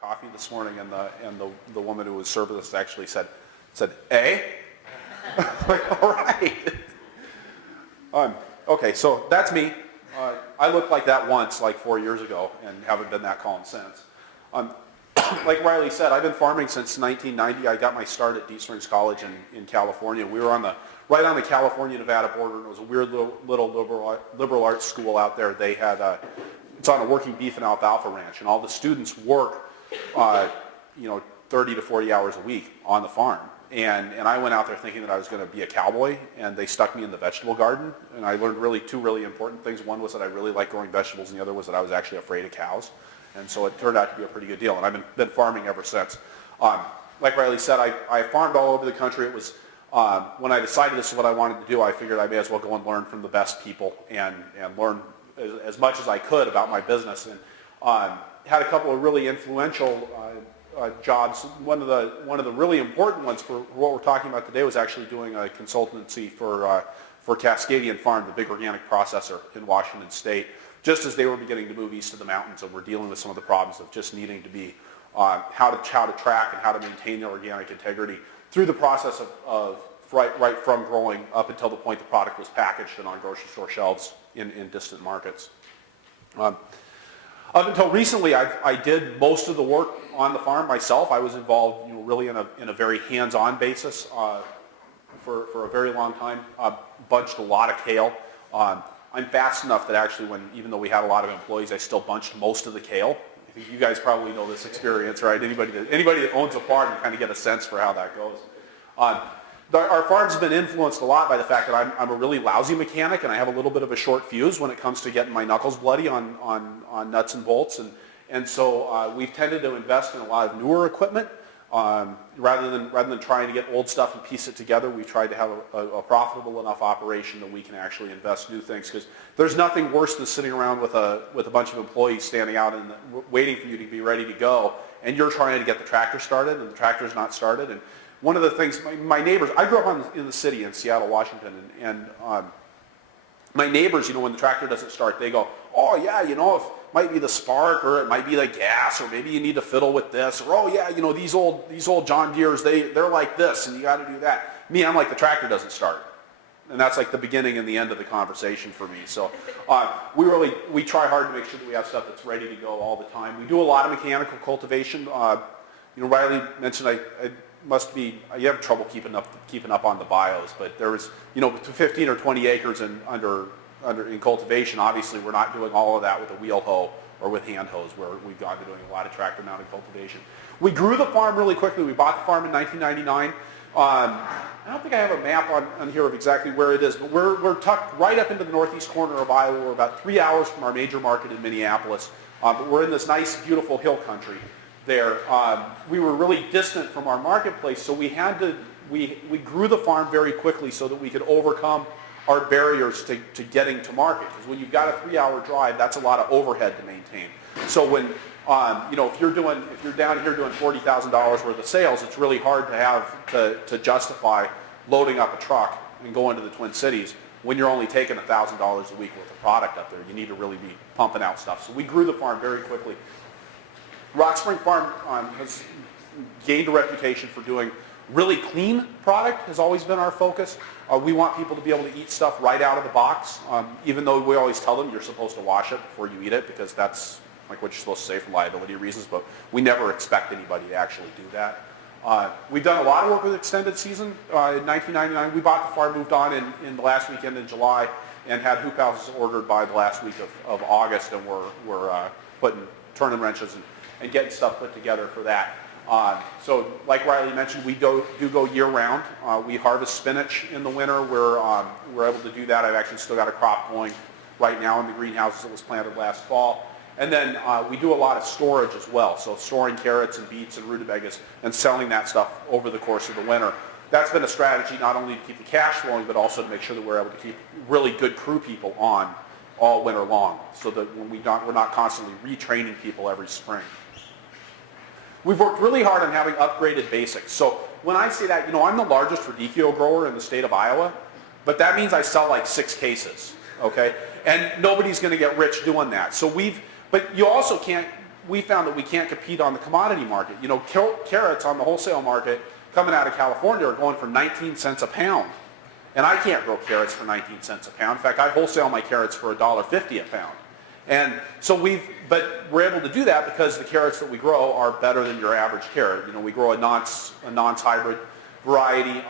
Coffee this morning, and the woman who was serving us actually said, "Eh?" Like, all right. Okay, so that's me. I looked like that once, like 4 years ago, and haven't been that calm since. Like Riley said, I've been farming since 1990. I got my start at Deep Springs College in California. We were right on the California-Nevada border, and it was a weird little liberal arts school out there. They had it's on a working beef and alfalfa ranch, and all the students work 30 to 40 hours a week on the farm. And I went out there thinking that I was going to be a cowboy, and they stuck me in the vegetable garden, and I learned two really important things. One was that I really like growing vegetables, and the other was that I was actually afraid of cows. And so it turned out to be a pretty good deal, and I've been farming ever since. Like Riley said, I farmed all over the country. It was when I decided this is what I wanted to do, I figured I may as well go and learn from the best people and learn as much as I could about my business. And had a couple of really influential jobs. One of the really important ones for what we're talking about today was actually doing a consultancy for Cascadian Farm, the big organic processor in Washington State, just as they were beginning to move east of the mountains, and we're dealing with some of the problems of just needing to be how to track and how to maintain their organic integrity through the process of right from growing up until the point the product was packaged and on grocery store shelves in distant markets. Up until recently, I did most of the work on the farm myself. I was involved, really in a very hands-on basis for a very long time. Bunched a lot of kale. I'm fast enough that actually, even though we had a lot of employees, I still bunched most of the kale. I think you guys probably know this experience, right? Anybody that owns a farm, you kind of get a sense for how that goes. Our farm's been influenced a lot by the fact that I'm a really lousy mechanic, and I have a little bit of a short fuse when it comes to getting my knuckles bloody on nuts and bolts, and so we've tended to invest in a lot of newer equipment. Rather than trying to get old stuff and piece it together, we've tried to have a profitable enough operation that we can actually invest new things, because there's nothing worse than sitting around with a bunch of employees standing out and waiting for you to be ready to go, and you're trying to get the tractor started and the tractor's not started. And one of the things, my neighbors, I grew up in the city in Seattle, Washington, and my neighbors, when the tractor doesn't start, they go, "Oh yeah, it might be the spark, or it might be the gas, or maybe you need to fiddle with this, or oh yeah, these old John Deeres, they're like this, and you got to do that." Me, I'm like, the tractor doesn't start, and that's like the beginning and the end of the conversation for me. So we try hard to make sure that we have stuff that's ready to go all the time. We do a lot of mechanical cultivation. Riley mentioned you have trouble keeping up on the bios, but there was 15 or 20 acres in cultivation. Obviously, we're not doing all of that with a wheel hoe or with hand hoes, where we've gone to doing a lot of tractor mounted cultivation. We grew the farm really quickly. We bought the farm in 1999. I don't think I have a map on here of exactly where it is, but we're tucked right up into the northeast corner of Iowa. We're about 3 hours from our major market in Minneapolis, but we're in this nice, beautiful hill country there. We were really distant from our marketplace, so we grew the farm very quickly so that we could overcome our barriers to getting to market. Because when you've got a 3-hour drive, that's a lot of overhead to maintain. So when if you're down here doing $40,000 worth of sales, it's really hard to justify loading up a truck and going to the Twin Cities when you're only taking $1,000 a week worth of product up there. You need to really be pumping out stuff. So we grew the farm very quickly. Rock Spring Farm has gained a reputation for doing really clean product, has always been our focus. We want people to be able to eat stuff right out of the box, even though we always tell them you're supposed to wash it before you eat it, because that's like what you're supposed to say for liability reasons, but we never expect anybody to actually do that. We've done a lot of work with extended season. In 1999, we bought the farm, moved on in the last weekend in July, and had hoop houses ordered by the last week of August, and we're turning wrenches and getting stuff put together for that. So like Riley mentioned, we do go year-round. We harvest spinach in the winter. We're able to do that. I've actually still got a crop going right now in the greenhouses that was planted last fall. And then we do a lot of storage as well, so storing carrots and beets and rutabagas and selling that stuff over the course of the winter. That's been a strategy not only to keep the cash flowing, but also to make sure that we're able to keep really good crew people on all winter long, so that we're not constantly retraining people every spring. We've worked really hard on having upgraded basics. So when I say that, I'm the largest radicchio grower in the state of Iowa, but that means I sell like 6 cases, okay? And nobody's going to get rich doing that. So but you also can't, we found that we can't compete on the commodity market. You know, carrots on the wholesale market coming out of California are going for 19 cents a pound. And I can't grow carrots for 19 cents a pound. In fact, I wholesale my carrots for $1.50 a pound. And so but we're able to do that because the carrots that we grow are better than your average carrot. You know, we grow a nonce hybrid variety,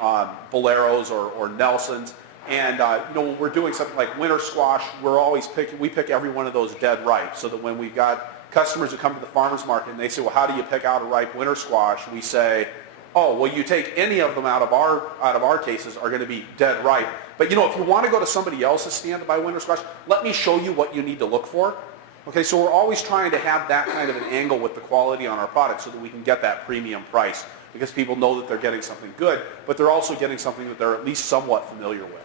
Boleros or Nelsons. And you know, when we're doing something like winter squash, we pick every one of those dead ripe, so that when we've got customers who come to the farmer's market and they say, well, how do you pick out a ripe winter squash? We say, oh, well, you take any of them out of our cases are going to be dead ripe. But you know, if you want to go to somebody else's stand to buy winter squash, let me show you what you need to look for. Okay, so we're always trying to have that kind of an angle with the quality on our product so that we can get that premium price, because people know that they're getting something good, but they're also getting something that they're at least somewhat familiar with.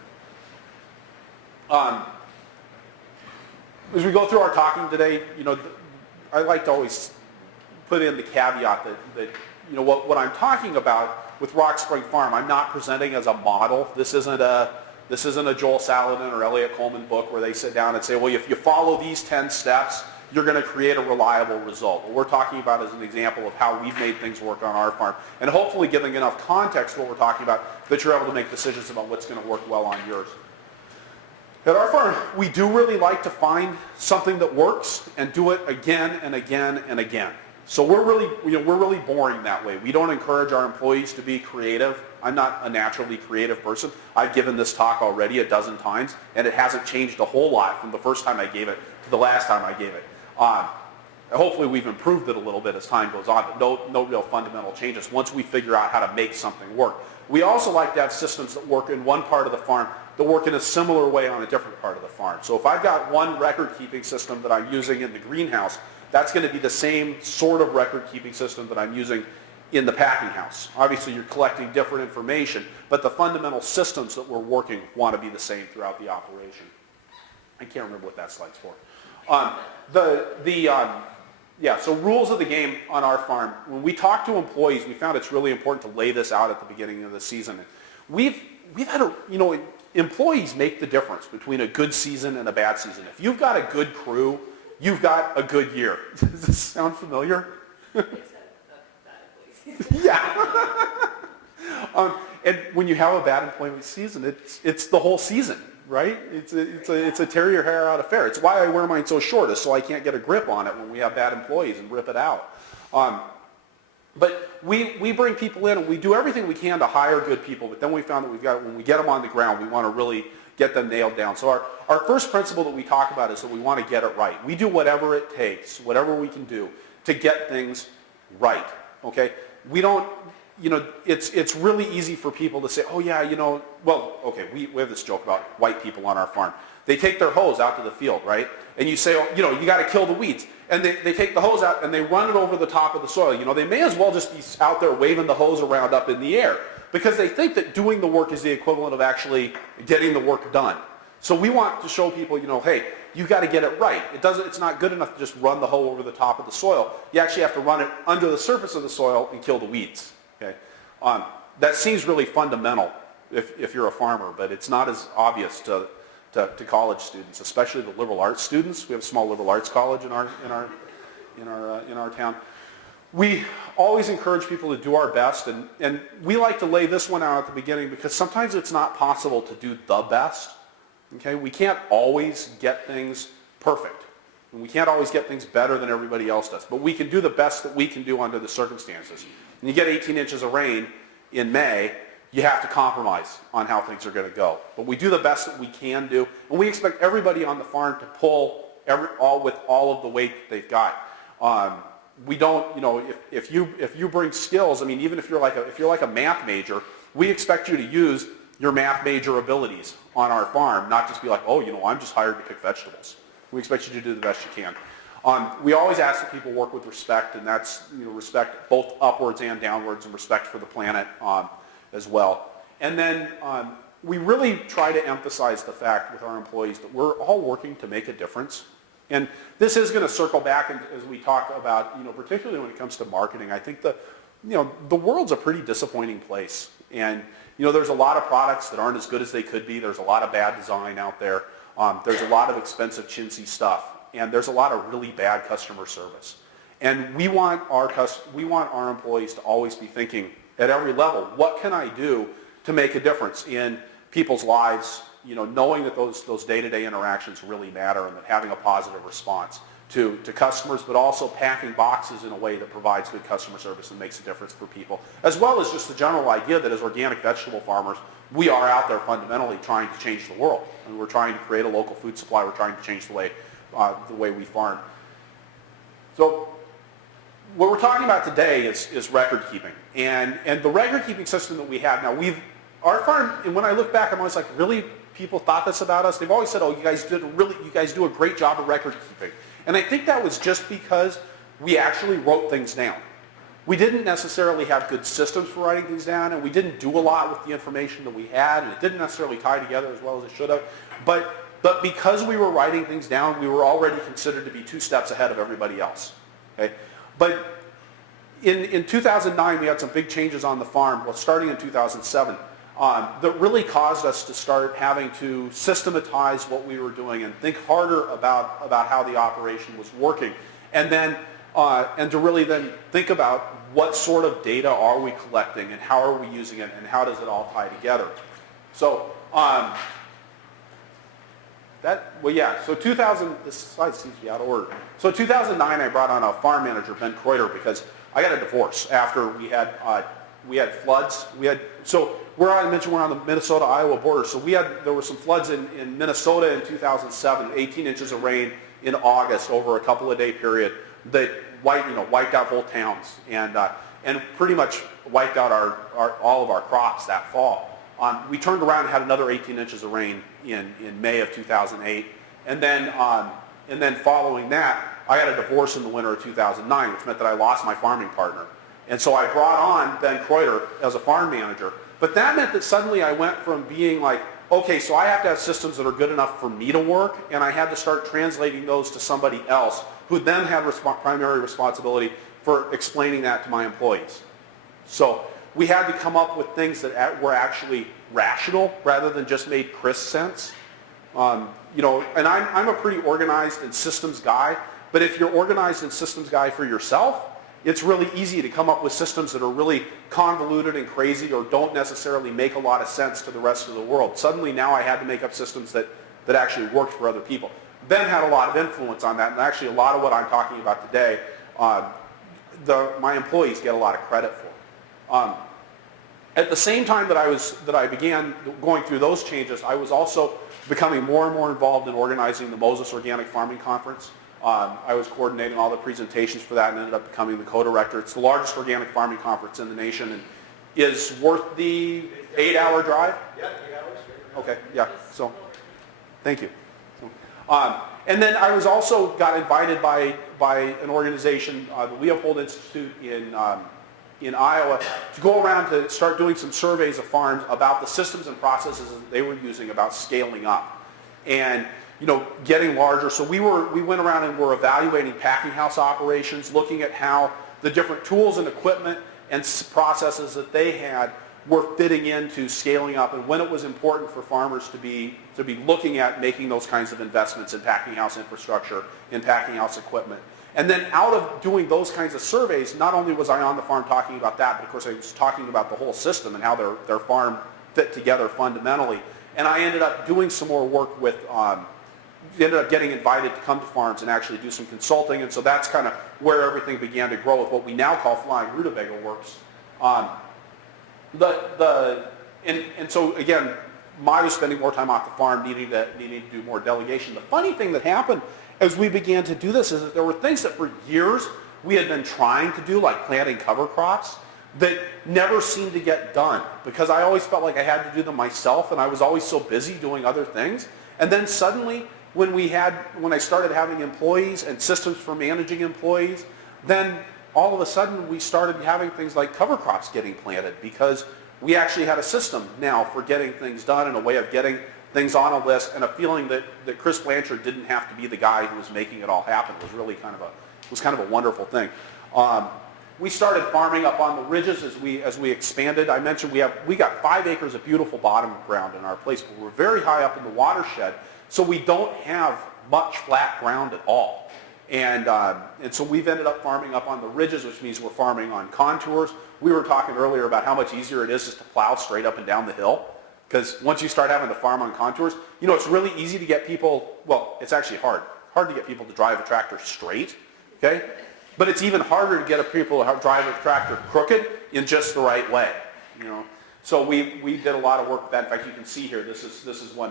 As we go through our talking today, you know, I like to always put in the caveat that you know, what I'm talking about with Rock Spring Farm, I'm not presenting as a model. This isn't a Joel Salatin or Elliot Coleman book where they sit down and say, well, if you follow these 10 steps, you're going to create a reliable result. What we're talking about is an example of how we've made things work on our farm, and hopefully giving enough context to what we're talking about that you're able to make decisions about what's going to work well on yours. At our farm, we do really like to find something that works and do it again and again and again. So we're really boring that way. We don't encourage our employees to be creative. I'm not a naturally creative person. I've given this talk already a dozen times, and it hasn't changed a whole lot from the first time I gave it to the last time I gave it. Hopefully we've improved it a little bit as time goes on, but no real fundamental changes once we figure out how to make something work. We also like to have systems that work in one part of the farm that work in a similar way on a different part of the farm. So if I've got one record-keeping system that I'm using in the greenhouse, that's going to be the same sort of record-keeping system that I'm using in the packing house. Obviously, you're collecting different information, but the fundamental systems that we're working want to be the same throughout the operation. I can't remember what that slide's for. So rules of the game on our farm. When we talk to employees, we found it's really important to lay this out at the beginning of the season. We've had employees make the difference between a good season and a bad season. If you've got a good crew, you've got a good year. Does this sound familiar? Yeah. And when you have a bad employment season, it's the whole season, right? It's a tear your hair out affair. It's why I wear mine so short, is so I can't get a grip on it when we have bad employees and rip it out. But we bring people in and we do everything we can to hire good people, but then we found that when we get them on the ground, we want to really get them nailed down. So our first principle that we talk about is that we want to get it right. We do whatever it takes, whatever we can do to get things right, okay? We don't, it's really easy for people to say, oh yeah, we have this joke about white people on our farm. They take their hose out to the field, right? And you say, you got to kill the weeds. And they take the hose out and they run it over the top of the soil. They may as well just be out there waving the hose around up in the air, because they think that doing the work is the equivalent of actually getting the work done. So we want to show people, hey, you got to get it right. It's not good enough to just run the hoe over the top of the soil. You actually have to run it under the surface of the soil and kill the weeds. Okay? That seems really fundamental if you're a farmer, but it's not as obvious to college students, especially the liberal arts students. We have a small liberal arts college in our town. We always encourage people to do our best, and we like to lay this one out at the beginning because sometimes it's not possible to do the best. Okay? We can't always get things perfect, and we can't always get things better than everybody else does, but we can do the best that we can do under the circumstances. When you get 18 inches of rain in May, you have to compromise on how things are going to go. But we do the best that we can do, and we expect everybody on the farm to pull with all of the weight that they've got. We don't, if you bring skills, even if you're like a math major, we expect you to use your math major abilities on our farm, not just be like, oh, I'm just hired to pick vegetables. We expect you to do the best you can. We always ask that people work with respect, and that's respect both upwards and downwards, and respect for the planet as well. And then we really try to emphasize the fact with our employees that we're all working to make a difference. And this is going to circle back as we talk about, particularly when it comes to marketing. I think the world's a pretty disappointing place. And, there's a lot of products that aren't as good as they could be. There's a lot of bad design out there. There's a lot of expensive, chintzy stuff. And there's a lot of really bad customer service. And we want our employees to always be thinking at every level, what can I do to make a difference in people's lives, knowing that those day-to-day interactions really matter and that having a positive response to customers, but also packing boxes in a way that provides good customer service and makes a difference for people, as well as just the general idea that as organic vegetable farmers, we are out there fundamentally trying to change the world. And we're trying to create a local food supply. We're trying to change the way we farm. So what we're talking about today is record keeping. And the record keeping system that we have now, our farm, and when I look back, I'm always like, really? People thought this about us? They've always said, oh, you guys do a great job of record keeping. And I think that was just because we actually wrote things down. We didn't necessarily have good systems for writing things down, and we didn't do a lot with the information that we had, and it didn't necessarily tie together as well as it should have. But because we were writing things down, we were already considered to be 2 steps ahead of everybody else. Okay? But in 2009, we had some big changes on the farm, well, starting in 2007, that really caused us to start having to systematize what we were doing and think harder about how the operation was working. And then and to really then think about what sort of data are we collecting and how are we using it and how does it all tie together. So so 2000, this slide seems to be out of order. So 2009, I brought on a farm manager, Ben Kreuter, because I got a divorce after we had floods. So I mentioned we're on the Minnesota-Iowa border. So there were some floods in Minnesota in 2007, 18 inches of rain in August over a couple of day period that wiped out whole towns and pretty much wiped out all of our crops that fall. We turned around and had another 18 inches of rain in May of 2008, and then following that, I had a divorce in the winter of 2009, which meant that I lost my farming partner. And so I brought on Ben Kreuter as a farm manager. But that meant that suddenly I went from being like, okay, so I have to have systems that are good enough for me to work, and I had to start translating those to somebody else who then had primary responsibility for explaining that to my employees. So we had to come up with things that were actually rational rather than just made crisp sense. And I'm a pretty organized and systems guy, but if you're organized and systems guy for yourself, it's really easy to come up with systems that are really convoluted and crazy or don't necessarily make a lot of sense to the rest of the world. Suddenly now I had to make up systems that actually worked for other people. Ben had a lot of influence on that, and actually a lot of what I'm talking about today, my employees get a lot of credit for. At the same time that I began going through those changes, I was also becoming more and more involved in organizing the Moses Organic Farming Conference. I was coordinating all the presentations for that and ended up becoming the co-director. It's the largest organic farming conference in the nation and is worth the 8-hour drive? Yeah, 8 hours. Okay, yeah, so thank you. And then I was also got invited by an organization, the Leopold Institute in Iowa, to go around to start doing some surveys of farms about the systems and processes that they were using about scaling up and getting larger. So we went around and were evaluating packing house operations, looking at how the different tools and equipment and processes that they had were fitting into scaling up and when it was important for farmers to be looking at making those kinds of investments in packing house infrastructure, in packing house equipment. And then out of doing those kinds of surveys, not only was I on the farm talking about that, but of course I was talking about the whole system and how their farm fit together fundamentally. And I ended up doing some more work with, ended up getting invited to come to farms and actually do some consulting. And so that's kind of where everything began to grow with what we now call Flying Rutabaga Works. And so again, I was spending more time off the farm, needing to do more delegation. The funny thing that happened as we began to do this is that there were things that for years we had been trying to do, like planting cover crops, that never seemed to get done because I always felt like I had to do them myself and I was always so busy doing other things. And then suddenly when I started having employees and systems for managing employees, then all of a sudden we started having things like cover crops getting planted because we actually had a system now for getting things done and a way of getting things on a list and a feeling that Chris Blanchard didn't have to be the guy who was making it all happen. It was really kind of a wonderful thing. We started farming up on the ridges as we expanded. I mentioned we got 5 acres of beautiful bottom ground in our place, but we're very high up in the watershed, so we don't have much flat ground at all. And so we've ended up farming up on the ridges, which means we're farming on contours. We were talking earlier about how much easier it is just to plow straight up and down the hill. Because once you start having to farm on contours, it's really easy to get people, well, it's actually hard to get people to drive a tractor straight, okay? But it's even harder to get people to drive a tractor crooked in just the right way, So we did a lot of work with that. In fact, you can see here, this is my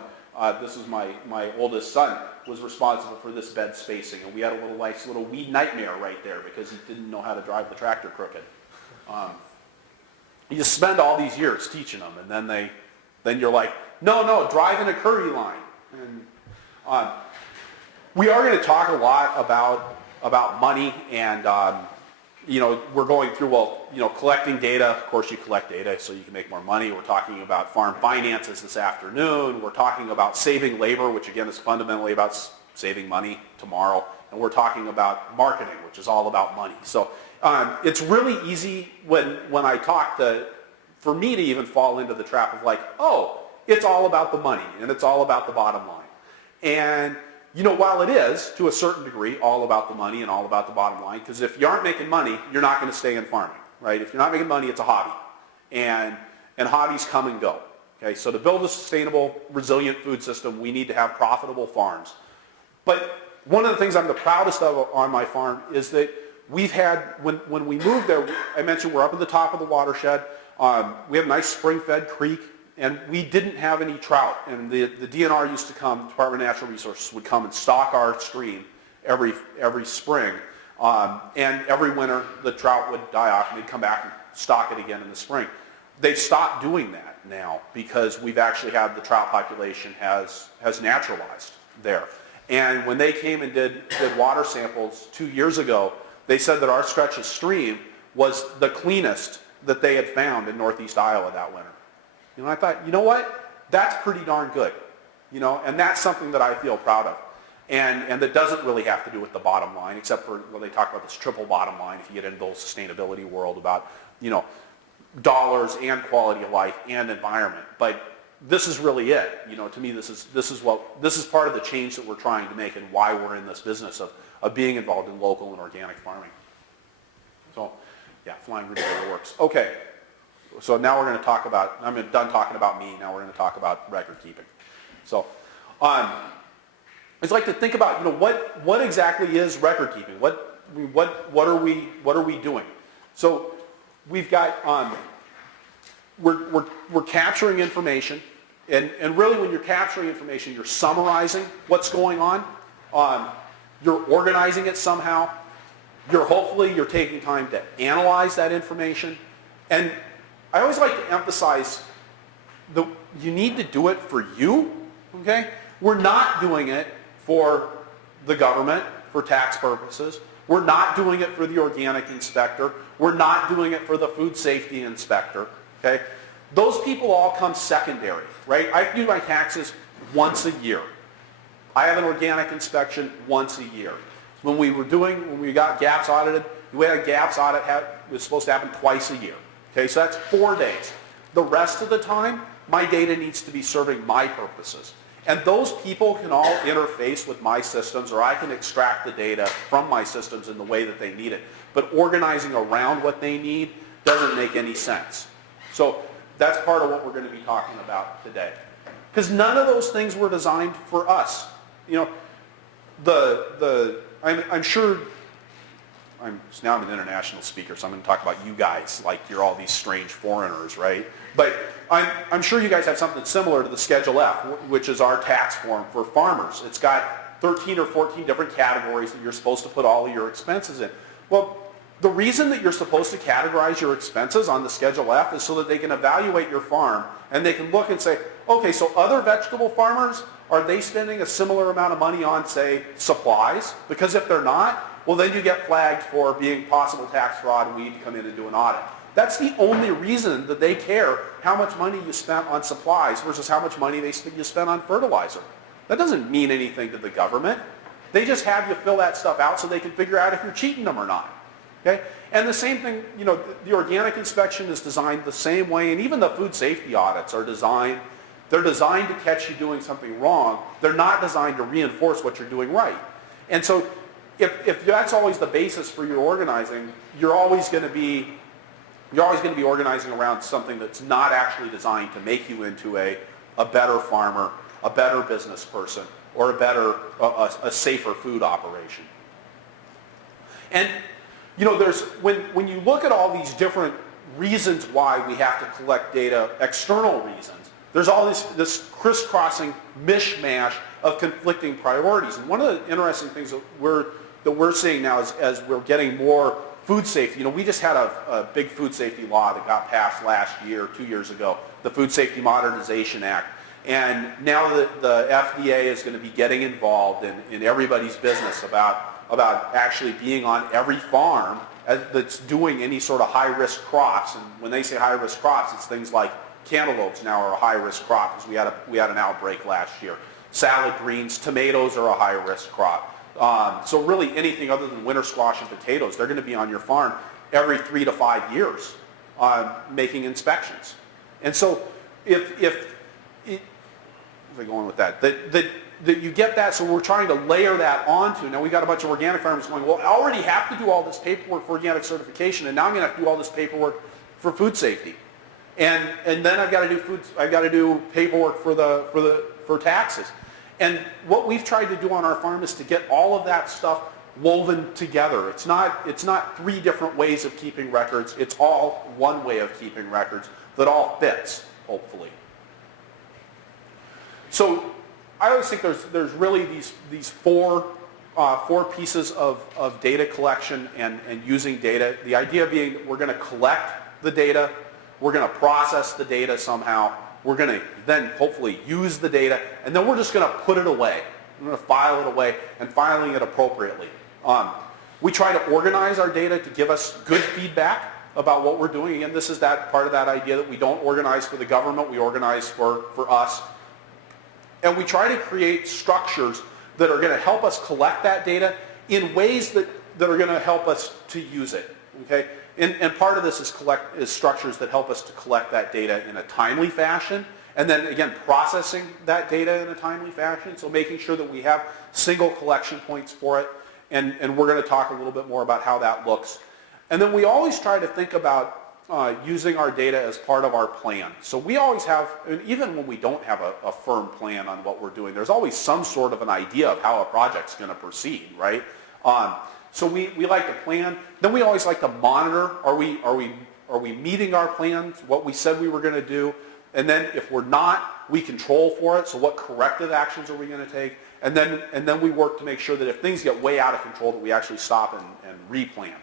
oldest son was responsible for this bed spacing, and we had a nice little weed nightmare right there because he didn't know how to drive the tractor crooked. You spend all these years teaching them, and then you're like, no, drive in a curvy line. And we are going to talk a lot about money, and we're going through, collecting data. Of course, you collect data so you can make more money. We're talking about farm finances this afternoon. We're talking about saving labor, which again is fundamentally about saving money tomorrow. And we're talking about marketing, which is all about money. So it's really easy when I talk for me to even fall into the trap of like, oh, it's all about the money and it's all about the bottom line. And while it is, to a certain degree, all about the money and all about the bottom line, because if you aren't making money, you're not going to stay in farming, right? If you're not making money, it's a hobby. And hobbies come and go. Okay, so to build a sustainable, resilient food system, we need to have profitable farms. But one of the things I'm the proudest of on my farm is that we've had, when we moved there, I mentioned we're up at the top of the watershed. We have a nice spring-fed creek. And we didn't have any trout, and the DNR used to come, Department of Natural Resources would come and stock our stream every spring, and every winter the trout would die off, and they'd come back and stock it again in the spring. They've stopped doing that now because we've actually had the trout population has naturalized there. And when they came and did water samples 2 years ago, they said that our stretch of stream was the cleanest that they had found in northeast Iowa that winter. And I thought, you know what? That's pretty darn good. And that's something that I feel proud of. And that doesn't really have to do with the bottom line, except for when they talk about this triple bottom line, if you get into the whole sustainability world about, dollars and quality of life and environment. But this is really it. To me, this is part of the change that we're trying to make and why we're in this business of being involved in local and organic farming. So, yeah, flying rutabaga works. Okay. So now we're going to talk about, I'm done talking about me, now we're going to talk about record keeping. So I'd like to think about, what exactly is record keeping? What are we doing? So we've got, we're capturing information, and really when you're capturing information, you're summarizing what's going on, you're organizing it somehow, hopefully you're taking time to analyze that information, and I always like to emphasize you need to do it for you, okay? We're not doing it for the government, for tax purposes. We're not doing it for the organic inspector. We're not doing it for the food safety inspector, okay? Those people all come secondary, right? I do my taxes once a year. I have an organic inspection once a year. When we got GAPS audited, we had a GAPS audit, it was supposed to happen twice a year. Okay, so that's 4 days. The rest of the time, my data needs to be serving my purposes. And those people can all interface with my systems, or I can extract the data from my systems in the way that they need it. But organizing around what they need doesn't make any sense. So that's part of what we're going to be talking about today. Because none of those things were designed for us. I'm sure, now I'm an international speaker, so I'm going to talk about you guys like you're all these strange foreigners, right? But I'm sure you guys have something similar to the Schedule F, which is our tax form for farmers. It's got 13 or 14 different categories that you're supposed to put all of your expenses in. Well, the reason that you're supposed to categorize your expenses on the Schedule F is so that they can evaluate your farm and they can look and say, okay, so other vegetable farmers, are they spending a similar amount of money on, say, supplies? Because if they're not, well, then you get flagged for being possible tax fraud and we need to come in and do an audit. That's the only reason that they care how much money you spent on supplies versus how much money you spent on fertilizer. That doesn't mean anything to the government. They just have you fill that stuff out so they can figure out if you're cheating them or not. Okay? And the same thing, the organic inspection is designed the same way, and even the food safety audits are designed, they're designed to catch you doing something wrong. They're not designed to reinforce what you're doing right. And so if that's always the basis for your organizing, you're always going to be organizing around something that's not actually designed to make you into a better farmer, a better business person, or a safer food operation. And there's when you look at all these different reasons why we have to collect data, external reasons, there's all this crisscrossing mishmash of conflicting priorities. And one of the interesting things that we're seeing now as we're getting more food safety, we just had a big food safety law that got passed last year, 2 years ago, the Food Safety Modernization Act. And now the FDA is going to be getting involved in everybody's business about actually being on every farm that's doing any sort of high-risk crops. And when they say high-risk crops, it's things like cantaloupes now are a high-risk crop because we had an outbreak last year. Salad greens, tomatoes are a high-risk crop. So really anything other than winter squash and potatoes, they're going to be on your farm every 3 to 5 years making inspections. And so if I going with that you get that, so we're trying to layer that onto. Now we've got a bunch of organic farmers going, well, I already have to do all this paperwork for organic certification, and now I'm going to have to do all this paperwork for food safety. And then I've got to do paperwork for taxes. And what we've tried to do on our farm is to get all of that stuff woven together. It's not 3 different ways of keeping records. It's all one way of keeping records that all fits, hopefully. So I always think there's really these four pieces of data collection and using data. The idea being we're going to collect the data, we're going to process the data somehow, we're going to then hopefully use the data, and then we're just going to put it away. We're going to file it away and filing it appropriately. We try to organize our data to give us good feedback about what we're doing. Again, this is that part of that idea that we don't organize for the government, we organize for us. And we try to create structures that are going to help us collect that data in ways that are going to help us to use it. Okay? And part of this is structures that help us to collect that data in a timely fashion, and then again processing that data in a timely fashion, so making sure that we have single collection points for it, and we're going to talk a little bit more about how that looks. And then we always try to think about using our data as part of our plan. So we always have, and even when we don't have a firm plan on what we're doing, there's always some sort of an idea of how a project's going to proceed, right? So we like to plan. Then we always like to monitor. Are we meeting our plans, what we said we were going to do? And then if we're not, we control for it. So what corrective actions are we going to take? And then we work to make sure that if things get way out of control, that we actually stop and replan.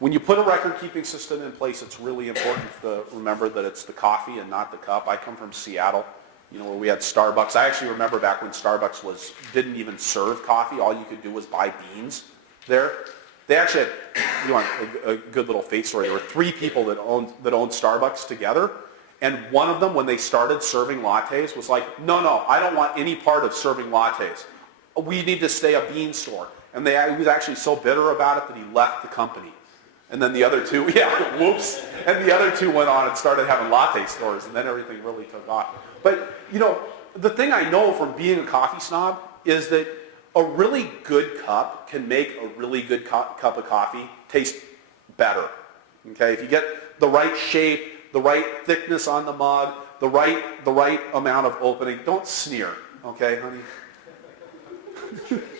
When you put a record-keeping system in place, it's really important to remember that it's the coffee and not the cup. I come from Seattle, where we had Starbucks. I actually remember back when Starbucks didn't even serve coffee. All you could do was buy beans there. They actually had, a good little fate story. There were 3 people that owned Starbucks together, and one of them, when they started serving lattes, was like, no, I don't want any part of serving lattes. We need to stay a bean store. And he was actually so bitter about it that he left the company. And then the other 2, whoops. And the other 2 went on and started having latte stores, and then everything really took off. But, the thing I know from being a coffee snob is that a really good cup can make a really good cup of coffee taste better. Okay? If you get the right shape, the right thickness on the mug, the right amount of opening, don't sneer. Okay, honey?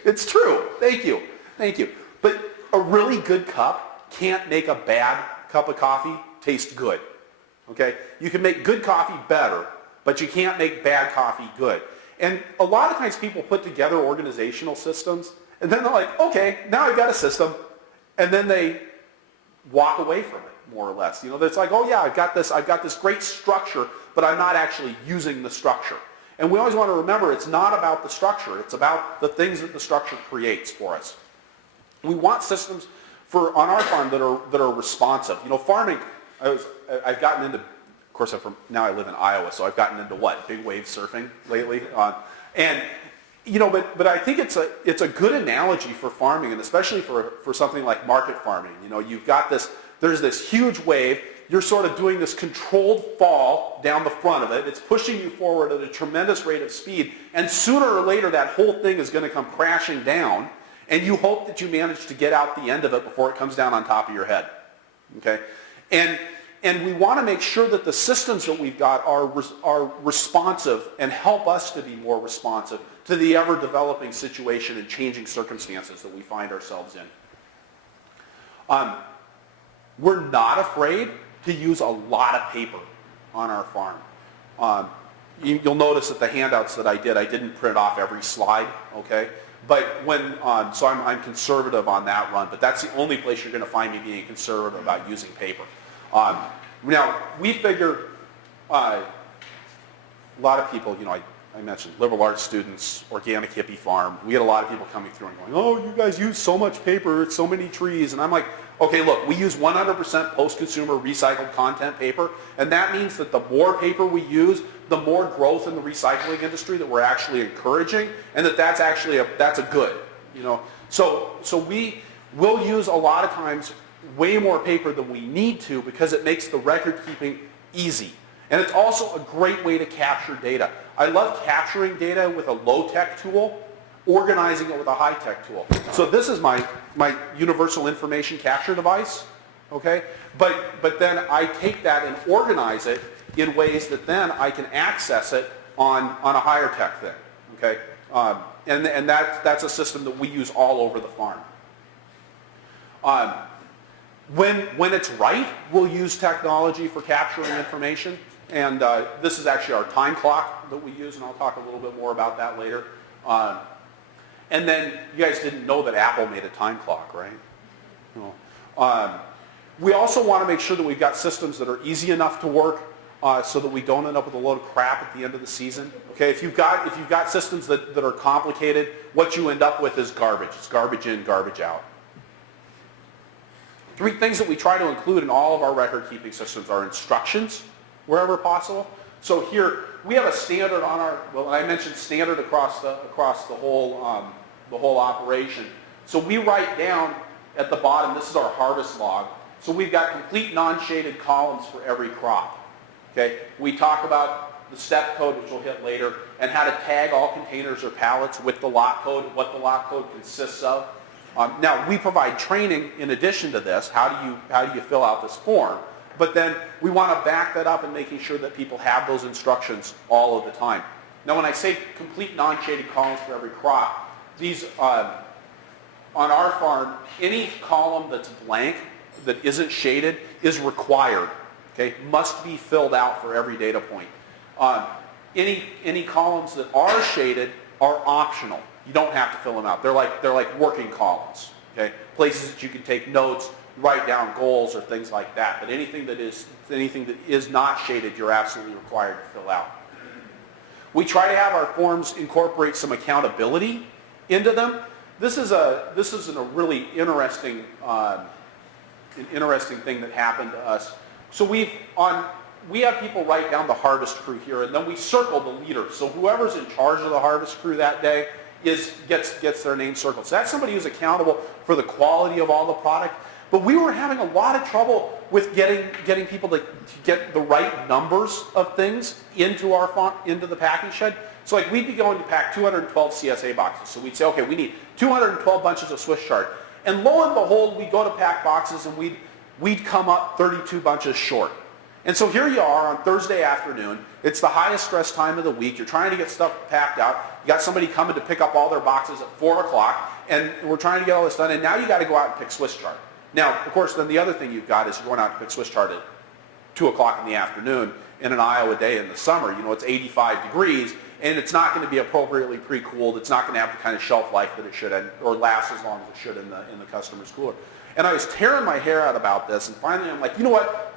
It's true. Thank you. But a really good cup can't make a bad cup of coffee taste good. Okay? You can make good coffee better, but you can't make bad coffee good. And a lot of times people put together organizational systems, and then they're like, okay, now I've got a system, and then they walk away from it, more or less. It's like, oh yeah, I've got this great structure, but I'm not actually using the structure. And we always want to remember it's not about the structure, it's about the things that the structure creates for us. We want systems on our farm that are responsive. Farming, I've gotten into, of course now I live in Iowa, so I've gotten into big wave surfing lately. But I think it's a good analogy for farming, and especially for something like market farming. You've got there's this huge wave, you're sort of doing this controlled fall down the front of it. It's pushing you forward at a tremendous rate of speed, and sooner or later that whole thing is going to come crashing down, and you hope that you manage to get out the end of it before it comes down on top of your head. Okay? And we want to make sure that the systems that we've got are responsive and help us to be more responsive to the ever-developing situation and changing circumstances that we find ourselves in. We're not afraid to use a lot of paper on our farm. You'll notice that the handouts that I didn't print off every slide, okay? But so I'm conservative on that run, but that's the only place you're going to find me being conservative about using paper. Now, we figure a lot of people, I mentioned liberal arts students, organic hippie farm. We get a lot of people coming through and going, oh, you guys use so much paper, it's so many trees. And I'm like, okay, look, we use 100% post-consumer recycled content paper, and that means that the more paper we use, the more growth in the recycling industry that we're actually encouraging, and that's actually that's a good, So we will use a lot of times way more paper than we need to because it makes the record keeping easy. And it's also a great way to capture data. I love capturing data with a low-tech tool, organizing it with a high-tech tool. So this is my universal information capture device, okay? But then I take that and organize it in ways that then I can access it on a higher tech thing, okay? And that's a system that we use all over the farm. When it's right, we'll use technology for capturing information. And this is actually our time clock that we use, and I'll talk a little bit more about that later. And then you guys didn't know that Apple made a time clock, right? No. We also want to make sure that we've got systems that are easy enough to work so that we don't end up with a load of crap at the end of the season. Okay, if you've got systems that are complicated, what you end up with is garbage. It's garbage in, garbage out. 3 things that we try to include in all of our record-keeping systems are instructions, wherever possible. So here, we have a standard on our, well, I mentioned standard across the whole operation. So we write down at the bottom, this is our harvest log. So we've got complete non-shaded columns for every crop. Okay? We talk about the step code, which we'll hit later, and how to tag all containers or pallets with the lot code, what the lot code consists of. Now, we provide training in addition to this. How do you fill out this form? But then we want to back that up in making sure that people have those instructions all of the time. Now, when I say complete non-shaded columns for every crop, these, on our farm, any column that's blank, that isn't shaded, is required. Okay, must be filled out for every data point. Any columns that are shaded are optional. You don't have to fill them out. They're like working columns. Okay, places that you can take notes, write down goals or things like that. But anything that is not shaded, you're absolutely required to fill out. We try to have our forms incorporate some accountability into them. This is a really interesting thing that happened to us. So we have people write down the harvest crew here, and then we circle the leader. So whoever's in charge of the harvest crew that day gets their name circled. So that's somebody who's accountable for the quality of all the product. But we were having a lot of trouble with getting people to get the right numbers of things into the packing shed. So like we'd be going to pack 212 CSA boxes. So we'd say, okay, we need 212 bunches of Swiss chard. And lo and behold, we'd go to pack boxes and we'd come up 32 bunches short. And so here you are on Thursday afternoon. It's the highest stress time of the week. You're trying to get stuff packed out. You got somebody coming to pick up all their boxes at 4 o'clock, and we're trying to get all this done, and now you got to go out and pick Swiss chard. Now, of course, then the other thing you've got is you're going out to pick Swiss chard at 2 o'clock in the afternoon in an Iowa day in the summer. It's 85 degrees, and it's not going to be appropriately pre-cooled. It's not going to have the kind of shelf life that it should, or last as long as it should in the customer's cooler. And I was tearing my hair out about this, and finally I'm like, you know what?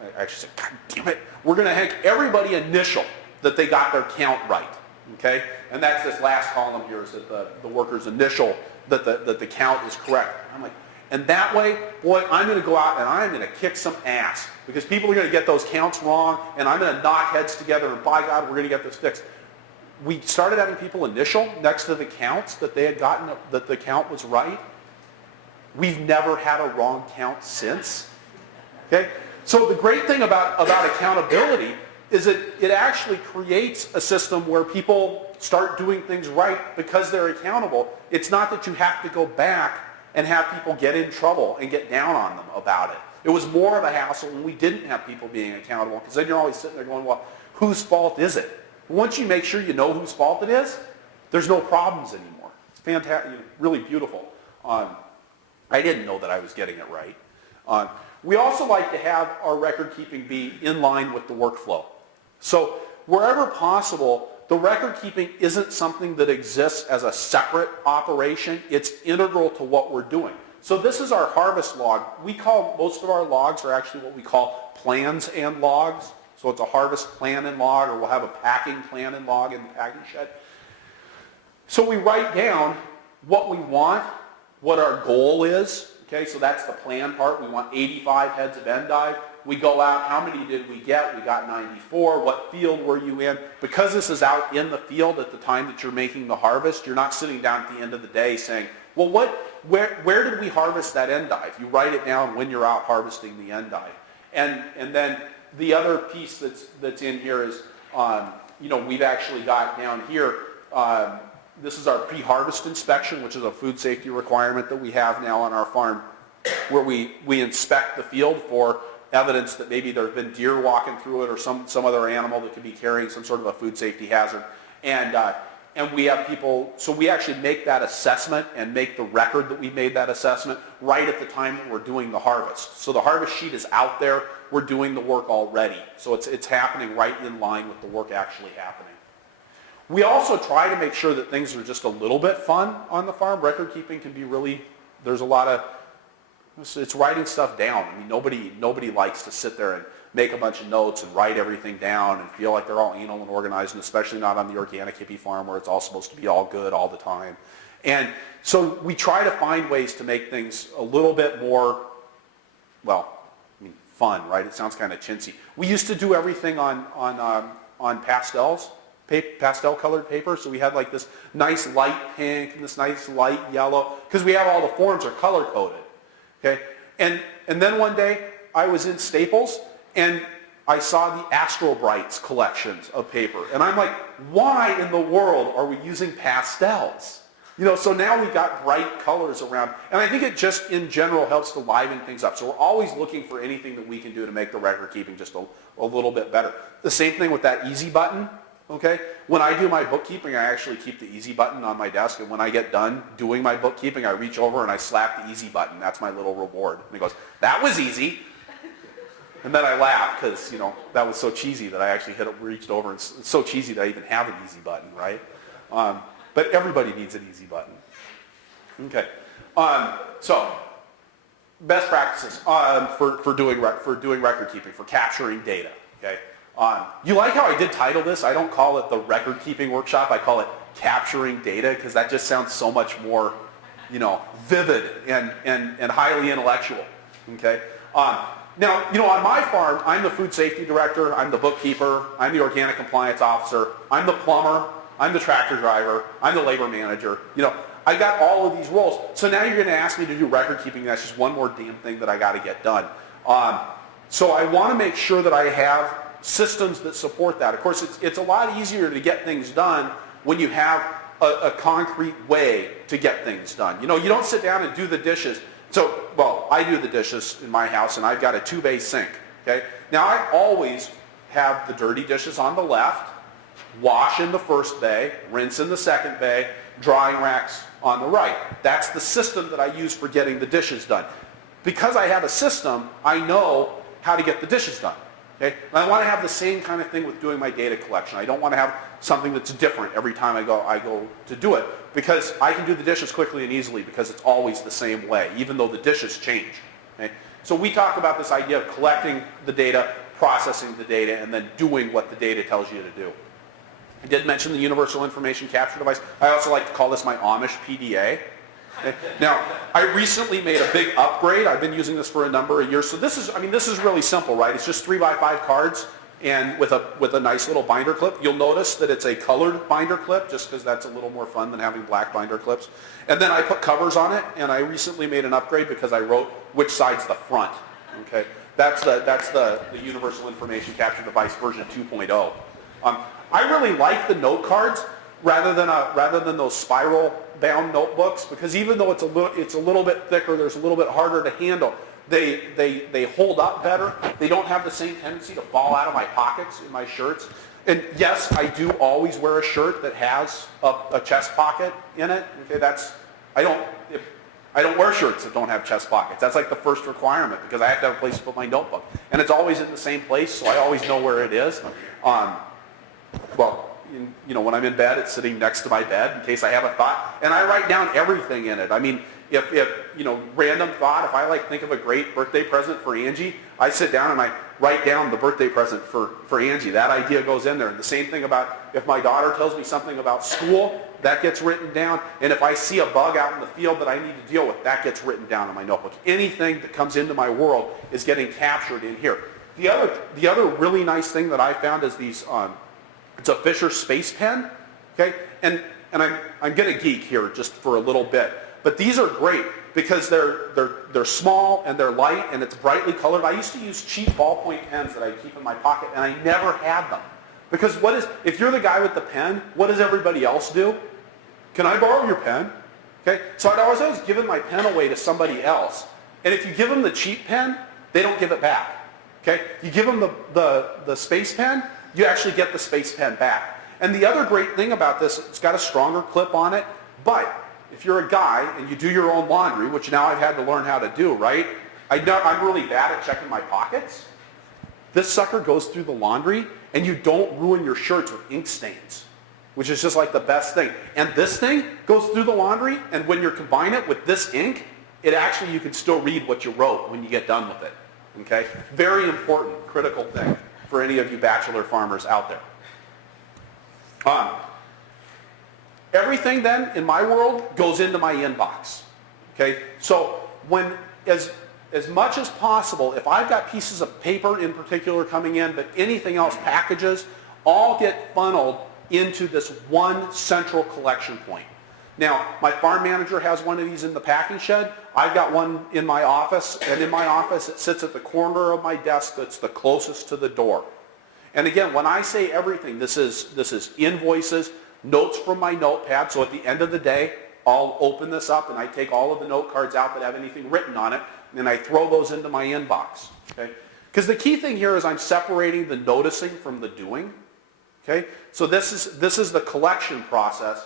I actually said, God damn it, we're going to have everybody initial that they got their count right, okay? And that's this last column here is that the worker's initial that the count is correct. I'm like, and that way, boy, I'm going to go out and I'm going to kick some ass because people are going to get those counts wrong, and I'm going to knock heads together, and by God, we're going to get this fixed. We started having people initial next to the counts that they had gotten, that the count was right. We've never had a wrong count since, okay? So the great thing about accountability is that it actually creates a system where people start doing things right because they're accountable. It's not that you have to go back and have people get in trouble and get down on them about it. It was more of a hassle when we didn't have people being accountable, because then you're always sitting there going, well, whose fault is it? Once you make sure you know whose fault it is, there's no problems anymore. It's fantastic, really beautiful. I didn't know that I was getting it right. We also like to have our record keeping be in line with the workflow. So wherever possible, the record keeping isn't something that exists as a separate operation. It's integral to what we're doing. So this is our harvest log. We call, most of our logs are actually what we call plans and logs. So it's a harvest plan and log, or we'll have a packing plan and log in the packing shed. So we write down what we want, what our goal is. Okay, so that's the plan part. We want 85 heads of endive. We go out, how many did we get? We got 94. What field were you in? Because this is out in the field at the time that you're making the harvest, you're not sitting down at the end of the day saying, well, where did we harvest that endive? You write it down when you're out harvesting the endive. And then the other piece that's in here is, we've actually got down here, this is our pre-harvest inspection, which is a food safety requirement that we have now on our farm, where we inspect the field for evidence that maybe there have been deer walking through it or some other animal that could be carrying some sort of a food safety hazard. And we have people, so we actually make that assessment and make the record that we made that assessment right at the time that we're doing the harvest. So the harvest sheet is out there. We're doing the work already. So it's happening right in line with the work actually happening. We also try to make sure that things are just a little bit fun on the farm. Record keeping can be really, there's a lot of, it's writing stuff down. I mean, nobody likes to sit there and make a bunch of notes and write everything down and feel like they're all anal and organized, and especially not on the organic hippie farm where it's all supposed to be all good all the time. And so we try to find ways to make things a little bit more, fun, right? It sounds kind of chintzy. We used to do everything on pastels. Pastel colored paper, so we had like this nice light pink and this nice light yellow, because we have all the forms are color coded. Okay, and then one day I was in Staples and I saw the Astrobrights collections of paper, and I'm like, why in the world are we using pastels? So now we've got bright colors around, and I think it just in general helps to liven things up. So we're always looking for anything that we can do to make the record keeping just a little bit better. The same thing with that easy button. Okay? When I do my bookkeeping, I actually keep the easy button on my desk, and when I get done doing my bookkeeping, I reach over and I slap the easy button. That's my little reward. And he goes, that was easy. And then I laugh because, that was so cheesy that I actually reached over, and it's so cheesy that I even have an easy button, right? But everybody needs an easy button. Okay. So, best practices for doing record keeping, for capturing data, okay? You like how I did title this? I don't call it the record keeping workshop. I call it capturing data, because that just sounds so much more, vivid and highly intellectual. Okay. Now, on my farm, I'm the food safety director. I'm the bookkeeper. I'm the organic compliance officer. I'm the plumber. I'm the tractor driver. I'm the labor manager. I got all of these roles. So now you're going to ask me to do record keeping. That's just one more damn thing that I got to get done. So I want to make sure that I have systems that support that. Of course, it's a lot easier to get things done when you have a concrete way to get things done. You don't sit down and do the dishes. So, I do the dishes in my house, and I've got a 2-bay sink. Okay. Now I always have the dirty dishes on the left, wash in the first bay, rinse in the second bay, drying racks on the right. That's the system that I use for getting the dishes done. Because I have a system, I know how to get the dishes done. Okay? And I want to have the same kind of thing with doing my data collection. I don't want to have something that's different every time I go to do it, because I can do the dishes quickly and easily because it's always the same way, even though the dishes change. Okay? So we talk about this idea of collecting the data, processing the data, and then doing what the data tells you to do. I did mention the Universal Information Capture Device. I also like to call this my Amish PDA. Okay. Now, I recently made a big upgrade. I've been using this for a number of years. So this is really simple, right? It's just 3x5 cards and with a nice little binder clip. You'll notice that it's a colored binder clip, just because that's a little more fun than having black binder clips. And then I put covers on it, and I recently made an upgrade because I wrote which side's the front. Okay. That's the Universal Information Capture Device version 2.0. I really like the note cards rather than those spiral bound notebooks, because even though it's a little bit thicker, there's a little bit harder to handle. They hold up better. They don't have the same tendency to fall out of my pockets in my shirts. And yes, I do always wear a shirt that has a chest pocket in it. Okay, I don't wear shirts that don't have chest pockets. That's like the first requirement, because I have to have a place to put my notebook. And it's always in the same place, so I always know where it is. When I'm in bed, it's sitting next to my bed in case I have a thought. And I write down everything in it. I mean, if random thought, if I think of a great birthday present for Angie, I sit down and I write down the birthday present for Angie. That idea goes in there. And the same thing about if my daughter tells me something about school, that gets written down. And if I see a bug out in the field that I need to deal with, that gets written down in my notebook. Anything that comes into my world is getting captured in here. The other really nice thing that I found is these, it's a Fisher Space Pen, okay? And I'm going to geek here just for a little bit. But these are great because they're small and they're light and it's brightly colored. I used to use cheap ballpoint pens that I keep in my pocket, and I never had them. Because if you're the guy with the pen, what does everybody else do? Can I borrow your pen? Okay, so I'd always given my pen away to somebody else. And if you give them the cheap pen, they don't give it back. Okay, you give them the space pen, you actually get the space pen back. And the other great thing about this, it's got a stronger clip on it, but if you're a guy and you do your own laundry, which now I've had to learn how to do, right? I'm really bad at checking my pockets. This sucker goes through the laundry and you don't ruin your shirts with ink stains, which is just like the best thing. And this thing goes through the laundry, and when you combine it with this ink, you can still read what you wrote when you get done with it. Okay? Very important, critical thing for any of you bachelor farmers out there. Everything then in my world goes into my inbox. Okay? So as much as possible, if I've got pieces of paper in particular coming in, but anything else, packages, all get funneled into this one central collection point. Now, my farm manager has one of these in the packing shed. I've got one in my office, and in my office it sits at the corner of my desk that's the closest to the door. And again, when I say everything, this is invoices, notes from my notepad. So at the end of the day, I'll open this up and I take all of the note cards out that have anything written on it, and I throw those into my inbox. Okay? Because the key thing here is I'm separating the noticing from the doing. Okay? So this is the collection process,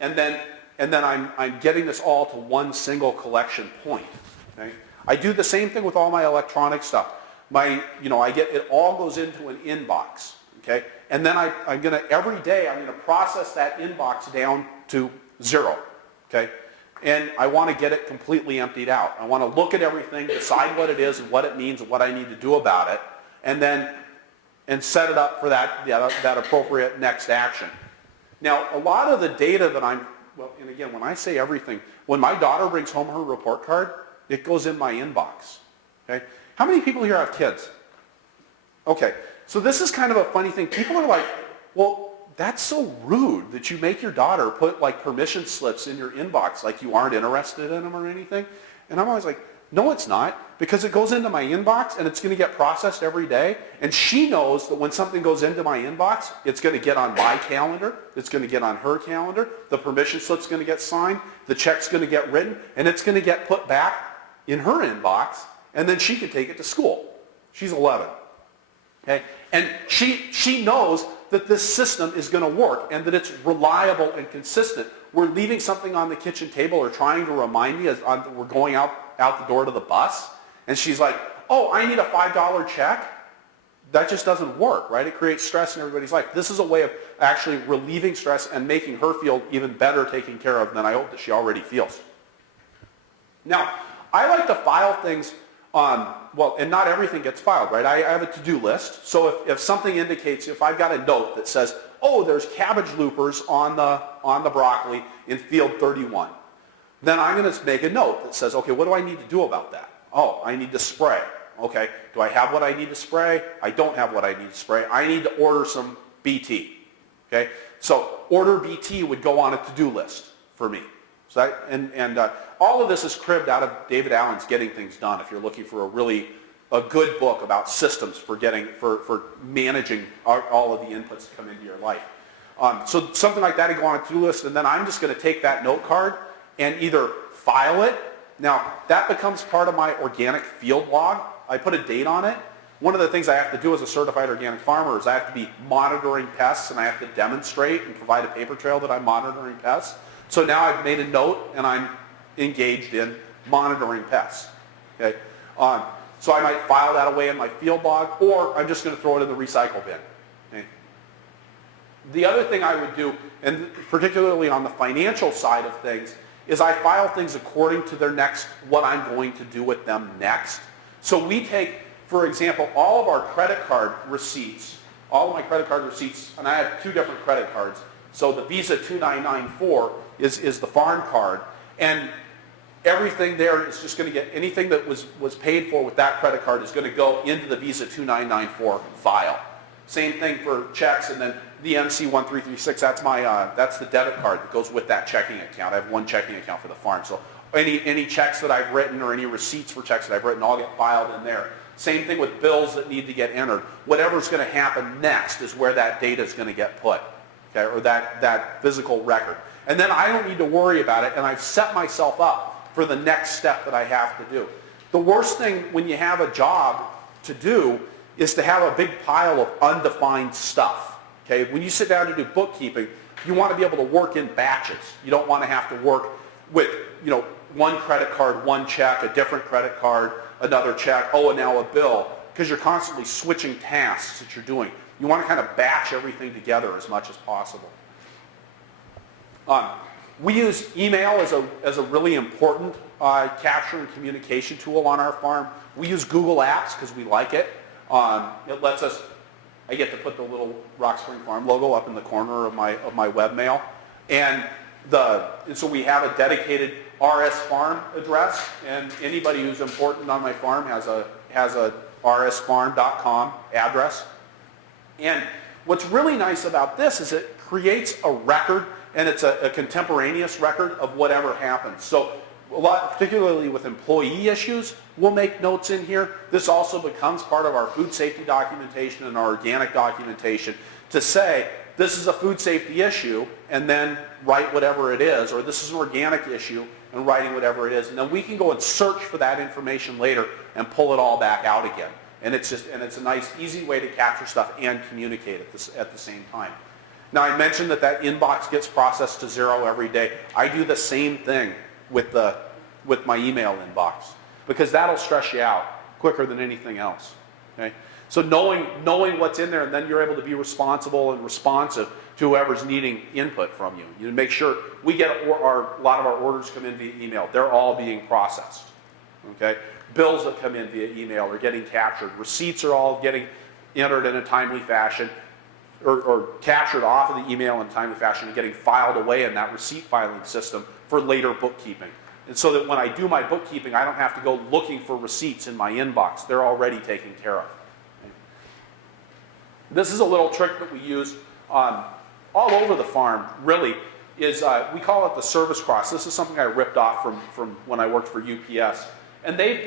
and then I'm getting this all to one single collection point. Okay? I do the same thing with all my electronic stuff. It all goes into an inbox. Okay? And then every day I'm gonna process that inbox down to 0. Okay? And I want to get it completely emptied out. I want to look at everything, decide what it is and what it means and what I need to do about it, and set it up for that appropriate next action. Now, a lot of the data that and again, when I say everything, when my daughter brings home her report card, it goes in my inbox. Okay? How many people here have kids? Okay, so this is kind of a funny thing. People are like, well, that's so rude that you make your daughter put permission slips in your inbox like you aren't interested in them or anything. And I'm always like, no, it's not, because it goes into my inbox and it's going to get processed every day. And she knows that when something goes into my inbox, it's going to get on my calendar, it's going to get on her calendar, the permission slip's going to get signed, the check's going to get written, and it's going to get put back in her inbox, and then she can take it to school. She's 11. Okay? And she knows that this system is going to work and that it's reliable and consistent. We're leaving something on the kitchen table or trying to remind me as we're going out the door to the bus, and she's like, oh, I need a $5 check. That just doesn't work, right? It creates stress in everybody's life. This is a way of actually relieving stress and making her feel even better taken care of than I hope that she already feels. Now, I like to file things and not everything gets filed, right? I have a to-do list. So if something indicates, if I've got a note that says, oh, there's cabbage loopers on the broccoli in field 31, then I'm going to make a note that says, okay, what do I need to do about that? Oh, I need to spray. Okay, do I have what I need to spray? I don't have what I need to spray. I need to order some BT. Okay, so order BT would go on a to-do list for me. So all of this is cribbed out of David Allen's Getting Things Done. If you're looking for a really a good book about systems for managing all of the inputs that come into your life. So something like that, I go on a to-do list, and then I'm just going to take that note card and either file it. Now, that becomes part of my organic field log. I put a date on it. One of the things I have to do as a certified organic farmer is I have to be monitoring pests, and I have to demonstrate and provide a paper trail that I'm monitoring pests. So now I've made a note, and I'm engaged in monitoring pests. Okay? So I might file that away in my field log, or I'm just going to throw it in the recycle bin. Okay? The other thing I would do, and particularly on the financial side of things, is I file things according to what I'm going to do with them next. So we take, for example, all of our credit card receipts, all of my credit card receipts, and I have 2 different credit cards. So the Visa 2994 is the farm card, and everything there is just going to get, anything that was paid for with that credit card is going to go into the Visa 2994 file. Same thing for checks, and then the MC1336, that's the debit card that goes with that checking account. I have 1 checking account for the farm. So any checks that I've written or any receipts for checks that I've written all get filed in there. Same thing with bills that need to get entered. Whatever's going to happen next is where that data is going to get put, okay, or that physical record. And then I don't need to worry about it, and I've set myself up for the next step that I have to do. The worst thing when you have a job to do is to have a big pile of undefined stuff. Okay? When you sit down to do bookkeeping, you want to be able to work in batches. You don't want to have to work with, 1 credit card, 1 check, a different credit card, another check, and now a bill, because you're constantly switching tasks that you're doing. You want to kind of batch everything together as much as possible. We use email as a really important capture and communication tool on our farm. We use Google Apps because we like it. It lets us, I get to put the little Rock Spring Farm logo up in the corner of my webmail. And so we have a dedicated RS Farm address, and anybody who's important on my farm has a rsfarm.com address. And what's really nice about this is it creates a record, and it's a contemporaneous record of whatever happens. So particularly with employee issues, we'll make notes in here. This also becomes part of our food safety documentation and our organic documentation to say, this is a food safety issue, and then write whatever it is, or this is an organic issue, and writing whatever it is. And then we can go and search for that information later and pull it all back out again. And it's a nice, easy way to capture stuff and communicate at the same time. Now, I mentioned that inbox gets processed to 0 every day. I do the same thing with my email inbox, because that'll stress you out quicker than anything else. Okay? So knowing what's in there, and then you're able to be responsible and responsive to whoever's needing input from you. You make sure we get a lot of our orders come in via email. They're all being processed. Okay? Bills that come in via email are getting captured. Receipts are all getting entered in a timely fashion, or captured off of the email in a timely fashion and getting filed away in that receipt filing system for later bookkeeping. And so that when I do my bookkeeping, I don't have to go looking for receipts in my inbox. They're already taken care of. Okay. This is a little trick that we use all over the farm, really, is we call it the service cross. This is something I ripped off from when I worked for UPS. And they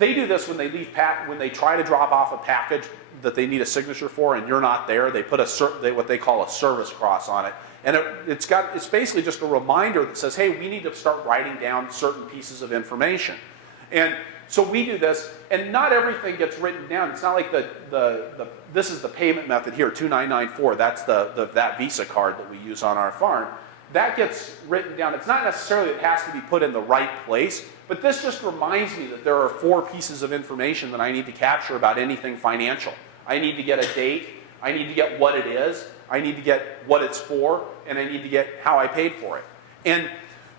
do this when they try to drop off a package that they need a signature for and you're not there. They put what they call a service cross on it. And it's basically just a reminder that says, hey, we need to start writing down certain pieces of information. And so we do this, and not everything gets written down. It's not like this is the payment method here, 2994. That's that Visa card that we use on our farm. That gets written down. It's not necessarily that it has to be put in the right place, but this just reminds me that there are 4 pieces of information that I need to capture about anything financial. I need to get a date, I need to get what it is, I need to get what it's for, and I need to get how I paid for it. And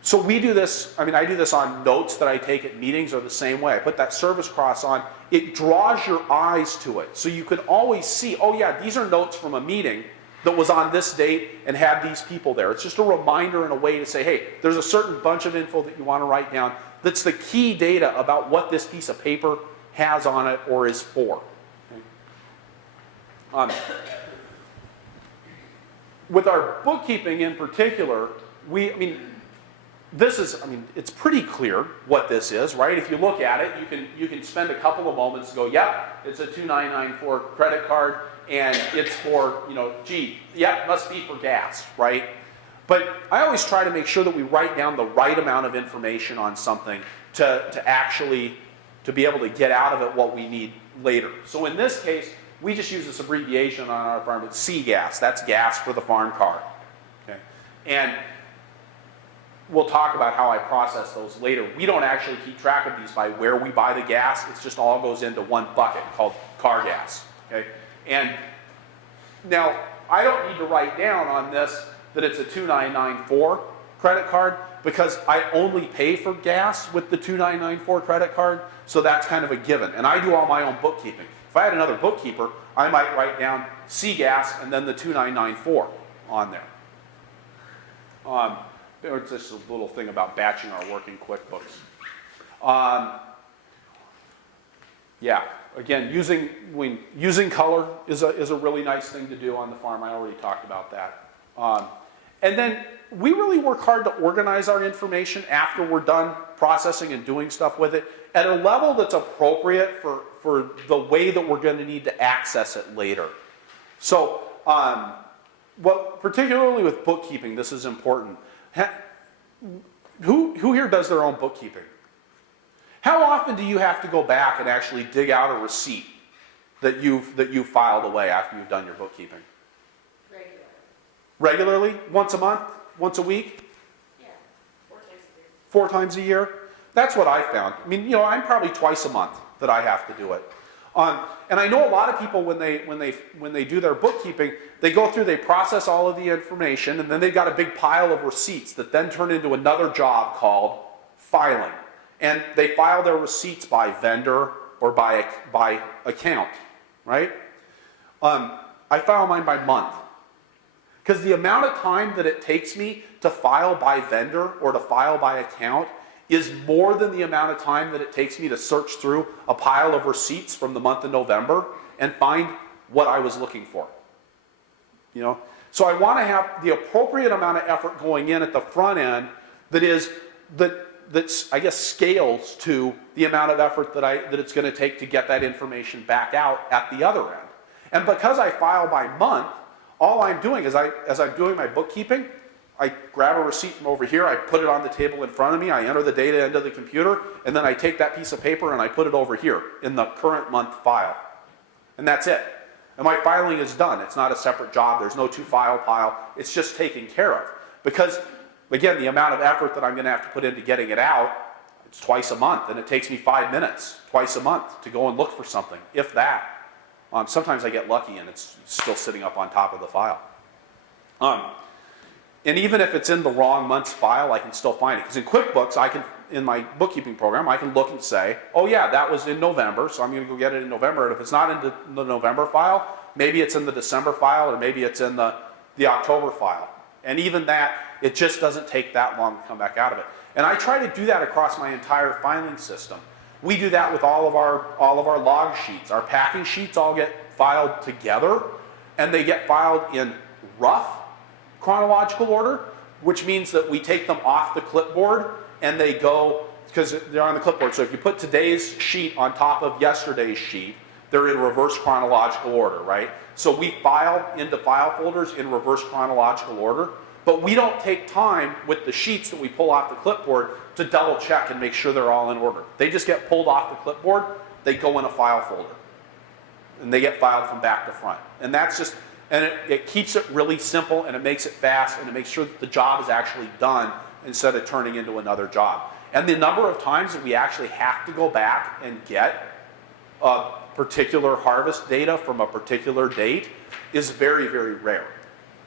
so we do this, I do this on notes that I take at meetings are the same way. I put that service cross on. It draws your eyes to it. So you can always see, oh yeah, these are notes from a meeting that was on this date and had these people there. It's just a reminder and a way to say, hey, there's a certain bunch of info that you want to write down that's the key data about what this piece of paper has on it or is for. With our bookkeeping in particular, this is, I mean, it's pretty clear what this is, right? If you look at it, you can spend a couple of moments to go, yep, it's a 2994 credit card, and it's for, you know, gee, yep, must be for gas, right? But I always try to make sure that we write down the right amount of information on something to actually, to be able to get out of it what we need later. So in this case, we just use this abbreviation on our farm. It's C-gas. That's gas for the farm car. Okay? And we'll talk about how I process those later. We don't actually keep track of these by where we buy the gas. It just all goes into one bucket called car gas. Okay? And now, I don't need to write down on this that it's a 2994 credit card because I only pay for gas with the 2994 credit card, so that's kind of a given. And I do all my own bookkeeping. If I had another bookkeeper, I might write down C-gas and then the 2994 on there. There's just a little thing about batching our work in QuickBooks. Yeah, again, using color is a really nice thing to do on the farm. I already talked about that. And then we really work hard to organize our information after we're done processing and doing stuff with it at a level that's appropriate for the way that we're going to need to access it later. So, particularly with bookkeeping, this is important. Who here does their own bookkeeping? How often do you have to go back and actually dig out a receipt that you've filed away after you've done your bookkeeping? Regularly? Once a month? Once a week? Yeah, 4 times a year. 4 times a year? That's what I found. I mean, you know, I'm probably twice a month that I have to do it. And I know a lot of people when they do their bookkeeping, they go through, they process all of the information, and then they've got a big pile of receipts that then turn into another job called filing. And they file their receipts by vendor or by account, right? I file mine by month. Because the amount of time that it takes me to file by vendor or to file by account is more than the amount of time that it takes me to search through a pile of receipts from the month of November and find what I was looking for. You know? So I want to have the appropriate amount of effort going in at the front end that's I guess scales to the amount of effort that it's going to take to get that information back out at the other end. And because I file by month, all I'm doing is as I'm doing my bookkeeping, I grab a receipt from over here, I put it on the table in front of me, I enter the data into the computer, and then I take that piece of paper and I put it over here in the current month file. And that's it. And my filing is done. It's not a separate job. There's no 2-file pile. It's just taken care of. Because, again, the amount of effort that I'm going to have to put into getting it out, it's twice a month, and it takes me 5 minutes twice a month to go and look for something, if that. Sometimes I get lucky and it's still sitting up on top of the file. And even if it's in the wrong month's file, I can still find it. Because in QuickBooks, in my bookkeeping program, I can look and say, oh yeah, that was in November, so I'm going to go get it in November. And if it's not in the November file, maybe it's in the December file, or maybe it's in the October file. And even that, it just doesn't take that long to come back out of it. And I try to do that across my entire filing system. We do that with all of our log sheets. Our packing sheets all get filed together, and they get filed in rough chronological order, which means that we take them off the clipboard and they go, because they're on the clipboard. So if you put today's sheet on top of yesterday's sheet, they're in reverse chronological order, right? So we file into file folders in reverse chronological order, but we don't take time with the sheets that we pull off the clipboard to double check and make sure they're all in order. They just get pulled off the clipboard, they go in a file folder, and they get filed from back to front. And that's just, and it keeps it really simple, and it makes it fast, and it makes sure that the job is actually done instead of turning into another job. And the number of times that we actually have to go back and get a particular harvest data from a particular date is very, very rare.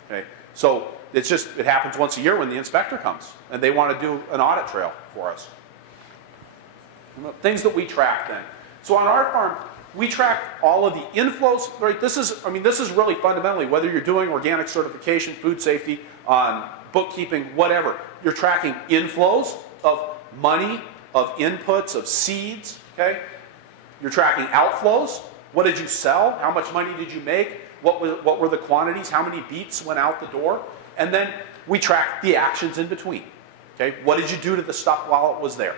Okay? So it happens once a year when the inspector comes and they want to do an audit trail for us. Things that we track then. So on our farm, we track all of the inflows, right? This is really fundamentally, whether you're doing organic certification, food safety, bookkeeping, whatever, you're tracking inflows of money, of inputs, of seeds, okay? You're tracking outflows. What did you sell? How much money did you make? What were the quantities? How many beets went out the door? And then we track the actions in between. Okay, what did you do to the stuff while it was there?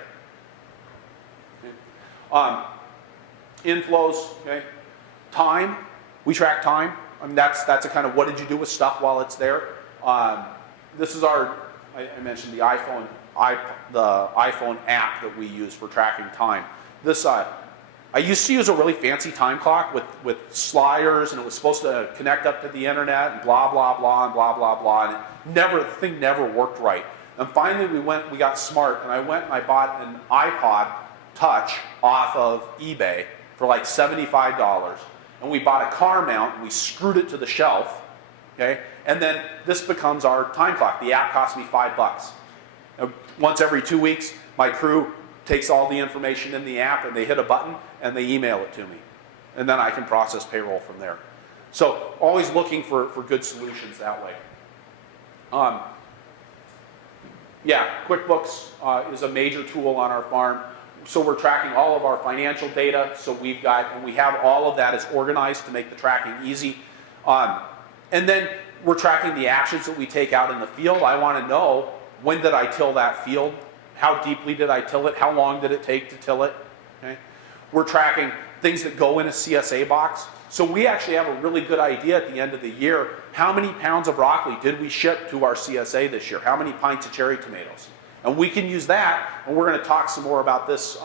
Okay. Inflows, okay. Time, we track time. I mean, that's a kind of what did you do with stuff while it's there. This is I mentioned the iPhone app that we use for tracking time. This, I used to use a really fancy time clock with sliders, and it was supposed to connect up to the internet and blah, blah, blah, and blah, blah, blah, and the thing never worked right. And finally we got smart, and I went and I bought an iPod Touch off of eBay for like $75. And we bought a car mount, and we screwed it to the shelf, okay? And then this becomes our time clock. The app cost me $5. Once every 2 weeks, my crew takes all the information in the app, and they hit a button, and they email it to me. And then I can process payroll from there. So always looking for good solutions that way. Yeah, QuickBooks is a major tool on our farm. So we're tracking all of our financial data. So we have all of that is organized to make the tracking easy. And then we're tracking the actions that we take out in the field. I want to know, when did I till that field? How deeply did I till it? How long did it take to till it? Okay. We're tracking things that go in a CSA box. So we actually have a really good idea at the end of the year, how many pounds of broccoli did we ship to our CSA this year? How many pints of cherry tomatoes? And we can use that, and we're going to talk some more about this.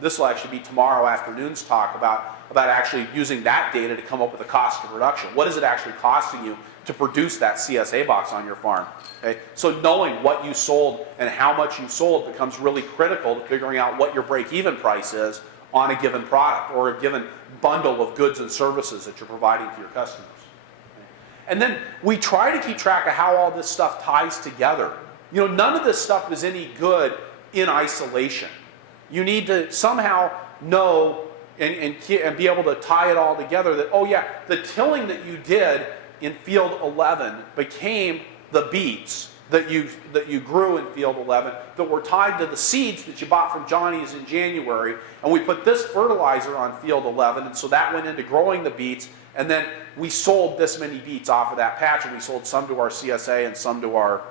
This will actually be tomorrow afternoon's talk about actually using that data to come up with a cost of production. What is it actually costing you to produce that CSA box on your farm? Okay? So knowing what you sold and how much you sold becomes really critical to figuring out what your break-even price is on a given product or a given bundle of goods and services that you're providing to your customers. Okay? And then we try to keep track of how all this stuff ties together. You know, none of this stuff is any good in isolation. You need to somehow know and be able to tie it all together that, oh yeah, the tilling that you did in field 11 became the beets that you grew in field 11 that were tied to the seeds that you bought from Johnny's in January, and we put this fertilizer on field 11, and so that went into growing the beets, and then we sold this many beets off of that patch, and we sold some to our CSA and some to our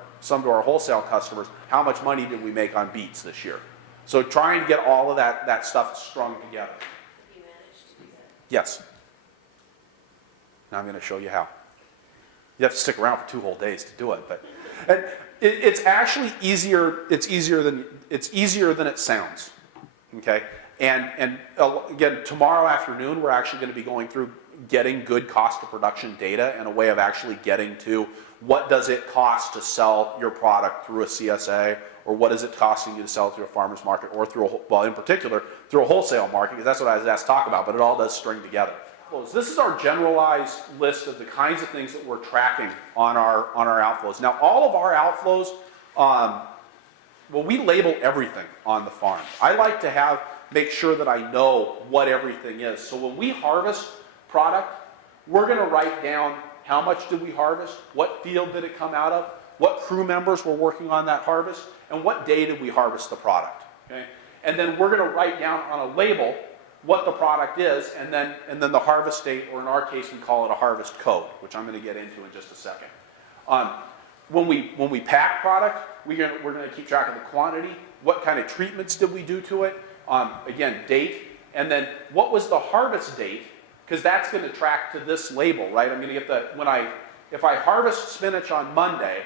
wholesale customers. How much money did we make on beets this year? So trying to get all of that stuff strung together. You managed to do that? Yes. Now I'm going to show you how. You have to stick around for 2 whole days to do it, but it's actually easier. It's easier than it sounds. Okay, and again, tomorrow afternoon we're actually going to be going through getting good cost of production data and a way of actually getting to what does it cost to sell your product through a CSA, or what is it costing you to sell through a farmer's market, or in particular, through a wholesale market, because that's what I was asked to talk about, but it all does string together. This is our generalized list of the kinds of things that we're tracking on our outflows. Now, all of our outflows, well, we label everything on the farm. I like to make sure that I know what everything is. So when we harvest product, we're going to write down how much did we harvest, what field did it come out of, what crew members were working on that harvest, and what day did we harvest the product. Okay? And then we're going to write down on a label what the product is, and then the harvest date, or in our case we call it a harvest code, which I'm going to get into in just a second. When we pack product, we're going to keep track of the quantity, what kind of treatments did we do to it, again, date, and then what was the harvest date, because that's going to track to this label, right? I'm going to get if I harvest spinach on Monday,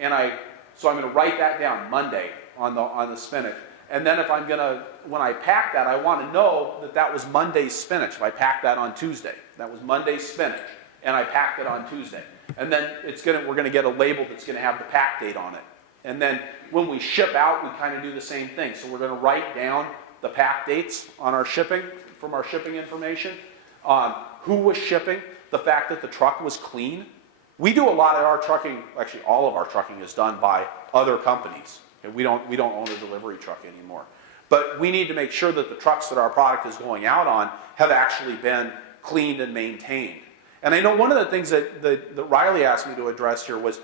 so I'm going to write that down, Monday, on the spinach. And then when I pack that, I want to know that was Monday's spinach. If I pack that on Tuesday, that was Monday's spinach, and I packed it on Tuesday. And then we're going to get a label that's going to have the pack date on it. And then when we ship out, we kind of do the same thing. So we're going to write down the pack dates on our shipping, from our shipping information, who was shipping, the fact that the truck was clean. We do a lot of our trucking, actually all of our trucking is done by other companies. We don't own a delivery truck anymore. But we need to make sure that the trucks that our product is going out on have actually been cleaned and maintained. And I know one of the things that Riley asked me to address here was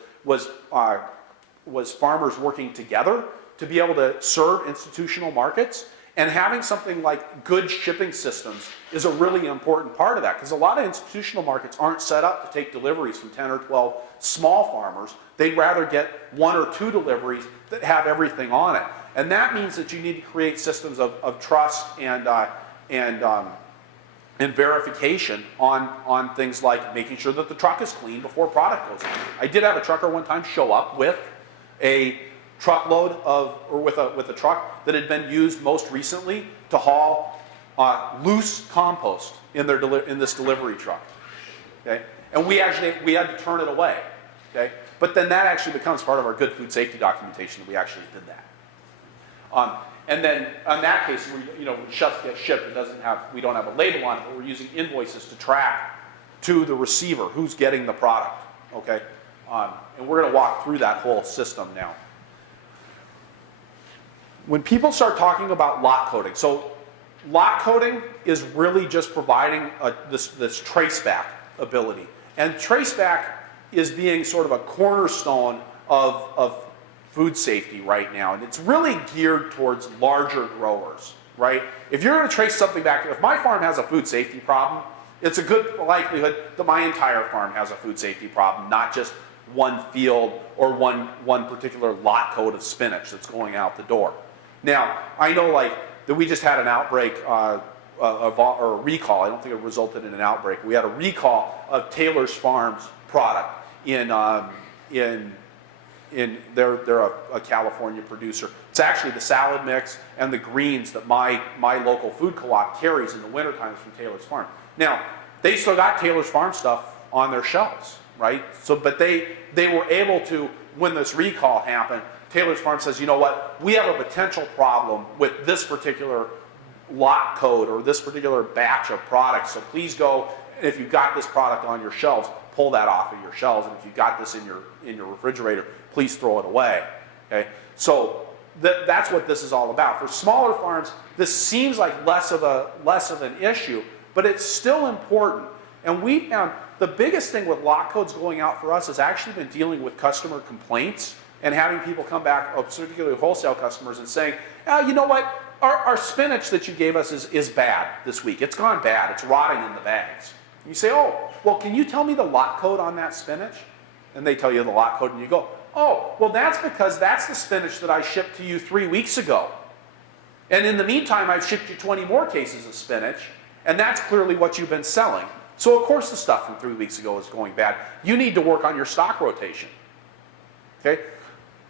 farmers working together to be able to serve institutional markets. And having something like good shipping systems is a really important part of that, because a lot of institutional markets aren't set up to take deliveries from 10 or 12 small farmers. They'd rather get 1 or 2 deliveries that have everything on it. And that means that you need to create systems of trust and verification on things like making sure that the truck is clean before product goes in. I did have a trucker one time show up with a truckload with a truck that had been used most recently to haul loose compost in this delivery truck. Okay, and we had to turn it away. Okay, but then that actually becomes part of our good food safety documentation that we actually did that. And then in that case, stuff gets shipped. We don't have a label on it, but we're using invoices to track to the receiver who's getting the product. Okay, and we're going to walk through that whole system now. When people start talking about lot coding, so lot coding is really just providing this traceback ability, and traceback is being sort of a cornerstone of food safety right now, and it's really geared towards larger growers, right? If you're going to trace something back, if my farm has a food safety problem, it's a good likelihood that my entire farm has a food safety problem, not just one field or one particular lot code of spinach that's going out the door. Now, I know that we just had an outbreak or a recall. I don't think it resulted in an outbreak. We had a recall of Taylor's Farms product they're a California producer. It's actually the salad mix and the greens that my local food co-op carries in the wintertime from Taylor's Farm. Now, they still got Taylor's Farm stuff on their shelves, right? So, but they were able to, when this recall happened, Taylor's Farm says, you know what, we have a potential problem with this particular lot code or this particular batch of products, so please go, and if you've got this product on your shelves, pull that off of your shelves, and if you've got this in your refrigerator, please throw it away. Okay, so that's what this is all about. For smaller farms, this seems like less of an issue, but it's still important. And we found the biggest thing with lot codes going out for us has actually been dealing with customer complaints and having people come back, particularly wholesale customers, and saying, oh, you know what, our spinach that you gave us is bad this week. It's gone bad. It's rotting in the bags. And you say, oh, well, can you tell me the lot code on that spinach? And they tell you the lot code, and you go, oh, well, that's because that's the spinach that I shipped to you 3 weeks ago. And in the meantime, I've shipped you 20 more cases of spinach, and that's clearly what you've been selling. So, of course, the stuff from 3 weeks ago is going bad. You need to work on your stock rotation. Okay?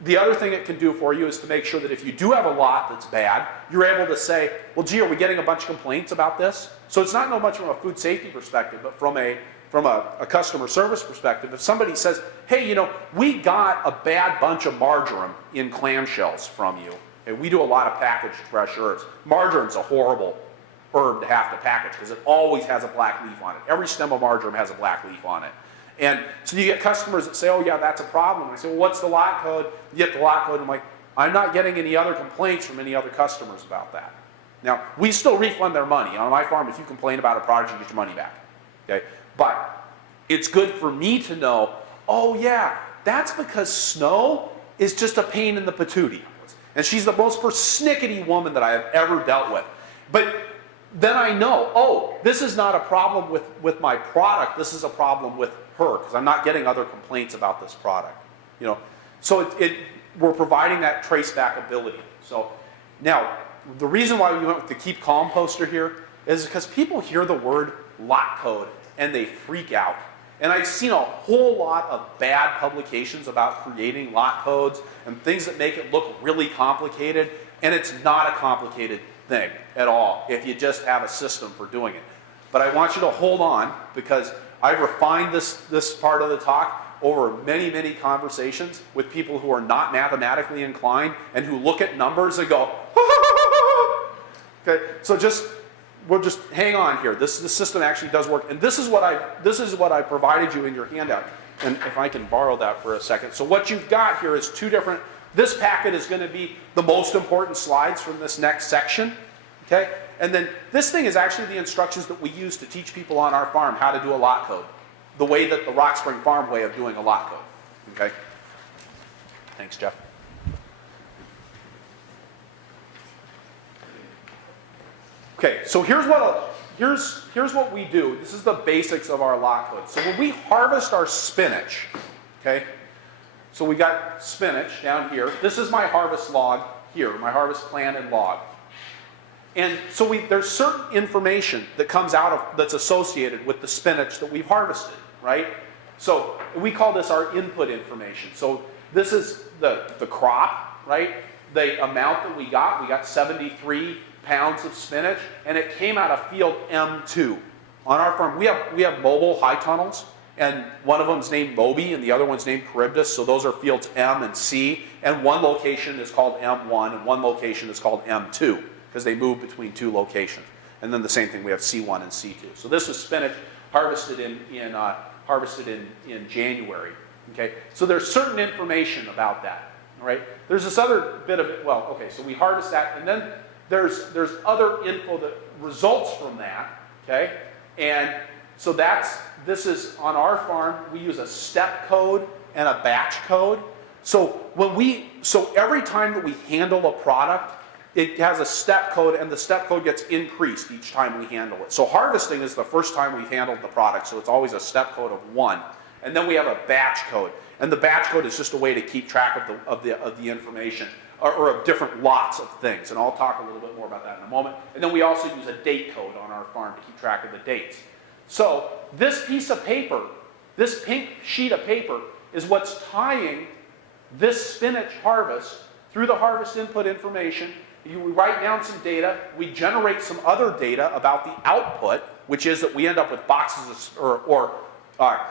The other thing it can do for you is to make sure that if you do have a lot that's bad, you're able to say, well, gee, are we getting a bunch of complaints about this? So it's not so much from a food safety perspective, but from a customer service perspective. If somebody says, hey, we got a bad bunch of marjoram in clamshells from you, and we do a lot of packaged fresh herbs. Marjoram's a horrible herb to have to package because it always has a black leaf on it. Every stem of marjoram has a black leaf on it. And so you get customers that say, oh yeah, that's a problem. And I say, well, what's the lot code? You get the lot code, and I'm like, I'm not getting any other complaints from any other customers about that. Now, we still refund their money. On my farm, if you complain about a product, you get your money back. Okay? But it's good for me to know, oh yeah, that's because Snow is just a pain in the patootie. And she's the most persnickety woman that I have ever dealt with. But then I know, oh, this is not a problem with my product, this is a problem with her, because I'm not getting other complaints about this product. So we're providing that traceback ability. So now, the reason why we went with the Keep Calm poster here is because people hear the word lot code and they freak out. And I've seen a whole lot of bad publications about creating lot codes and things that make it look really complicated, and it's not a complicated thing at all if you just have a system for doing it. But I want you to hold on, because I've refined this part of the talk over many, many conversations with people who are not mathematically inclined and who look at numbers and go, okay, so we'll just hang on here. The system actually does work, and this is what I provided you in your handout. And if I can borrow that for a second. So what you've got here is two different. This packet is going to be the most important slides from this next section. Okay, and then this thing is actually the instructions that we use to teach people on our farm how to do a lot code, the way that the Rock Spring Farm way of doing a lot code. Okay. Thanks, Jeff. Okay, so here's what we do. This is the basics of our lot code. So when we harvest our spinach, okay, so we got spinach down here. This is my harvest log here, my harvest plan and log. And so there's certain information that comes out of, that's associated with the spinach that we've harvested, right? So we call this our input information. So this is the crop, right? The amount that we got 73 pounds of spinach, and it came out of field M2. On our farm, we have mobile high tunnels, and one of them's named Moby, and the other one's named Charybdis, so those are fields M and C, and one location is called M1, and one location is called M2, because they move between two locations. And then the same thing, we have C1 and C2. So this was spinach harvested in January, okay? So there's certain information about that, all right? There's this other bit of it, well, okay, so we harvest that, and then there's other info that results from that, okay? And so this is, on our farm, we use a step code and a batch code. So every time that we handle a product, it has a step code, and the step code gets increased each time we handle it. So harvesting is the first time we've handled the product, so it's always a step code of 1. And then we have a batch code, and the batch code is just a way to keep track of the information, or of different lots of things. And I'll talk a little bit more about that in a moment. And then we also use a date code on our farm to keep track of the dates. So this piece of paper, this pink sheet of paper, is what's tying this spinach harvest through the harvest input information. We write down some data, we generate some other data about the output, which is that we end up with boxes or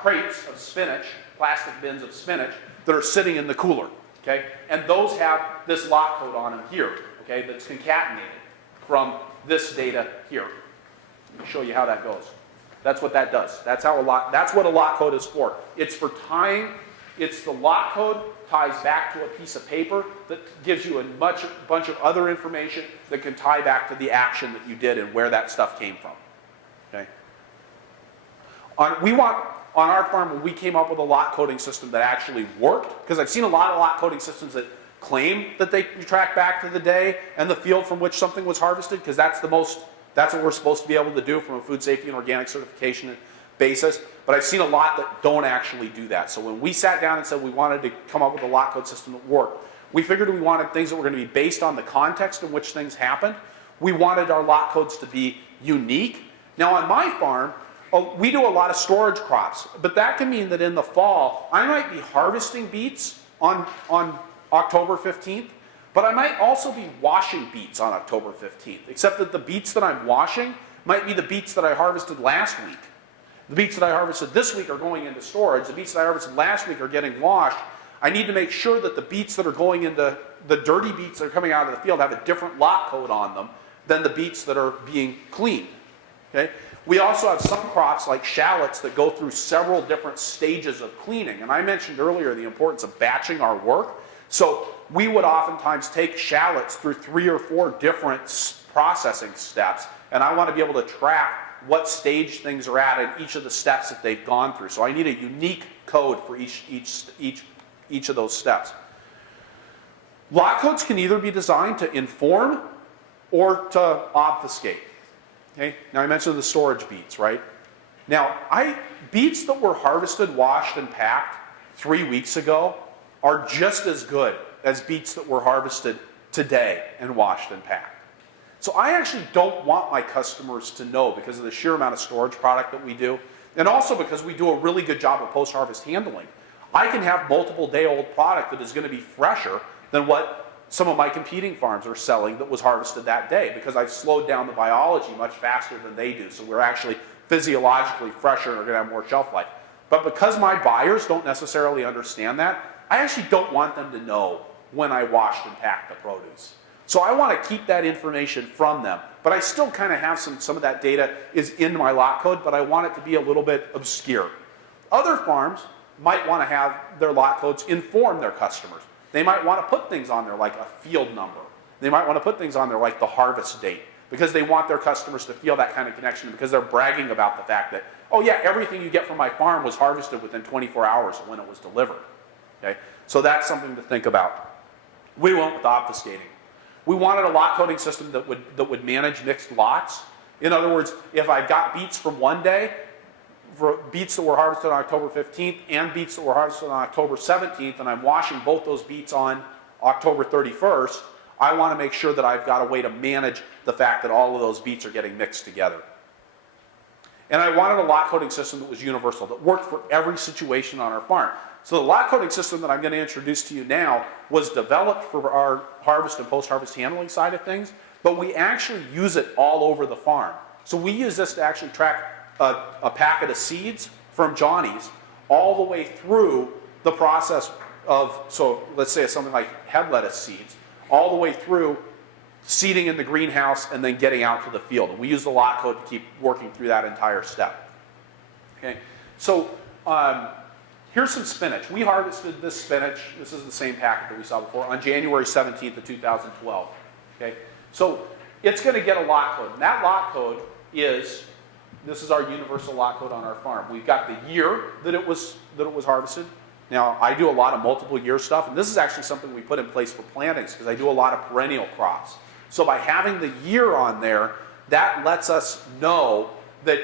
crates of spinach, plastic bins of spinach, that are sitting in the cooler, okay? And those have this lot code on them here, okay, that's concatenated from this data here. Let me show you how that goes. That's what that does. That's what a lot code is for. It's for tying, the lot code ties back to a piece of paper that gives you a bunch of other information that can tie back to the action that you did and where that stuff came from. Okay? On our farm, we came up with a lot coding system that actually worked, because I've seen a lot of lot coding systems that claim that they track back to the day and the field from which something was harvested, because that's what we're supposed to be able to do from a food safety and organic certification basis. But I've seen a lot that don't actually do that. So when we sat down and said we wanted to come up with a lot code system that worked, we figured we wanted things that were going to be based on the context in which things happened. We wanted our lot codes to be unique. Now on my farm, we do a lot of storage crops, but that can mean that in the fall, I might be harvesting beets on October 15th, but I might also be washing beets on October 15th, except that the beets that I'm washing might be the beets that I harvested last week. The beets that I harvested this week are going into storage. The beets that I harvested last week are getting washed. I need to make sure that the beets that are going into, the dirty beets that are coming out of the field have a different lot code on them than the beets that are being cleaned. Okay? We also have some crops like shallots that go through several different stages of cleaning. And I mentioned earlier the importance of batching our work. So we would oftentimes take shallots through 3 or 4 different processing steps, and I want to be able to track what stage things are at in each of the steps that they've gone through. So I need a unique code for each of those steps. Lot codes can either be designed to inform or to obfuscate. Okay? Now I mentioned the storage beets, right? Now, beets that were harvested, washed, and packed 3 weeks ago are just as good as beets that were harvested today and washed and packed. So I actually don't want my customers to know, because of the sheer amount of storage product that we do, and also because we do a really good job of post-harvest handling. I can have multiple day-old product that is going to be fresher than what some of my competing farms are selling that was harvested that day, because I've slowed down the biology much faster than they do. So we're actually physiologically fresher and are going to have more shelf life. But because my buyers don't necessarily understand that, I actually don't want them to know when I washed and packed the produce. So I want to keep that information from them. But I still kind of have some of that data is in my lot code, but I want it to be a little bit obscure. Other farms might want to have their lot codes inform their customers. They might want to put things on there like a field number. They might want to put things on there like the harvest date, because they want their customers to feel that kind of connection, because they're bragging about the fact that, oh yeah, everything you get from my farm was harvested within 24 hours of when it was delivered. Okay? So that's something to think about. We went with obfuscating. We wanted a lot coding system that would manage mixed lots. In other words, if I've got beets from one day, for beets that were harvested on October 15th and beets that were harvested on October 17th, and I'm washing both those beets on October 31st, I want to make sure that I've got a way to manage the fact that all of those beets are getting mixed together. And I wanted a lot coding system that was universal, that worked for every situation on our farm. So the lot coding system that I'm going to introduce to you now was developed for our harvest and post-harvest handling side of things, but we actually use it all over the farm. So we use this to actually track a packet of seeds from Johnny's all the way through the process of, so let's say it's something like head lettuce seeds, all the way through seeding in the greenhouse and then getting out to the field. And we use the lot code to keep working through that entire step. Okay, so here's some spinach. We harvested this spinach, this is the same packet that we saw before, on January 17th of 2012. Okay, so it's going to get a lot code, and that lot code is, this is our universal lot code on our farm. We've got the year that it was harvested. Now, I do a lot of multiple year stuff, and this is actually something we put in place for plantings because I do a lot of perennial crops. So by having the year on there, that lets us know that,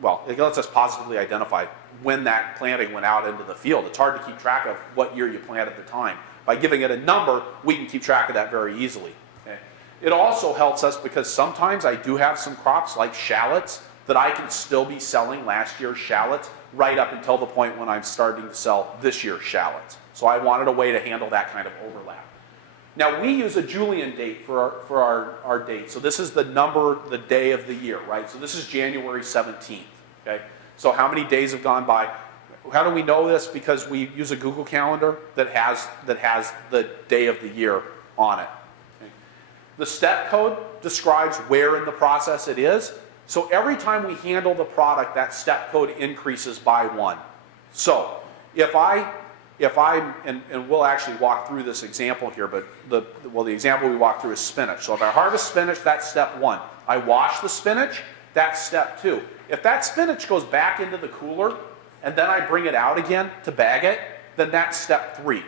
well, it lets us positively identify when that planting went out into the field. It's hard to keep track of what year you plant at the time. By giving it a number, we can keep track of that very easily. Okay? It also helps us because sometimes I do have some crops like shallots that I can still be selling last year's shallots right up until the point when I'm starting to sell this year's shallots. So I wanted a way to handle that kind of overlap. Now we use a Julian date for our date. So this is the number, the day of the year, right? So this is January 17th, okay? So how many days have gone by? How do we know this? Because we use a Google Calendar that has the day of the year on it. Okay? The step code describes where in the process it is. So every time we handle the product, that step code increases by 1. So if I'm, and we'll actually walk through this example here, but the example we walk through is spinach. So if I harvest spinach, that's step 1. I wash the spinach, that's step 2. If that spinach goes back into the cooler and then I bring it out again to bag it, then that's step 3.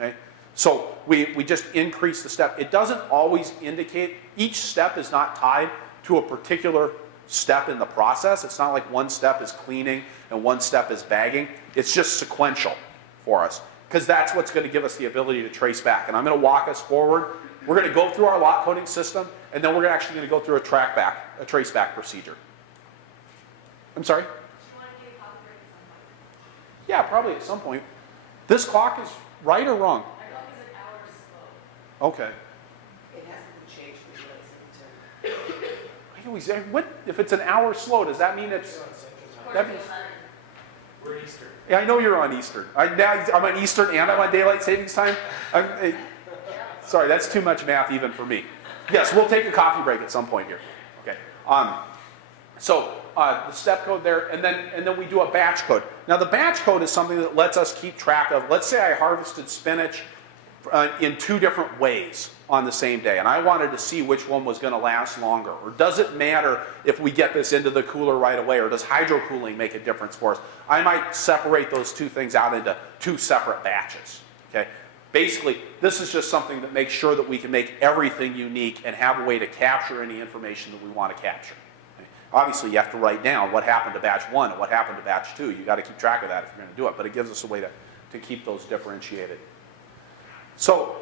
Okay? So we just increase the step. It doesn't always indicate, each step is not tied to a particular step in the process. It's not like one step is cleaning and one step is bagging. It's just sequential for us because that's what's going to give us the ability to trace back. And I'm going to walk us forward. We're going to go through our lot coding system, and then we're actually going to go through a trace back procedure. I'm sorry? Do you want to do a coffee break at some point? Yeah, probably at some point. This clock is right or wrong? I thought it was an hour slow. Okay. It hasn't changed for you guys. What if it's an hour slow? Does that mean it's? Quarter to means- 11. We're Eastern. Yeah, I know you're on Eastern. I'm on Eastern and I'm on daylight savings time. Sorry, that's too much math even for me. Yes, we'll take a coffee break at some point here. Okay. So the step code there, and then we do a batch code. Now the batch code is something that lets us keep track of. Let's say I harvested spinach in 2 different ways on the same day, and I wanted to see which one was going to last longer. Or does it matter if we get this into the cooler right away, or does hydrocooling make a difference for us? I might separate those 2 things out into 2 separate batches. Okay. Basically, this is just something that makes sure that we can make everything unique and have a way to capture any information that we want to capture. Okay? Obviously, you have to write down what happened to batch 1 and what happened to batch 2. You got to keep track of that if you're going to do it, but it gives us a way to keep those differentiated. So,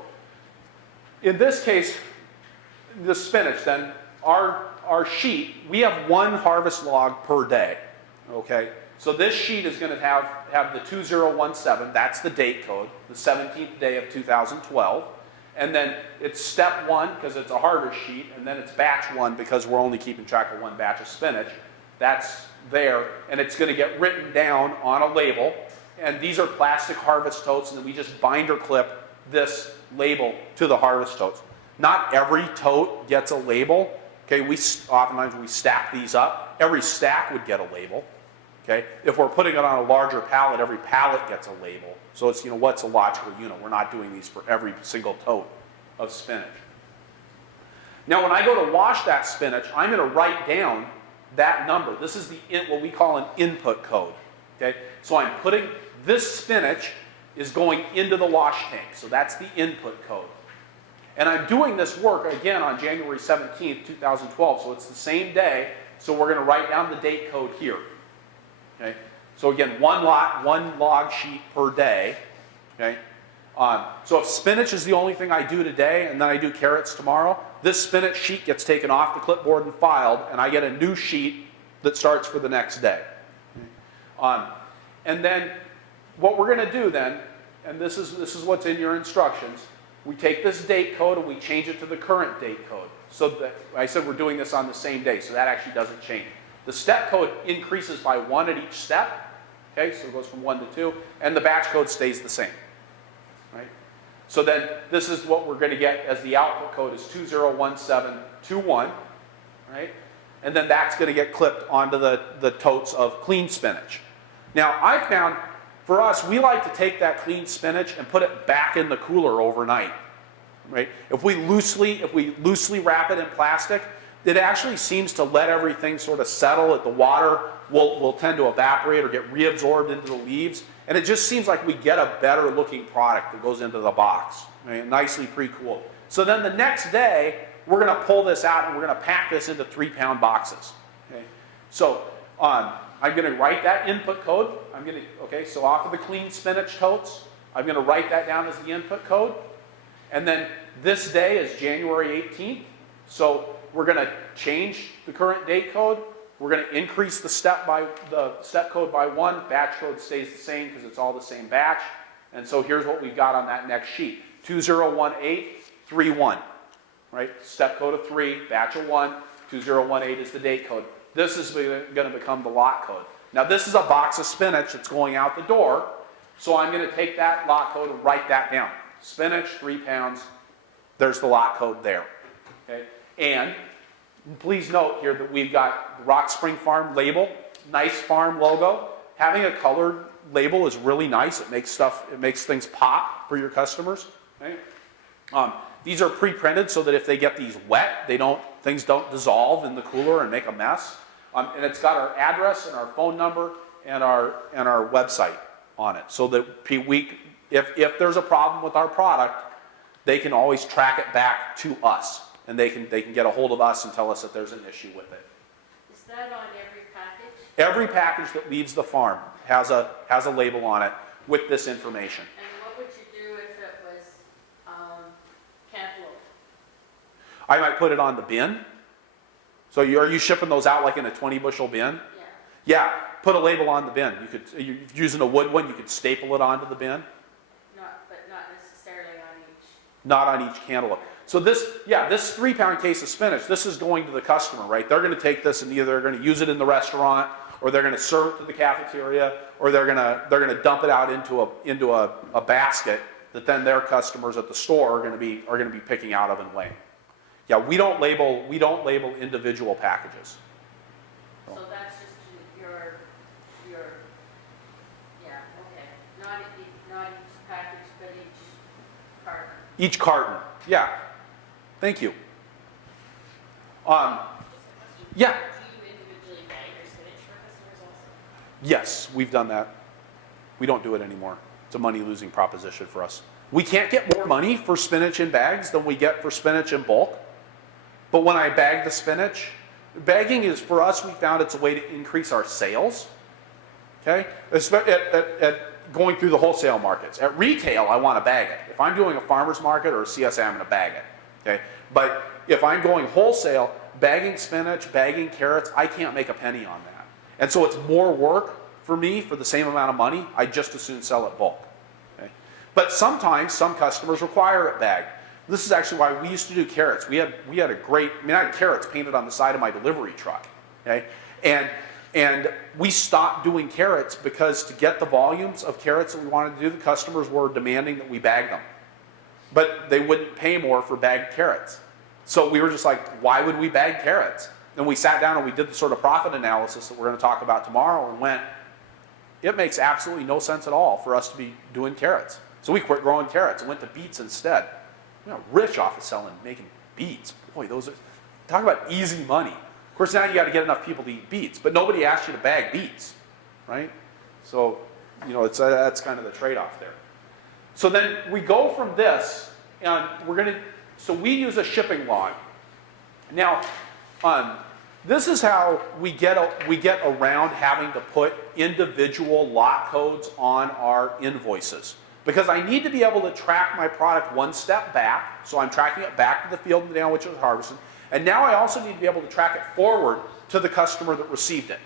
in this case, the spinach, then, our sheet, we have 1 harvest log per day, okay? So this sheet is going to have the 2017, that's the date code, the 17th day of 2012, and then it's step 1 because it's a harvest sheet, and then it's batch 1 because we're only keeping track of 1 batch of spinach. That's there, and it's going to get written down on a label, and these are plastic harvest totes, and then we just binder clip this label to the harvest totes. Not every tote gets a label. Okay, oftentimes we stack these up. Every stack would get a label. Okay, if we're putting it on a larger pallet, every pallet gets a label. So it's, what's a logical unit? We're not doing these for every single tote of spinach. Now, when I go to wash that spinach, I'm going to write down that number. This is what we call an input code. Okay, so I'm putting this spinach is going into the wash tank. So that's the input code. And I'm doing this work again on January 17th, 2012, so it's the same day. So we're going to write down the date code here. Okay? So again, one log sheet per day. Okay? So if spinach is the only thing I do today, and then I do carrots tomorrow, this spinach sheet gets taken off the clipboard and filed, and I get a new sheet that starts for the next day. And then what we're going to do then, and this is what's in your instructions, we take this date code and we change it to the current date code. So that, I said we're doing this on the same day, so that actually doesn't change. The step code increases by 1 at each step. Okay, so it goes from 1 to 2, and the batch code stays the same. Right? So then this is what we're going to get as the output code is 201721. Right? And then that's going to get clipped onto the totes of clean spinach. Now I found, for us, we like to take that clean spinach and put it back in the cooler overnight. Right? If we loosely wrap it in plastic, it actually seems to let everything sort of settle. The water will tend to evaporate or get reabsorbed into the leaves. And it just seems like we get a better looking product that goes into the box. Right? Nicely pre-cooled. So then the next day, we're going to pull this out and we're going to pack this into 3-pound boxes. Okay? So I'm going to write that input code. Okay, so off of the clean spinach totes, I'm going to write that down as the input code. And then this day is January 18th. So we're going to change the current date code. We're going to increase the step code by 1. Batch code stays the same because it's all the same batch. And so here's what we've got on that next sheet. 201831. Right? Step code of 3, batch of 1, 2018 is the date code. This is going to become the lot code. Now this is a box of spinach that's going out the door. So I'm going to take that lot code and write that down. Spinach, 3 pounds. There's the lot code there. Okay? And please note here that we've got the Rock Spring Farm label, nice farm logo. Having a colored label is really nice. It makes things pop for your customers. Okay? These are pre-printed so that if they get these wet, things don't dissolve in the cooler and make a mess. And it's got our address and our phone number and our website on it, so that if there's a problem with our product, they can always track it back to us, and they can get a hold of us and tell us that there's an issue with it. Is that on every package? Every package that leaves the farm has a label on it with this information. And what would you do if it was cantaloupe? I might put it on the bin. So are you shipping those out like in a 20-bushel bin? Yeah. Yeah, put a label on the bin. You're using a wood one, you could staple it onto the bin. But not necessarily on each. Not on each cantaloupe. So this 3-pound case of spinach, this is going to the customer, right? They're going to take this and either they're going to use it in the restaurant, or they're going to serve it to the cafeteria, or they're going to dump it out into a basket that then their customers at the store are going to be picking out of and weighing. Yeah, we don't label individual packages. So that's just your yeah, okay. Not each package, but each carton. Each carton. Yeah. Thank you. Yeah. Do you individually bag your spinach for customers also? Yes, we've done that. We don't do it anymore. It's a money-losing proposition for us. We can't get more money for spinach in bags than we get for spinach in bulk. But when I bag the spinach, bagging is, for us, we found it's a way to increase our sales. Okay? At going through the wholesale markets. At retail, I want to bag it. If I'm doing a farmer's market or a CSA, I'm going to bag it. Okay? But if I'm going wholesale, bagging spinach, bagging carrots, I can't make a penny on that. And so it's more work for me for the same amount of money. I just as soon sell it bulk. Okay? But sometimes some customers require it bagged. This is actually why we used to do carrots. We had a great, I had carrots painted on the side of my delivery truck. Okay? And we stopped doing carrots because to get the volumes of carrots that we wanted to do, the customers were demanding that we bag them. But they wouldn't pay more for bagged carrots. So we were just like, why would we bag carrots? And we sat down and we did the sort of profit analysis that we're going to talk about tomorrow and went, it makes absolutely no sense at all for us to be doing carrots. So we quit growing carrots and went to beets instead. Rich off of making beets. Boy, talk about easy money. Of course, now you got to get enough people to eat beets, but nobody asked you to bag beets, right? So, that's kind of the trade-off there. So then we go from this, and we're going to So we use a shipping log. Now, this is how we get around having to put individual lot codes on our invoices. Because I need to be able to track my product one step back, so I'm tracking it back to the field and the day on which it was harvested. And now I also need to be able to track it forward to the customer that received it.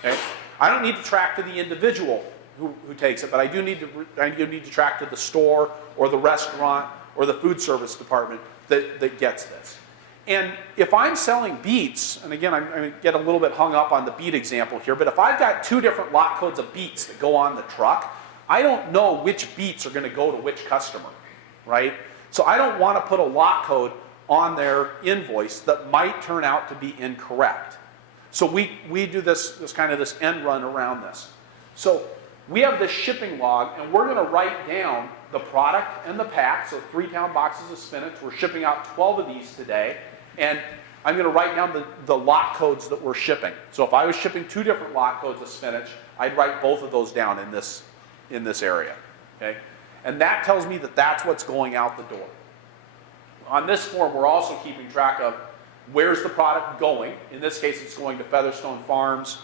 Okay? I don't need to track to the individual who takes it, but I do need to track to the store or the restaurant or the food service department that gets this. And if I'm selling beets, and again, I'm going to get a little bit hung up on the beet example here, but if I've got 2 different lot codes of beets that go on the truck, I don't know which beets are going to go to which customer, right? So I don't want to put a lot code on their invoice that might turn out to be incorrect. So we do this end run around this. So we have this shipping log, and we're going to write down the product and the pack, so 3-pound boxes of spinach. We're shipping out 12 of these today, and I'm going to write down the lot codes that we're shipping. So if I was shipping 2 different lot codes of spinach, I'd write both of those down in this area, okay? And that tells me that that's what's going out the door. On this form, we're also keeping track of where's the product going. In this case, it's going to Featherstone Farms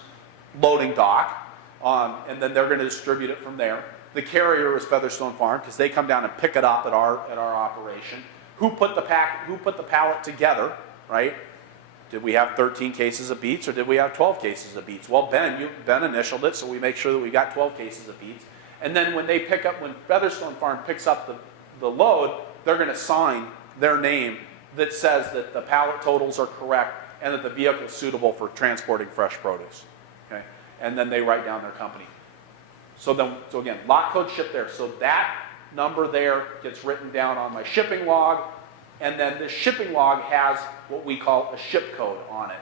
loading dock, and then they're going to distribute it from there. The carrier is Featherstone Farm because they come down and pick it up at our operation. Who put the pallet together, right? Did we have 13 cases of beets or did we have 12 cases of beets? Well, Ben initialed it, so we make sure that we got 12 cases of beets. And then when Featherstone Farm picks up the load, they're going to sign their name that says that the pallet totals are correct and that the vehicle is suitable for transporting fresh produce. Okay? And then they write down their company. So again, lot code shipped there. So that number there gets written down on my shipping log, and then the shipping log has what we call a ship code on it.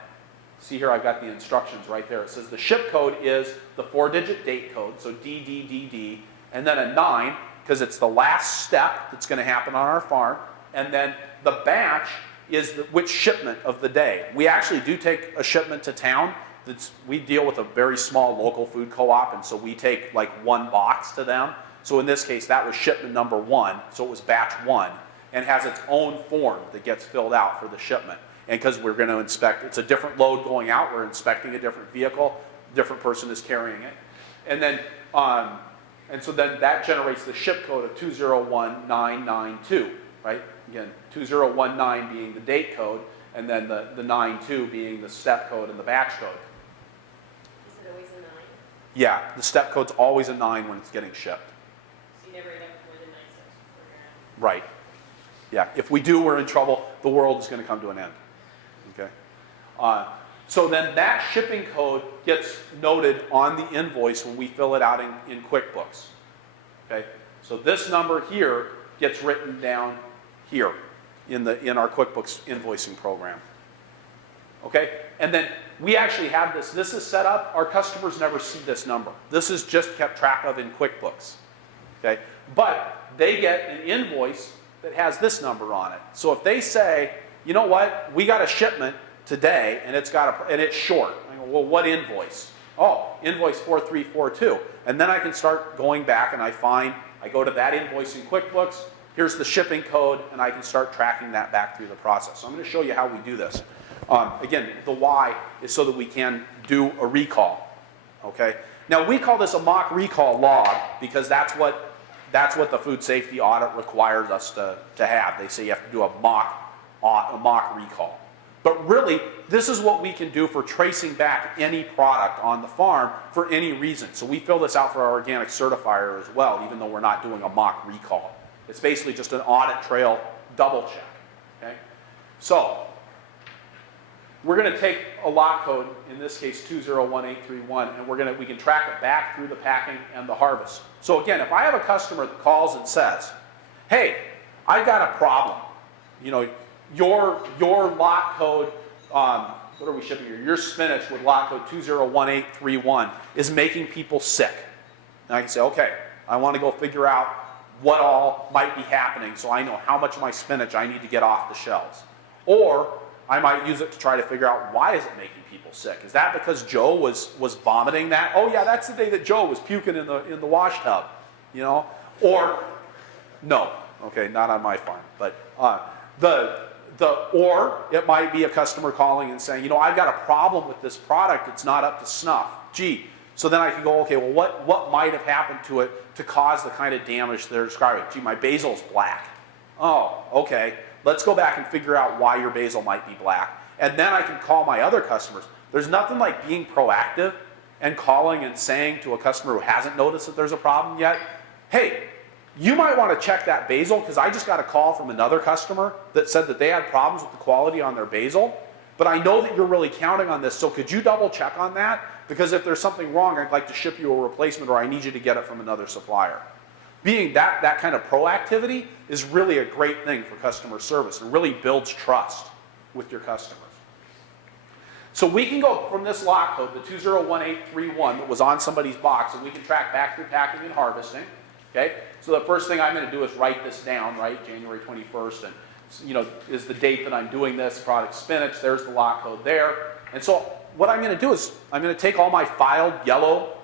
See here, I've got the instructions right there. It says the ship code is the 4-digit date code, so DDDD, and then a 9, because it's the last step that's going to happen on our farm, and then the batch is which shipment of the day. We actually do take a shipment to town. We deal with a very small local food co-op, and so we take like 1 box to them. So in this case, that was shipment number 1, so it was batch 1, and has its own form that gets filled out for the shipment. And because we're going to inspect, it's a different load going out, we're inspecting a different vehicle, different person is carrying it. And then, and so then that generates the ship code of 201992, right? Again, 2019 being the date code, and then the 92 being the step code and the batch code. Is it always a 9? Yeah, the step code's always a 9 when it's getting shipped. So you never end up with more than 9 steps before you're out. Right. Yeah, if we do, we're in trouble. The world is going to come to an end. Okay. So then that shipping code gets noted on the invoice when we fill it out in QuickBooks. Okay. So this number here gets written down here in our QuickBooks invoicing program. Okay. And then we actually have this. This is set up. Our customers never see this number. This is just kept track of in QuickBooks. Okay. But they get an invoice that has this number on it. So if they say, you know what, we got a shipment today and it's short. I go, well, what invoice? Oh, invoice 4342. And then I can start going back and I go to that invoice in QuickBooks, here's the shipping code, and I can start tracking that back through the process. So I'm going to show you how we do this. Again, the why is so that we can do a recall. Okay? Now we call this a mock recall log because that's what the food safety audit requires us to have. They say you have to do a mock recall. But really, this is what we can do for tracing back any product on the farm for any reason. So we fill this out for our organic certifier as well, even though we're not doing a mock recall. It's basically just an audit trail double check. Okay? So we're going to take a lot code, in this case 201831, and we can track it back through the packing and the harvest. So again, if I have a customer that calls and says, hey, I've got a problem. You know, your lot code, what are we shipping here? Your spinach with lot code 201831 is making people sick. And I can say, okay, I want to go figure out what all might be happening so I know how much of my spinach I need to get off the shelves. Or I might use it to try to figure out why is it making people sick. Is that because Joe was vomiting that? Oh yeah, that's the day that Joe was puking in the wash tub, you know? Or, no, okay, not on my farm. But Or it might be a customer calling and saying, I've got a problem with this product, it's not up to snuff. Gee, so then I can go, okay, well, what might have happened to it to cause the kind of damage they're describing? Gee, my basil's black. Oh, okay. Let's go back and figure out why your basil might be black. And then I can call my other customers. There's nothing like being proactive and calling and saying to a customer who hasn't noticed that there's a problem yet, hey, you might want to check that basil because I just got a call from another customer that said that they had problems with the quality on their basil, but I know that you're really counting on this, so could you double check on that? Because if there's something wrong, I'd like to ship you a replacement or I need you to get it from another supplier. Being that kind of proactivity is really a great thing for customer service. It really builds trust with your customers. So we can go from this lot code, the 201831 that was on somebody's box, and we can track back through packing and harvesting. Okay? So the first thing I'm going to do is write this down, right? January 21st, and is the date that I'm doing this, product spinach, there's the lot code there. And so what I'm going to do is I'm going to take all my filed yellow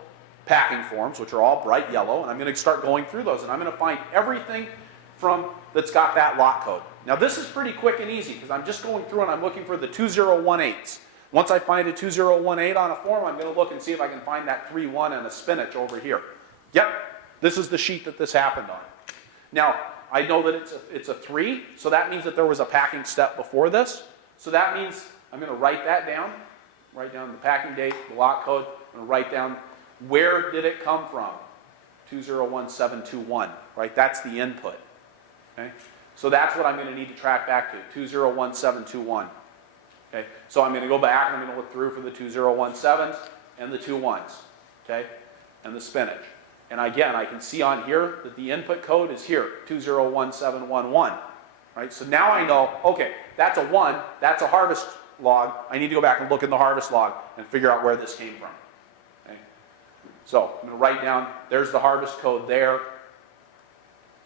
packing forms, which are all bright yellow, and I'm going to start going through those, and I'm going to find everything that's got that lot code. Now this is pretty quick and easy because I'm just going through and I'm looking for the 2018s. Once I find a 2018 on a form, I'm going to look and see if I can find that 31 and a spinach over here. Yep, this is the sheet that this happened on. Now, I know that it's a 3, so that means that there was a packing step before this. So that means I'm going to write that down, write down the packing date, the lot code, I'm going to write down where did it come from, 201721, right? That's the input, okay? So that's what I'm going to need to track back to, 201721. Okay, so I'm going to go back and I'm going to look through for the 2017s and the 21s, okay, and the spinach. And again, I can see on here that the input code is here, 201711, right? So now I know, okay, that's a 1, that's a harvest log. I need to go back and look in the harvest log and figure out where this came from. Okay? So I'm going to write down, there's the harvest code there.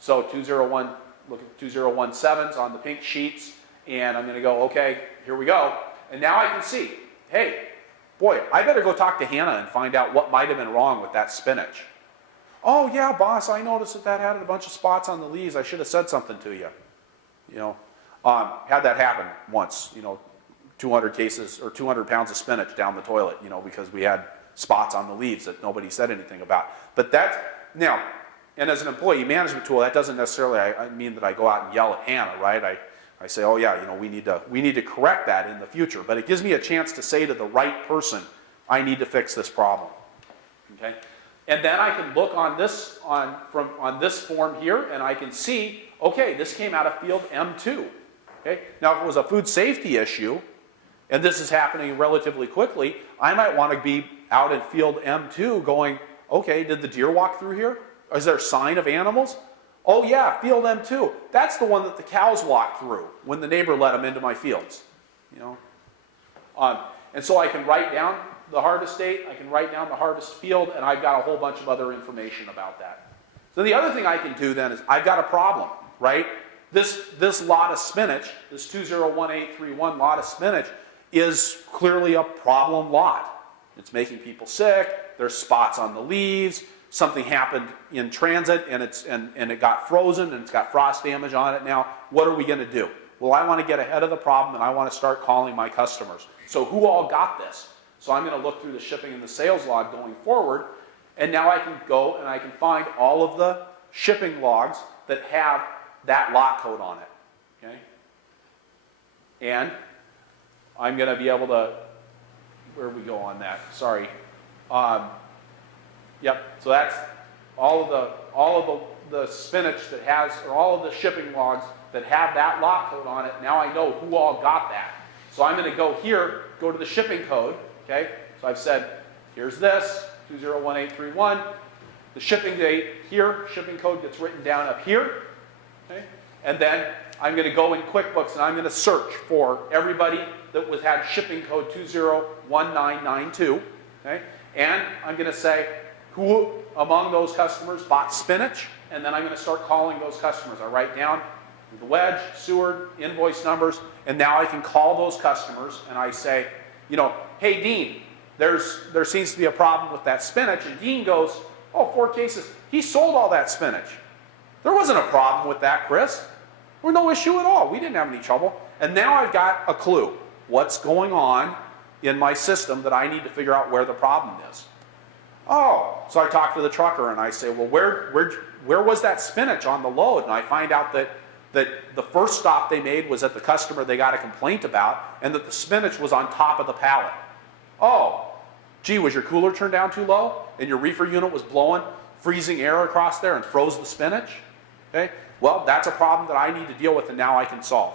So 201, look at 2017s on the pink sheets. And I'm going to go, okay, here we go. And now I can see, hey, boy, I better go talk to Hannah and find out what might have been wrong with that spinach. Oh, yeah, boss, I noticed that had a bunch of spots on the leaves. I should have said something to you. Had that happen once, 200 cases or 200 pounds of spinach down the toilet, because we had spots on the leaves that nobody said anything about. But now, and as an employee management tool, that doesn't necessarily I mean that I go out and yell at Hannah, right? I say, oh yeah, we need to correct that in the future. But it gives me a chance to say to the right person, I need to fix this problem. Okay? And then I can look on this form here, and I can see, okay, this came out of field M2. Okay? Now, if it was a food safety issue, and this is happening relatively quickly, I might want to be out in field M2 going, okay, did the deer walk through here? Is there a sign of animals? Oh yeah, field M2. That's the one that the cows walked through when the neighbor let them into my fields. And so I can write down the harvest date, I can write down the harvest field, and I've got a whole bunch of other information about that. So the other thing I can do then is I've got a problem, right? This lot of spinach, this 201831 lot of spinach, is clearly a problem lot. It's making people sick, there's spots on the leaves, something happened in transit and it got frozen and it's got frost damage on it now. What are we going to do? Well, I want to get ahead of the problem and I want to start calling my customers. So who all got this? So I'm going to look through the shipping and the sales log going forward, and now I can go and I can find all of the shipping logs that have that lot code on it. Okay? And I'm going to be able to, where we go on that? Sorry. Yep, so that's all of the spinach that has, or all of the shipping logs that have that lot code on it. Now I know who all got that. So I'm going to go here, go to the shipping code, okay? So I've said, here's this, 201831. The shipping date here, shipping code gets written down up here, okay? And then I'm going to go in QuickBooks and I'm going to search for everybody that had shipping code 201992, okay? And I'm going to say, who among those customers bought spinach? And then I'm going to start calling those customers. I write down the Wedge, Seward, invoice numbers, and now I can call those customers and I say, hey Dean, there seems to be a problem with that spinach. And Dean goes, oh, 4 cases. He sold all that spinach. There wasn't a problem with that, Chris. Or no issue at all. We didn't have any trouble. And now I've got a clue. What's going on in my system that I need to figure out where the problem is? Oh, so I talk to the trucker and I say, well, where was that spinach on the load? And I find out that the first stop they made was at the customer they got a complaint about, and that the spinach was on top of the pallet. Oh, gee, was your cooler turned down too low and your reefer unit was blowing freezing air across there and froze the spinach? Okay, well, that's a problem that I need to deal with and now I can solve.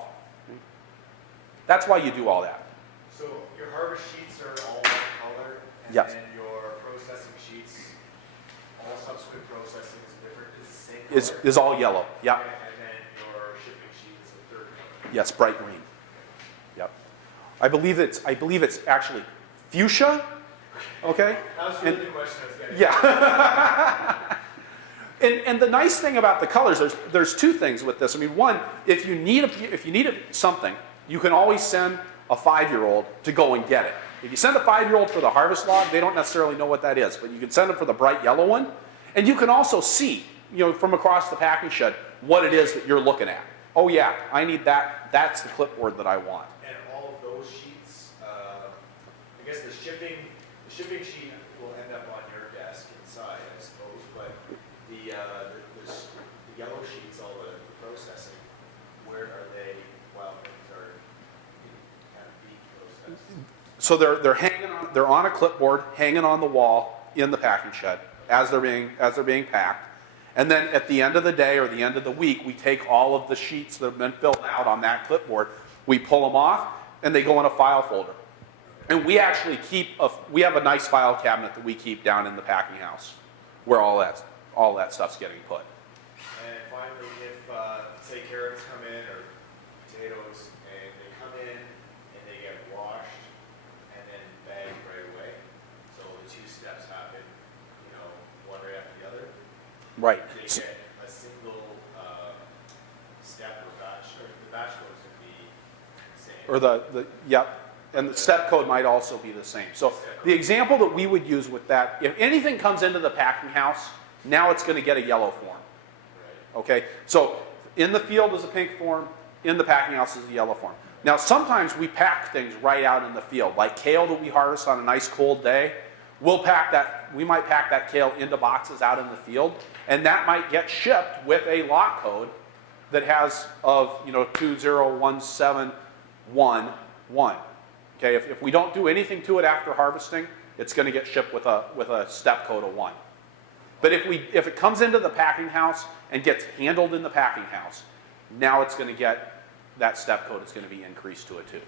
That's why you do all that. So your harvest sheets are all one color, and Yes. then your processing sheets, all subsequent processing is different, it's the same color? Is all yellow. Yeah. And then your shipping sheet is a third color. Yes, bright green. Yep. I believe it's actually fuchsia. Okay. That was really the question I was getting. Yeah. and the nice thing about the colors, there's two things with this. I mean, one, if you need something, you can always send a 5-year-old to go and get it. If you send a 5-year-old for the harvest log, they don't necessarily know what that is, but you can send them for the bright yellow one, and you can also see, from across the packing shed, what it is that you're looking at. Oh yeah, I need that. That's the clipboard that I want. And all of those sheets, I guess the shipping sheet will end up on your desk inside, I suppose, but the yellow sheets, all the processing, where are they while things are kind of being processed? So they're on a clipboard hanging on the wall in the packing shed as they're being packed. And then at the end of the day or the end of the week, we take all of the sheets that have been filled out on that clipboard, we pull them off, and they go in a file folder. And we actually we have a nice file cabinet that we keep down in the packing house where all that stuff's getting put. And finally, if, say carrots come in or potatoes, and they come in and they get washed and then bagged right away, so the two steps happen, one right after the other, Right. they get a single step or batch, or the batch code's gonna be the same. Or yep. And the step code might also be the same. So the example that we would use with that, if anything comes into the packing house, now it's going to get a yellow form. Right. Okay? So in the field is a pink form, in the packing house is a yellow form. Now sometimes we pack things right out in the field, like kale that we harvest on a nice cold day. We might pack that kale into boxes out in the field, and that might get shipped with a lot code that has 2017111. Okay, if we don't do anything to it after harvesting, it's going to get shipped with a step code of 1. But if it comes into the packing house and gets handled in the packing house, now it's going to get that step code is going to be increased to a 2.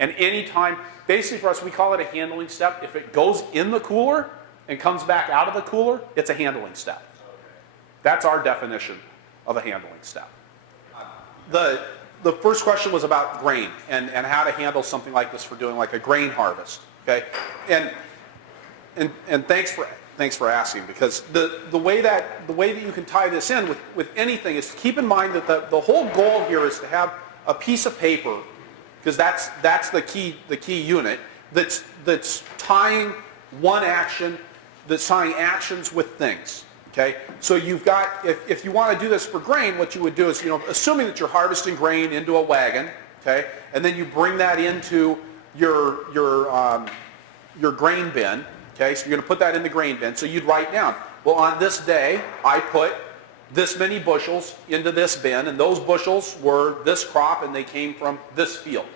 And anytime, basically for us, we call it a handling step. If it goes in the cooler and comes back out of the cooler, it's a handling step. That's our definition of a handling step. The first question was about grain and how to handle something like this for doing like a grain harvest. Okay, and thanks for asking, because the way that you can tie this in with anything is to keep in mind that the whole goal here is to have a piece of paper, because that's the key unit that's tying one action, that's tying actions with things. Okay, so you've got, if you want to do this for grain, what you would do is, assuming that you're harvesting grain into a wagon, okay, and then you bring that into your grain bin, okay, so you're going to put that in the grain bin, so you'd write down, well, on this day, I put this many bushels into this bin, and those bushels were this crop, and they came from this field,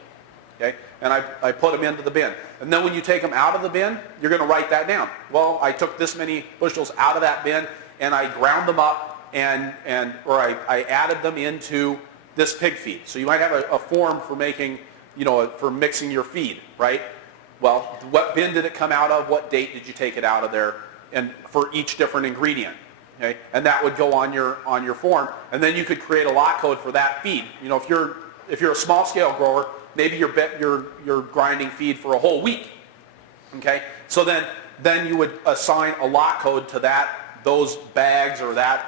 okay, and I put them into the bin. And then when you take them out of the bin, you're going to write that down. Well, I took this many bushels out of that bin, and I ground them up, or I added them into this pig feed. So you might have a form for making, for mixing your feed, right? Well, what bin did it come out of? What date did you take it out of there? And for each different ingredient, okay? And that would go on your form, and then you could create a lot code for that feed. If you're a small scale grower, maybe you're grinding feed for a whole week, okay? So then you would assign a lot code to those bags or that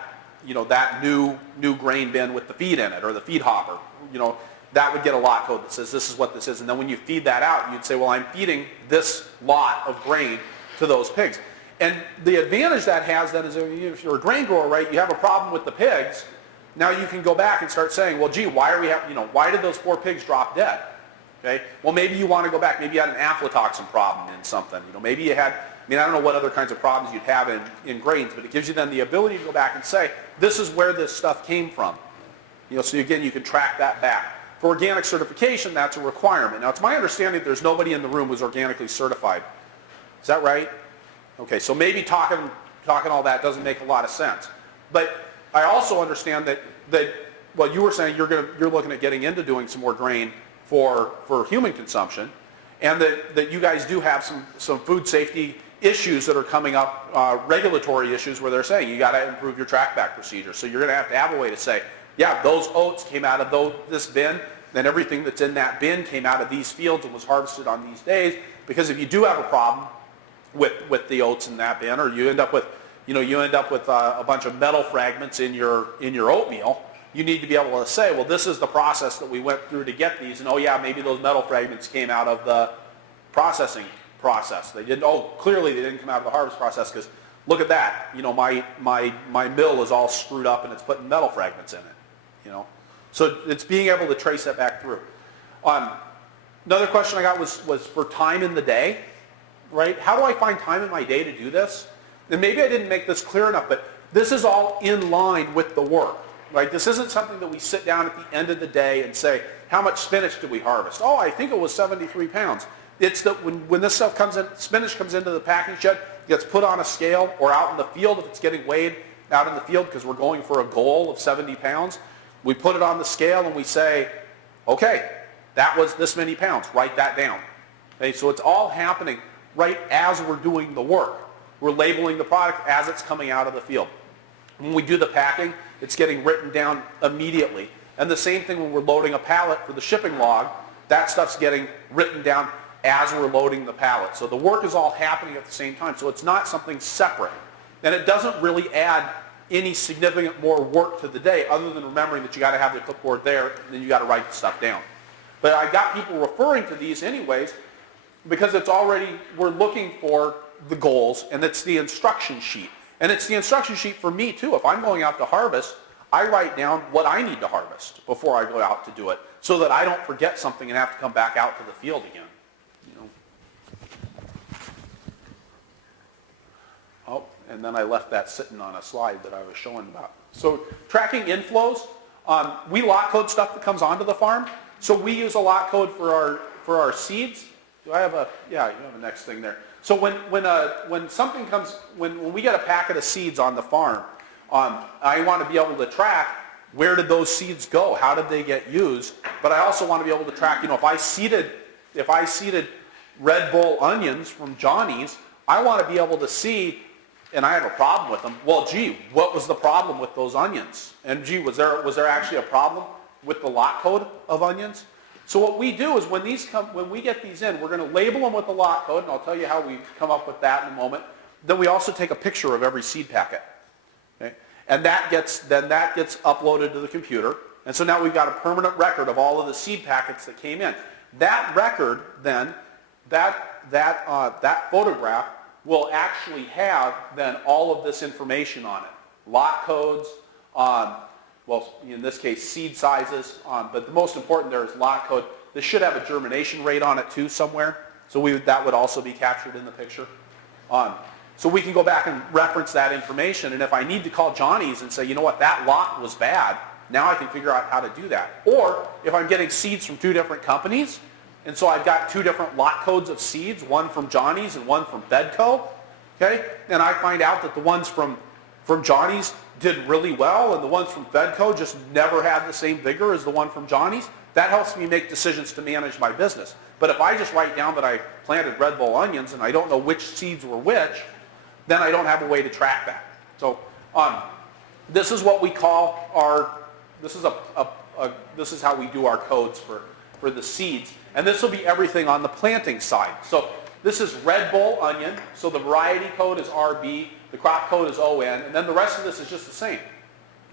new grain bin with the feed in it, or the feed hopper. That would get a lot code that says this is what this is. And then when you feed that out, you'd say, well, I'm feeding this lot of grain to those pigs. And the advantage that has then is if you're a grain grower, right, you have a problem with the pigs, now you can go back and start saying, well, gee, why why did those 4 pigs drop dead? Okay, well, maybe you want to go back, maybe you had an aflatoxin problem in something, maybe you had, I don't know what other kinds of problems you'd have in grains, but it gives you then the ability to go back and say, this is where this stuff came from. So again, you can track that back. For organic certification, that's a requirement. Now, it's my understanding that there's nobody in the room who's organically certified. Is that right? Okay, so maybe talking all that doesn't make a lot of sense. But I also understand that well, you were saying you're looking at getting into doing some more grain for human consumption, and that you guys do have some food safety issues that are coming up, regulatory issues where they're saying you got to improve your track back procedure. So you're going to have a way to say, yeah, those oats came out of this bin, and everything that's in that bin came out of these fields and was harvested on these days. Because if you do have a problem with the oats in that bin, or you end up with a bunch of metal fragments in your oatmeal, you need to be able to say, well, this is the process that we went through to get these, and oh yeah, maybe those metal fragments came out of the processing process. Clearly they didn't come out of the harvest process, because look at that, my mill is all screwed up and it's putting metal fragments in it, So it's being able to trace that back through. Another question I got was for time in the day, right? How do I find time in my day to do this? And maybe I didn't make this clear enough, but this is all in line with the work, right? This isn't something that we sit down at the end of the day and say, how much spinach did we harvest? Oh, I think it was 73 pounds. It's that when this stuff comes in, spinach comes into the packing shed, gets put on a scale, or out in the field if it's getting weighed out in the field, because we're going for a goal of 70 pounds. We put it on the scale and we say, okay, that was this many pounds, write that down. Okay, so it's all happening right as we're doing the work. We're labeling the product as it's coming out of the field. When we do the packing, it's getting written down immediately. And the same thing when we're loading a pallet for the shipping log, that stuff's getting written down as we're loading the pallet. So the work is all happening at the same time. So it's not something separate. And it doesn't really add any significant more work to the day, other than remembering that you got to have the clipboard there, and then you got to write the stuff down. But I got people referring to these anyways, because it's already, we're looking for the goals, and it's the instruction sheet. And it's the instruction sheet for me too. If I'm going out to harvest, I write down what I need to harvest before I go out to do it, so that I don't forget something and have to come back out to the field again. Oh, and then I left that sitting on a slide that I was showing about. So tracking inflows, we lot code stuff that comes onto the farm. So we use a lot code for our seeds. Do I have yeah, you have the next thing there. So when something comes, when we get a packet of seeds on the farm, I want to be able to track where did those seeds go, how did they get used, but I also want to be able to track, if I seeded Red Bull onions from Johnny's, I want to be able to see, and I have a problem with them. Well, gee, what was the problem with those onions? And gee, was there actually a problem with the lot code of onions? So what we do is when we get these in, we're going to label them with the lot code, and I'll tell you how we come up with that in a moment. Then we also take a picture of every seed packet. Okay? And that gets uploaded to the computer. And so now we've got a permanent record of all of the seed packets that came in. That record then, that photograph will actually have then all of this information on it. Lot codes, well, in this case, seed sizes, but the most important there is lot code. This should have a germination rate on it too somewhere, so that would also be captured in the picture. So we can go back and reference that information, and if I need to call Johnny's and say, you know what, that lot was bad, now I can figure out how to do that. Or if I'm getting seeds from 2 different companies, and so I've got 2 different lot codes of seeds, one from Johnny's and one from Fedco, okay? And I find out that the ones from Johnny's did really well, and the ones from Fedco just never had the same vigor as the one from Johnny's. That helps me make decisions to manage my business. But if I just write down that I planted Red Bull onions and I don't know which seeds were which, then I don't have a way to track that. So this is what we call this is how we do our codes for the seeds. And this will be everything on the planting side. So this is Red Bull onion, so the variety code is RB, the crop code is ON, and then the rest of this is just the same.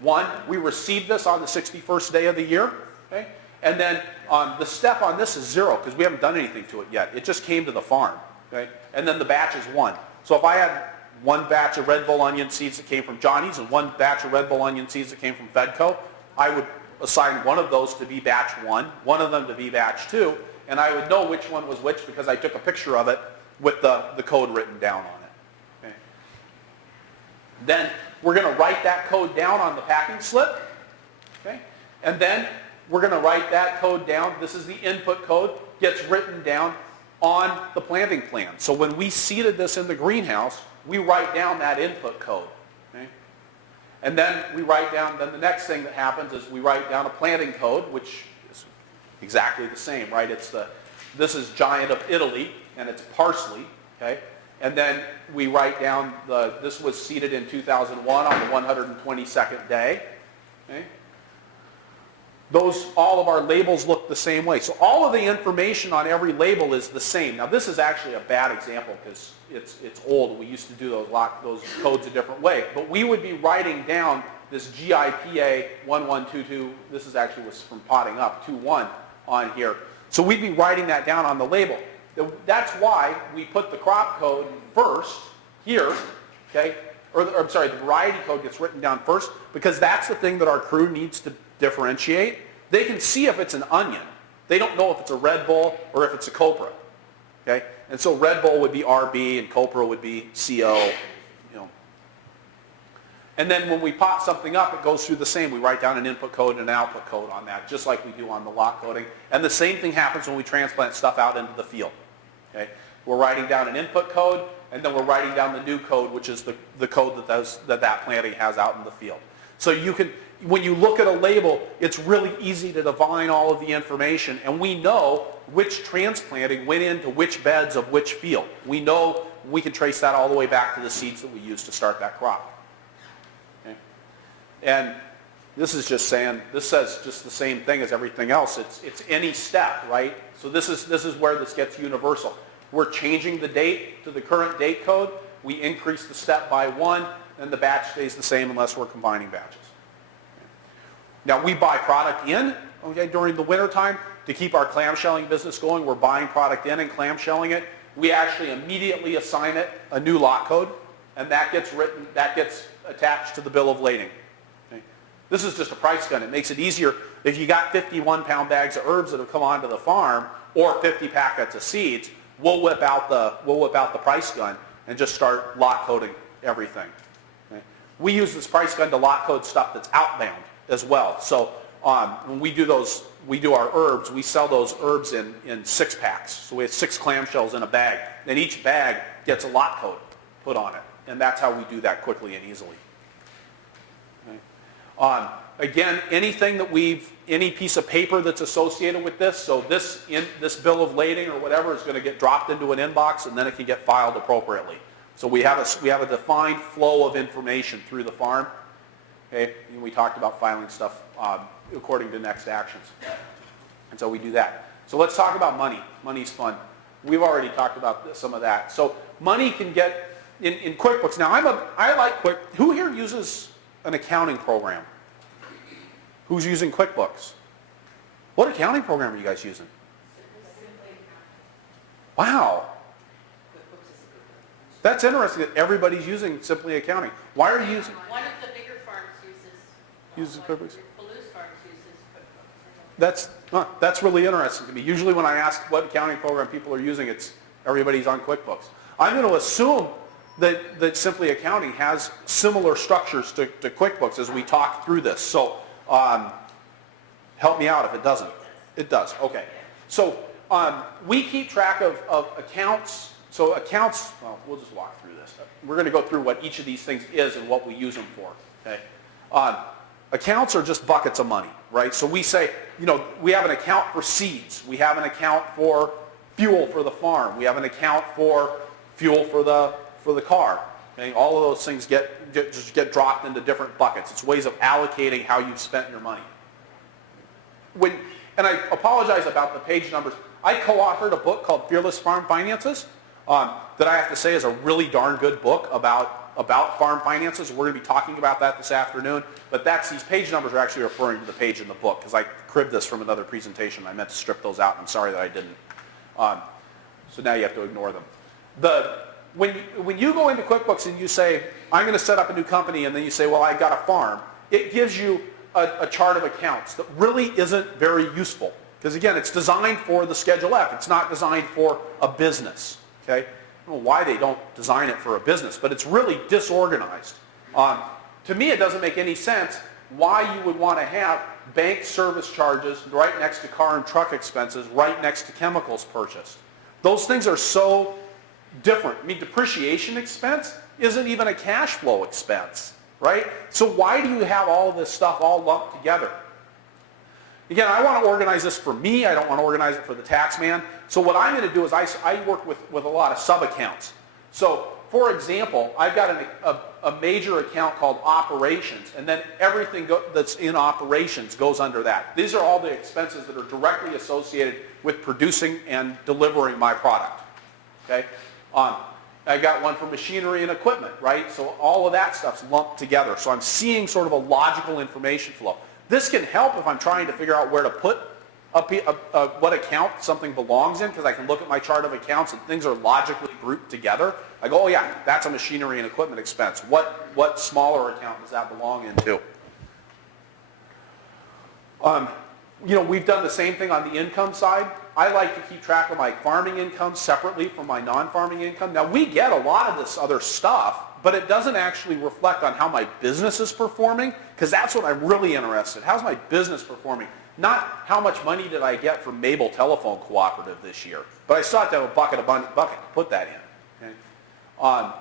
One, we received this on the 61st day of the year, okay? And then the step on this is 0, because we haven't done anything to it yet. It just came to the farm, okay? And then the batch is 1. So if I had 1 batch of Red Bull onion seeds that came from Johnny's and 1 batch of Red Bull onion seeds that came from Fedco, I would assign one of those to be batch 1, one of them to be batch 2, and I would know which one was which because I took a picture of it with the code written down on it. Okay. Then we're going to write that code down on the packing slip. Okay. And then we're going to write that code down. This is the input code, gets written down on the planting plan. So when we seeded this in the greenhouse, we write down that input code. Okay? And then we write down, then the next thing that happens is we write down a planting code, which is exactly the same, right? This is Giant of Italy, and it's parsley, okay? And then we write down this was seeded in 2001 on the 122nd day, okay? All of our labels look the same way. So all of the information on every label is the same. Now this is actually a bad example because it's old. We used to do those codes a different way. But we would be writing down this GIPA 1122, this is actually was from Potting Up, 21 on here. So we'd be writing that down on the label. That's why we put the crop code first here, okay? Or I'm sorry, the variety code gets written down first because that's the thing that our crew needs to differentiate. They can see if it's an onion. They don't know if it's a Red Bull or if it's a Copra. Okay? And so Red Bull would be RB and Copra would be CO. You know. And then when we pot something up, it goes through the same. We write down an input code and an output code on that, just like we do on the lot coding. And the same thing happens when we transplant stuff out into the field. Okay? We're writing down an input code, and then we're writing down the new code, which is the code that planting has out in the field. So you can, when you look at a label, it's really easy to divine all of the information, and we know which transplanting went into which beds of which field. We know we can trace that all the way back to the seeds that we used to start that crop. Okay? And this is just saying, this says just the same thing as everything else. It's any step, right? So this is where this gets universal. We're changing the date to the current date code. We increase the step by 1, and the batch stays the same unless we're combining batches. Now we buy product in, okay, during the winter time to keep our clamshelling business going. We're buying product in and clamshelling it. We actually immediately assign it a new lot code, and that gets attached to the bill of lading. Okay? This is just a price gun. It makes it easier if you got 51-pound bags of herbs that have come onto the farm or 50 packets of seeds. We'll whip out the price gun and just start lot coding everything. Okay? We use this price gun to lot code stuff that's outbound as well. So when we do our herbs, we sell those herbs in 6-packs. So we have 6 clamshells in a bag. Then each bag gets a lot code put on it. And that's how we do that quickly and easily. Okay? Again, any piece of paper that's associated with this, so this bill of lading or whatever is going to get dropped into an inbox and then it can get filed appropriately. So we have a defined flow of information through the farm. Okay? And we talked about filing stuff according to next actions. And so we do that. So let's talk about money. Money's fun. We've already talked about some of that. So money can get in QuickBooks. Now I like who here uses an accounting program? Who's using QuickBooks? What accounting program are you guys using? Wow. That's interesting that everybody's using Simply Accounting. Why are you using? One of the bigger farms uses QuickBooks? Palouse Farms uses QuickBooks. That's really interesting to me. Usually when I ask what accounting program people are using, it's everybody's on QuickBooks. I'm going to assume that Simply Accounting has similar structures to QuickBooks as we talk through this. So help me out if it doesn't. It does. Okay. So we keep track of accounts. So accounts, well, we'll just walk through this. We're going to go through what each of these things is and what we use them for. Okay. Accounts are just buckets of money, right? So we say, we have an account for seeds. We have an account for fuel for the farm. We have an account for fuel for the car. Okay? All of those things just get dropped into different buckets. It's ways of allocating how you've spent your money. And I apologize about the page numbers. I co-authored a book called Fearless Farm Finances that I have to say is a really darn good book about farm finances. We're going to be talking about that this afternoon. But these page numbers are actually referring to the page in the book because I cribbed this from another presentation. I meant to strip those out. I'm sorry that I didn't. So now you have to ignore them. When you go into QuickBooks and you say, I'm going to set up a new company, and then you say, well, I've got a farm, it gives you a chart of accounts that really isn't very useful. Because again, it's designed for the Schedule F. It's not designed for a business, okay? I don't know why they don't design it for a business, but it's really disorganized. To me, it doesn't make any sense why you would want to have bank service charges right next to car and truck expenses, right next to chemicals purchased. Those things are so different. I mean, depreciation expense isn't even a cash flow expense, right? So why do you have all this stuff all lumped together? Again, I want to organize this for me. I don't want to organize it for the tax man. So what I'm going to do is I work with a lot of sub-accounts. So, for example, I've got a major account called operations, and then everything that's in operations goes under that. These are all the expenses that are directly associated with producing and delivering my product. Okay? I got one for machinery and equipment, right? So all of that stuff's lumped together. So I'm seeing sort of a logical information flow. This can help if I'm trying to figure out where to put what account something belongs in, because I can look at my chart of accounts and things are logically grouped together. I go, oh yeah, that's a machinery and equipment expense. What smaller account does that belong into? We've done the same thing on the income side. I like to keep track of my farming income separately from my non-farming income. Now, we get a lot of this other stuff, but it doesn't actually reflect on how my business is performing, because that's what I'm really interested in. How's my business performing? Not how much money did I get from Mabel Telephone Cooperative this year, but I still have to have a bucket to put that in. Okay?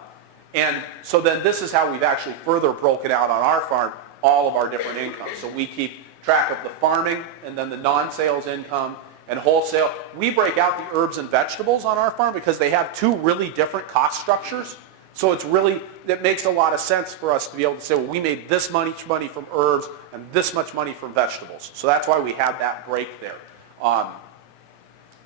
And so then this is how we've actually further broken out on our farm all of our different incomes. So we keep track of the farming and then the non-sales income and wholesale. We break out the herbs and vegetables on our farm because they have two really different cost structures. So it makes a lot of sense for us to be able to say, well, we made this much money from herbs and this much money from vegetables. So that's why we have that break there.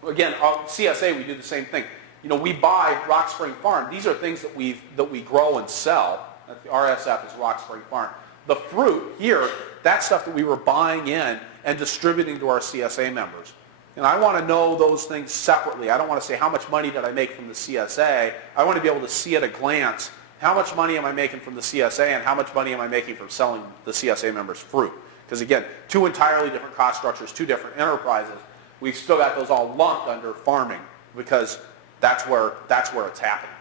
Again, CSA, we do the same thing. We buy Rock Spring Farm. These are things that we grow and sell. The RSF is Rock Spring Farm. The fruit here, that's stuff that we were buying in and distributing to our CSA members. And I want to know those things separately. I don't want to say how much money did I make from the CSA. I want to be able to see at a glance how much money am I making from the CSA and how much money am I making from selling the CSA members fruit. Because again, two entirely different cost structures, two different enterprises. We've still got those all lumped under farming because that's where it's happening.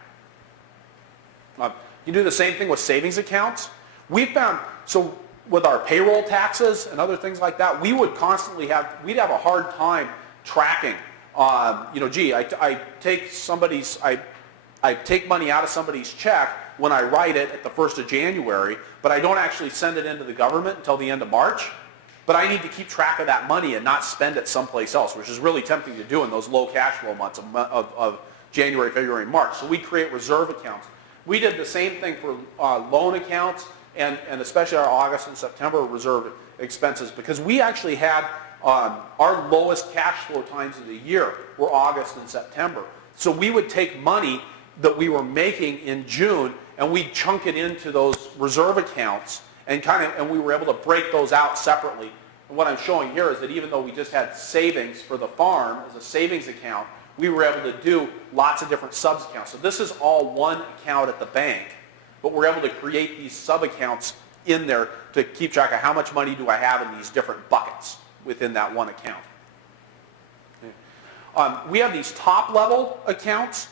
You do the same thing with savings accounts. We found, so with our payroll taxes and other things like that, we'd have a hard time tracking, I take money out of somebody's check when I write it at the 1st of January, but I don't actually send it into the government until the end of March. But I need to keep track of that money and not spend it someplace else, which is really tempting to do in those low cash flow months of January, February, and March. So we create reserve accounts. We did the same thing for loan accounts and especially our August and September reserve expenses, because we actually had our lowest cash flow times of the year were August and September. So we would take money that we were making in June and we'd chunk it into those reserve accounts and we were able to break those out separately. And what I'm showing here is that even though we just had savings for the farm as a savings account, we were able to do lots of different sub-accounts. So this is all one account at the bank, but we're able to create these sub-accounts in there to keep track of how much money do I have in these different buckets within that one account. We have these top-level accounts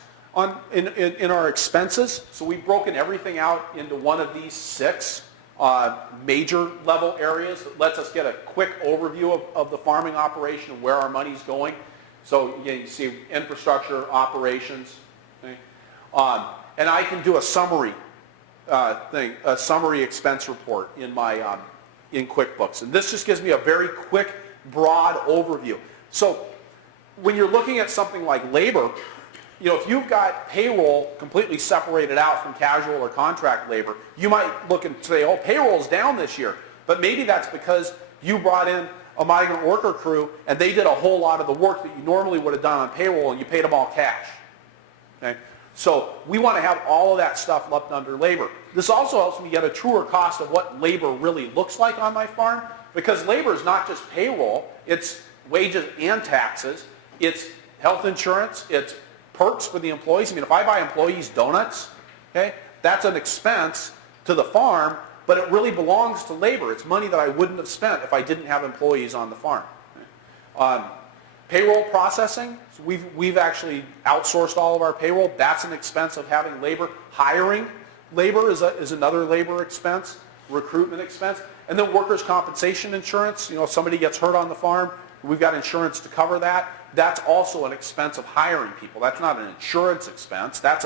in our expenses. So we've broken everything out into one of these 6 major level areas that lets us get a quick overview of the farming operation and where our money's going. So again, you see infrastructure, operations, okay? And I can do a summary a summary expense report in my in QuickBooks. And this just gives me a very quick, broad overview. So when you're looking at something like labor, if you've got payroll completely separated out from casual or contract labor, you might look and say, oh, payroll's down this year. But maybe that's because you brought in a migrant worker crew and they did a whole lot of the work that you normally would have done on payroll and you paid them all cash. Okay? So we want to have all of that stuff lumped under labor. This also helps me get a truer cost of what labor really looks like on my farm, because labor is not just payroll, it's wages and taxes, it's health insurance, it's perks for the employees. I mean, if I buy employees donuts, okay, that's an expense to the farm, but it really belongs to labor. It's money that I wouldn't have spent if I didn't have employees on the farm. Payroll processing, so we've actually outsourced all of our payroll. That's an expense of having labor. Hiring labor is another labor expense, recruitment expense. And then workers' compensation insurance, if somebody gets hurt on the farm, we've got insurance to cover that. That's also an expense of hiring people. That's not an insurance expense. That's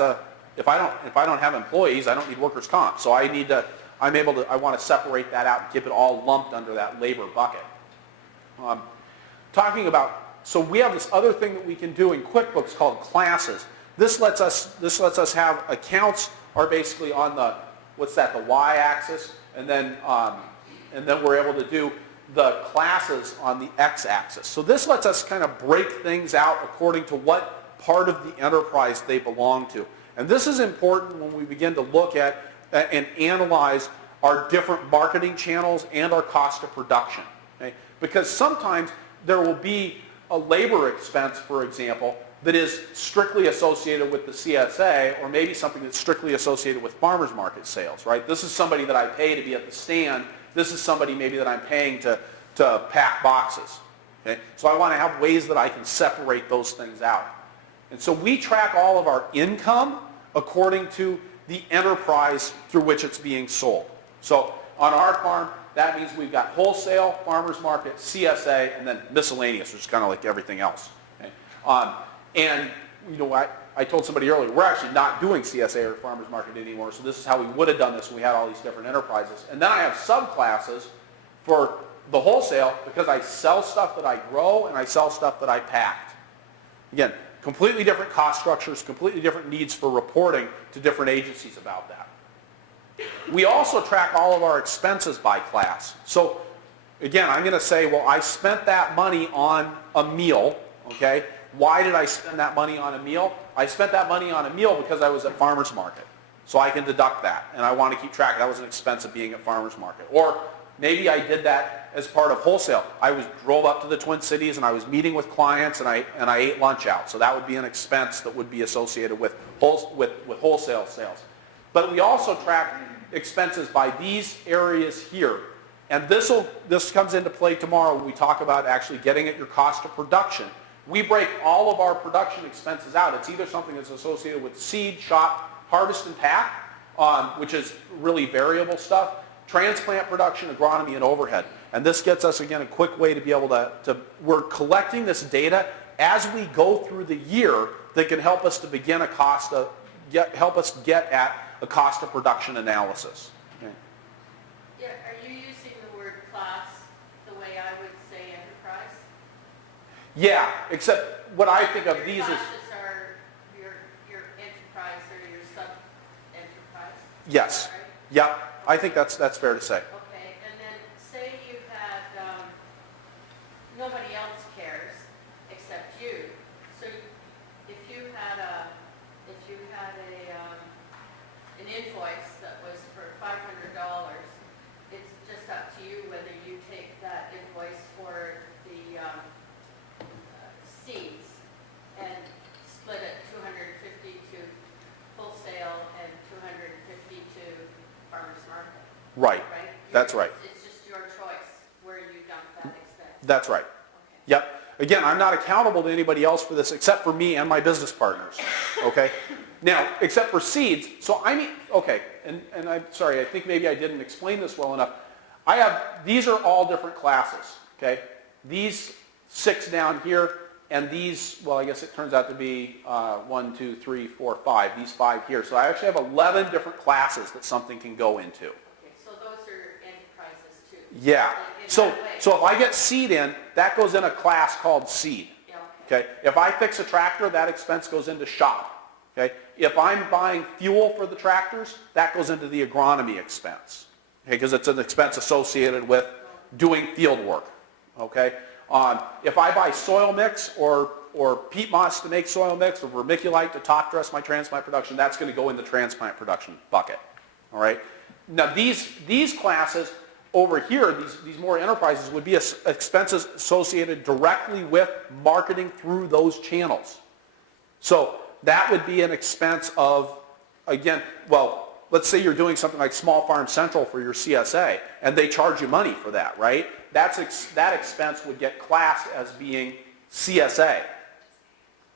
if I don't have employees, I don't need workers' comp. So I want to separate that out and keep it all lumped under that labor bucket. So we have this other thing that we can do in QuickBooks called classes. This lets us have accounts are basically on the y-axis, and then we're able to do the classes on the x-axis. So this lets us kind of break things out according to what part of the enterprise they belong to. And this is important when we begin to look at and analyze our different marketing channels and our cost of production. Okay? Because sometimes there will be a labor expense, for example, that is strictly associated with the CSA, or maybe something that's strictly associated with farmers market sales, right? This is somebody that I pay to be at the stand. This is somebody maybe that I'm paying to pack boxes. Okay? So I want to have ways that I can separate those things out. And so we track all of our income according to the enterprise through which it's being sold. So on our farm, that means we've got wholesale, farmers market, CSA, and then miscellaneous, which is kind of like everything else. Okay? And I told somebody earlier, we're actually not doing CSA or farmers market anymore, so this is how we would have done this when we had all these different enterprises. And then I have subclasses for the wholesale because I sell stuff that I grow and I sell stuff that I packed. Again, completely different cost structures, completely different needs for reporting to different agencies about that. We also track all of our expenses by class. So again, I'm going to say, well, I spent that money on a meal, okay? Why did I spend that money on a meal? I spent that money on a meal because I was at farmer's market. So I can deduct that, and I want to keep track. That was an expense of being at farmer's market. Or maybe I did that as part of wholesale. I drove up to the Twin Cities and I was meeting with clients and I ate lunch out. So that would be an expense that would be associated with wholesale sales. But we also track expenses by these areas here. And this comes into play tomorrow when we talk about actually getting at your cost of production. We break all of our production expenses out. It's either something that's associated with seed, shop, harvest, and pack, which is really variable stuff, transplant production, agronomy, and overhead. And this gets us, again, a quick way to be able we're collecting this data as we go through the year that can help us to begin help us get at a cost of production analysis. Okay. Yeah, are you using the word class the way I would say enterprise? Yeah, except what I think of Your these as... classes are your enterprise or your sub-enterprise? Yes. Right? Yep. I think that's fair to say. Okay, and then say you had, nobody else cares except you. So if you had an invoice that was for $500, it's just up to you whether you take that invoice for the seeds and split it 250 to wholesale and 250 to farmers market. Right. Right? That's right. It's just your choice where you dump that expense. That's right. Okay. Yep. Again, I'm not accountable to anybody else for this except for me and my business partners. Okay? Now, except for seeds, so I mean, okay, and I'm sorry, I think maybe I didn't explain this well enough. These are all different classes, okay? These 6 down here, and these, well, I guess it turns out to be 1, 2, 3, 4, 5, these 5 here. So I actually have 11 different classes that something can go into. Okay, so those are enterprises too. Yeah. In So that way. if I get seed in, that goes in a class called seed. Yeah, okay. Okay? If I fix a tractor, that expense goes into shop. Okay? If I'm buying fuel for the tractors, that goes into the agronomy expense. Okay? Because it's an expense associated with doing field work. Okay? If I buy soil mix or peat moss to make soil mix or vermiculite to top dress my transplant production, that's going to go in the transplant production bucket. All right? Now these classes over here, these more enterprises, would be expenses associated directly with marketing through those channels. So that would be an expense of, again, well, let's say you're doing something like Small Farm Central for your CSA, and they charge you money for that, right? That expense would get classed as being CSA.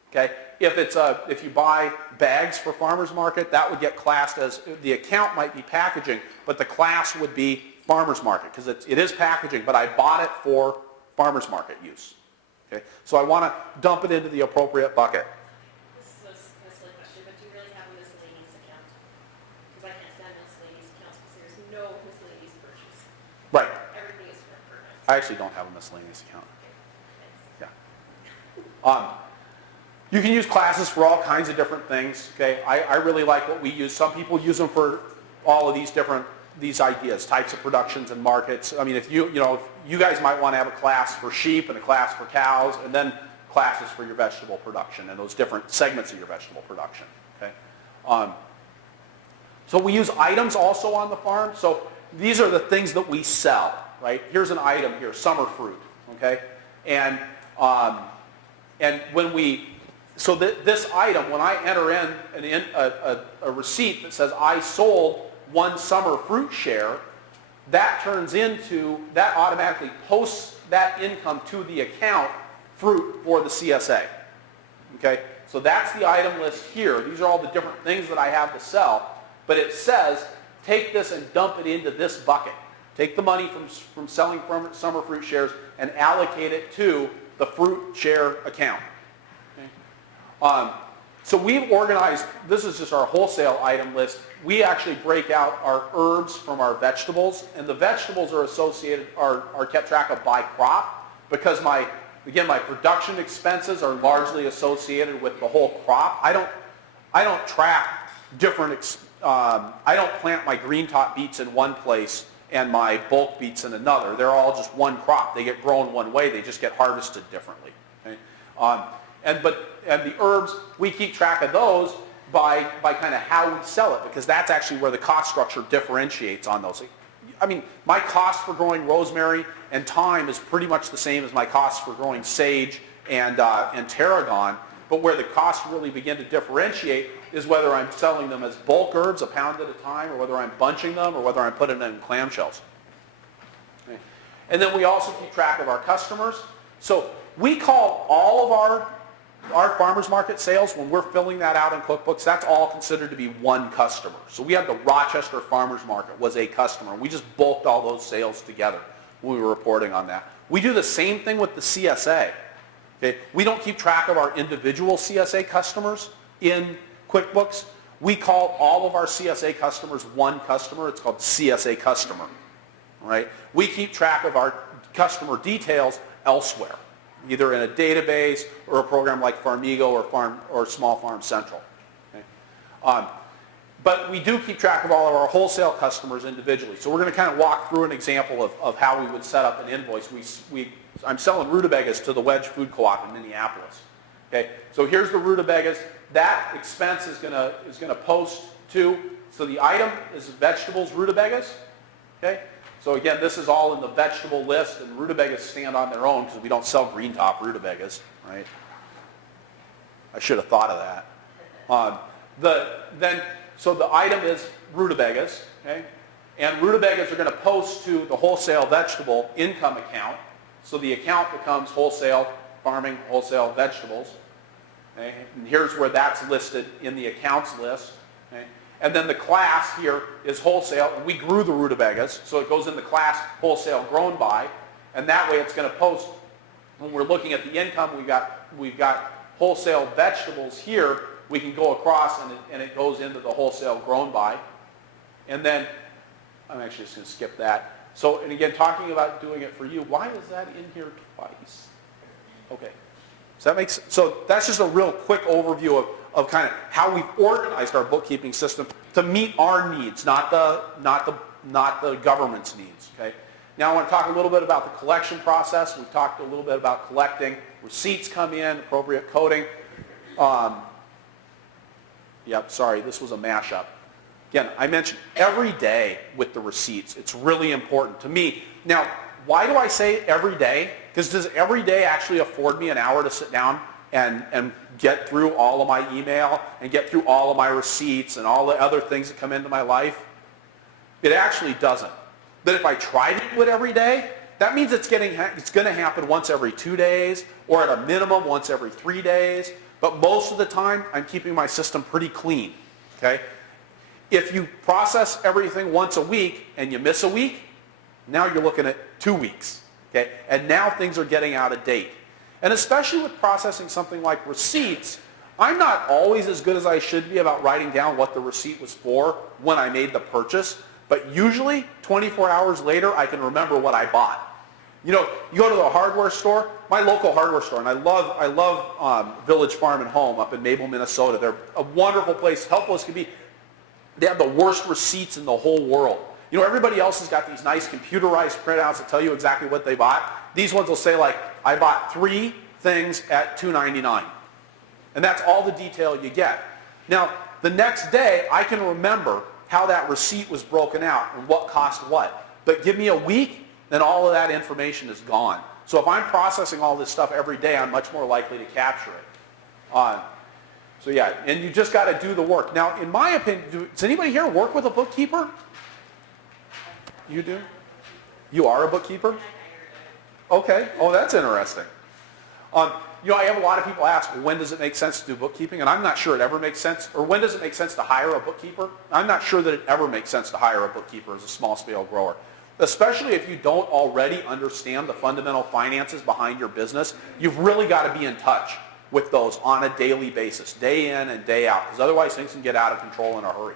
Okay? If you buy bags for farmers market, that would get classed as, the account might be packaging, but the class would be farmers market, because it is packaging, but I bought it for farmers market use. Okay? So I want to dump it into the appropriate bucket. This is a silly question, but do you really have a miscellaneous account? Because I can't stand miscellaneous accounts because there's no miscellaneous purchase. Right. Everything is for purpose. I actually don't have a miscellaneous account. Thanks. Yeah. You can use classes for all kinds of different things. Okay, I really like what we use. Some people use them for all of these ideas, types of productions and markets. I mean, if you guys might want to have a class for sheep and a class for cows, and then classes for your vegetable production and those different segments of your vegetable production. Okay. So we use items also on the farm. So these are the things that we sell. Right. Here's an item here, summer fruit. Okay, and when we So this item, when I enter in a receipt that says I sold 1 summer fruit share, that automatically posts that income to the account fruit for the CSA. Okay? So that's the item list here. These are all the different things that I have to sell. But it says, take this and dump it into this bucket. Take the money from selling summer fruit shares and allocate it to the fruit share account. So we've organized, this is just our wholesale item list. We actually break out our herbs from our vegetables, and the vegetables are kept track of by crop, because my production expenses are largely associated with the whole crop. I don't track different, I don't plant my green top beets in one place and my bulk beets in another. They're all just one crop. They get grown one way, they just get harvested differently. Okay? And the herbs, we keep track of those by kind of how we sell it, because that's actually where the cost structure differentiates on those. I mean, my cost for growing rosemary and thyme is pretty much the same as my cost for growing sage and tarragon, but where the costs really begin to differentiate is whether I'm selling them as bulk herbs, a pound at a time, or whether I'm bunching them, or whether I'm putting them in clamshells. Okay. And then we also keep track of our customers. So we call all of our farmers market sales, when we're filling that out in QuickBooks, that's all considered to be one customer. So we had the Rochester Farmers Market was a customer. We just bulked all those sales together when we were reporting on that. We do the same thing with the CSA. Okay? We don't keep track of our individual CSA customers in QuickBooks. We call all of our CSA customers one customer. It's called CSA customer. Right? We keep track of our customer details elsewhere, either in a database or a program like Farmigo or Small Farm Central. Okay? But we do keep track of all of our wholesale customers individually. So we're going to kind of walk through an example of how we would set up an invoice. I'm selling rutabagas to the Wedge Food Co-op in Minneapolis. Okay? So here's the rutabagas. That expense is going to post to, so the item is vegetables rutabagas. Okay? So again, this is all in the vegetable list, and rutabagas stand on their own because we don't sell green top rutabagas, right? I should have thought of that. So the item is rutabagas, okay? And rutabagas are going to post to the wholesale vegetable income account. So the account becomes wholesale farming, wholesale vegetables. Okay? And here's where that's listed in the accounts list. Okay? And then the class here is wholesale, and we grew the rutabagas, so it goes in the class wholesale grown by, and that way it's going to post, when we're looking at the income, we've got wholesale vegetables here, we can go across and it goes into the wholesale grown by. And then, I'm actually just going to skip that. So, and again, talking about doing it for you, why is that in here twice? Okay. Does that make sense? So that's just a real quick overview of kind of how we've organized our bookkeeping system to meet our needs, not the government's needs. Okay. Now I want to talk a little bit about the collection process. We've talked a little bit about collecting. Receipts come in, appropriate coding. Yep, sorry, this was a mashup. Again, I mentioned every day with the receipts. It's really important to me. Now, why do I say every day? Because does every day actually afford me an hour to sit down and get through all of my email and get through all of my receipts and all the other things that come into my life? It actually doesn't. But if I try to do it every day, that means it's going to happen once every 2 days, or at a minimum once every 3 days. But most of the time, I'm keeping my system pretty clean. Okay? If you process everything once a week and you miss a week, now you're looking at 2 weeks. Okay? And now things are getting out of date. And especially with processing something like receipts, I'm not always as good as I should be about writing down what the receipt was for when I made the purchase. But usually, 24 hours later, I can remember what I bought. You know, you go to the hardware store, my local hardware store, and I love Village Farm and Home up in Maple, Minnesota. They're a wonderful place, helpful as can be. They have the worst receipts in the whole world. You know, everybody else has got these nice computerized printouts that tell you exactly what they bought. These ones will say, like, I bought 3 things at $2.99. And that's all the detail you get. Now, the next day, I can remember how that receipt was broken out and what cost what. But give me a week, then all of that information is gone. So if I'm processing all this stuff every day, I'm much more likely to capture it. So yeah, and you just got to do the work. Now, in my opinion, does anybody here work with a bookkeeper? You do? You are a bookkeeper? Okay. Oh, that's interesting. You know, I have a lot of people ask, when does it make sense to do bookkeeping? And I'm not sure it ever makes sense. Or when does it make sense to hire a bookkeeper? I'm not sure that it ever makes sense to hire a bookkeeper as a small-scale grower. Especially if you don't already understand the fundamental finances behind your business, you've really got to be in touch with those on a daily basis, day in and day out, because otherwise things can get out of control in a hurry.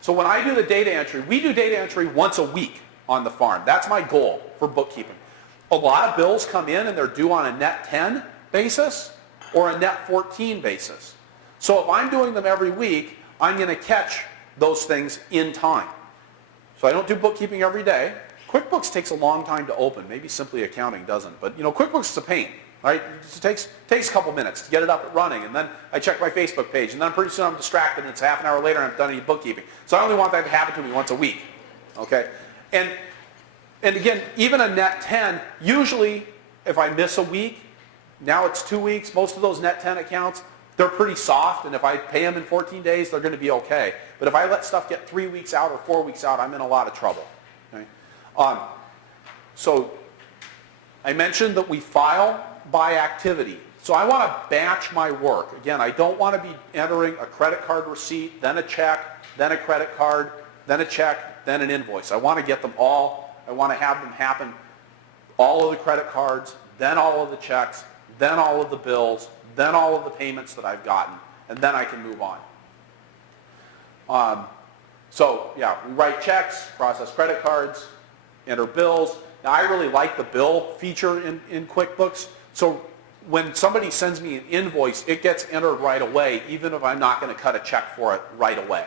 So when I do the data entry, we do data entry once a week on the farm. That's my goal for bookkeeping. A lot of bills come in and they're due on a net 10 basis or a net 14 basis. So if I'm doing them every week, I'm going to catch those things in time. So I don't do bookkeeping every day. QuickBooks takes a long time to open. Maybe Simply Accounting doesn't. But you know, QuickBooks is a pain. Right? It takes a couple minutes to get it up and running, and then I check my Facebook page, and then pretty soon I'm distracted, and it's half an hour later and I'm done any bookkeeping. So I only want that to happen to me once a week. Okay? And again, even a net 10, usually if I miss a week, now it's 2 weeks, most of those net 10 accounts, they're pretty soft, and if I pay them in 14 days, they're going to be okay. But if I let stuff get 3 weeks out or 4 weeks out, I'm in a lot of trouble. Okay? So I mentioned that we file by activity. So I want to batch my work. Again, I don't want to be entering a credit card receipt, then a check, then a credit card, then a check, then an invoice. I want to get them all. I want to have them happen, all of the credit cards, then all of the checks, then all of the bills, then all of the payments that I've gotten, and then I can move on. So yeah, we write checks, process credit cards, enter bills. Now I really like the bill feature in QuickBooks. So when somebody sends me an invoice, it gets entered right away, even if I'm not going to cut a check for it right away.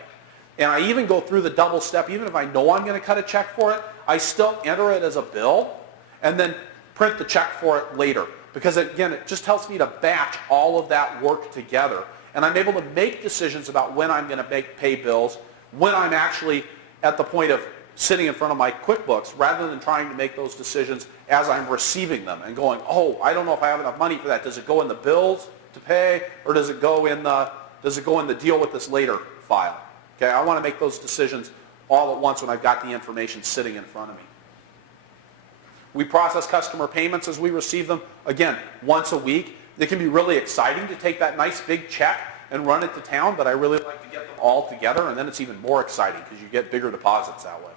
And I even go through the double step, even if I know I'm going to cut a check for it, I still enter it as a bill and then print the check for it later. Because again, it just helps me to batch all of that work together. And I'm able to make decisions about when I'm going to pay bills, when I'm actually at the point of sitting in front of my QuickBooks, rather than trying to make those decisions as I'm receiving them and going, oh, I don't know if I have enough money for that. Does it go in the bills to pay, or does it go in the deal with this later file? Okay, I want to make those decisions all at once when I've got the information sitting in front of me. We process customer payments as we receive them, again, once a week. It can be really exciting to take that nice big check and run it to town, but I really like to get them all together, and then it's even more exciting because you get bigger deposits that way.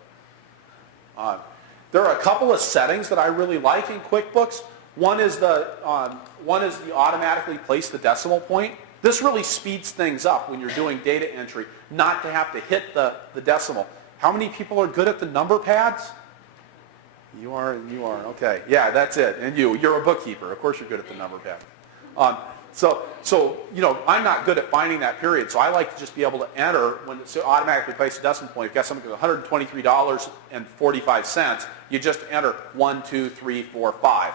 There are a couple of settings that I really like in QuickBooks. One is the automatically place the decimal point. This really speeds things up when you're doing data entry, not to have to hit the decimal. How many people are good at the number pads? You are, okay. Yeah, that's it. And you're a bookkeeper. Of course you're good at the number pad. So you know, I'm not good at finding that period, so I like to just be able to enter when it's automatically place a decimal point. If you've got something like $123.45, you just enter 1, 2, 3, 4, 5,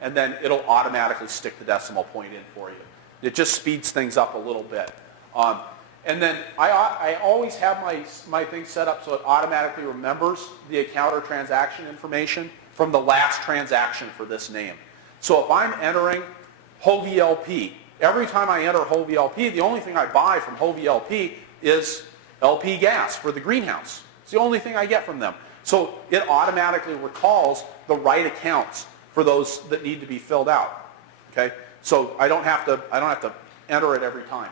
and then it'll automatically stick the decimal point in for you. It just speeds things up a little bit. And then I always have my thing set up so it automatically remembers the account or transaction information from the last transaction for this name. So if I'm entering Hovey LP. Every time I enter Hovey LP, the only thing I buy from Hovey LP is LP gas for the greenhouse. It's the only thing I get from them. So it automatically recalls the right accounts for those that need to be filled out. Okay? So I don't have to enter it every time.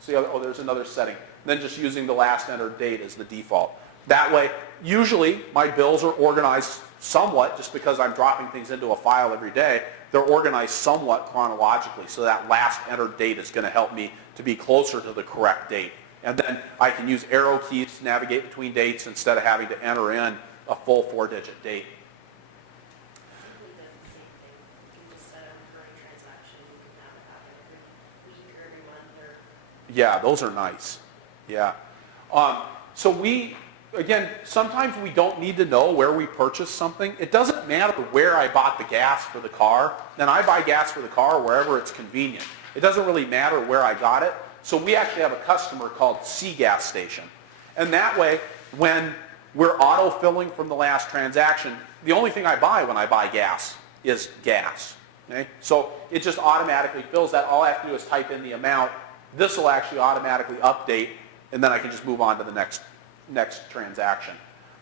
See, oh, there's another setting. Then just using the last entered date as the default. That way, usually my bills are organized somewhat, just because I'm dropping things into a file every day, they're organized somewhat chronologically, so that last entered date is going to help me to be closer to the correct date. And then I can use arrow keys to navigate between dates instead of having to enter in a full 4-digit date. Simply does the same thing. You can just set a recurring transaction, you can have it happen every week or every month or. Yeah, those are nice. Yeah. So again, sometimes we don't need to know where we purchased something. It doesn't matter where I bought the gas for the car. Then I buy gas for the car wherever it's convenient. It doesn't really matter where I got it. So we actually have a customer called C Gas Station. And that way, when we're auto-filling from the last transaction, the only thing I buy when I buy gas is gas. Okay? So it just automatically fills that. All I have to do is type in the amount. This will actually automatically update, and then I can just move on to the next transaction.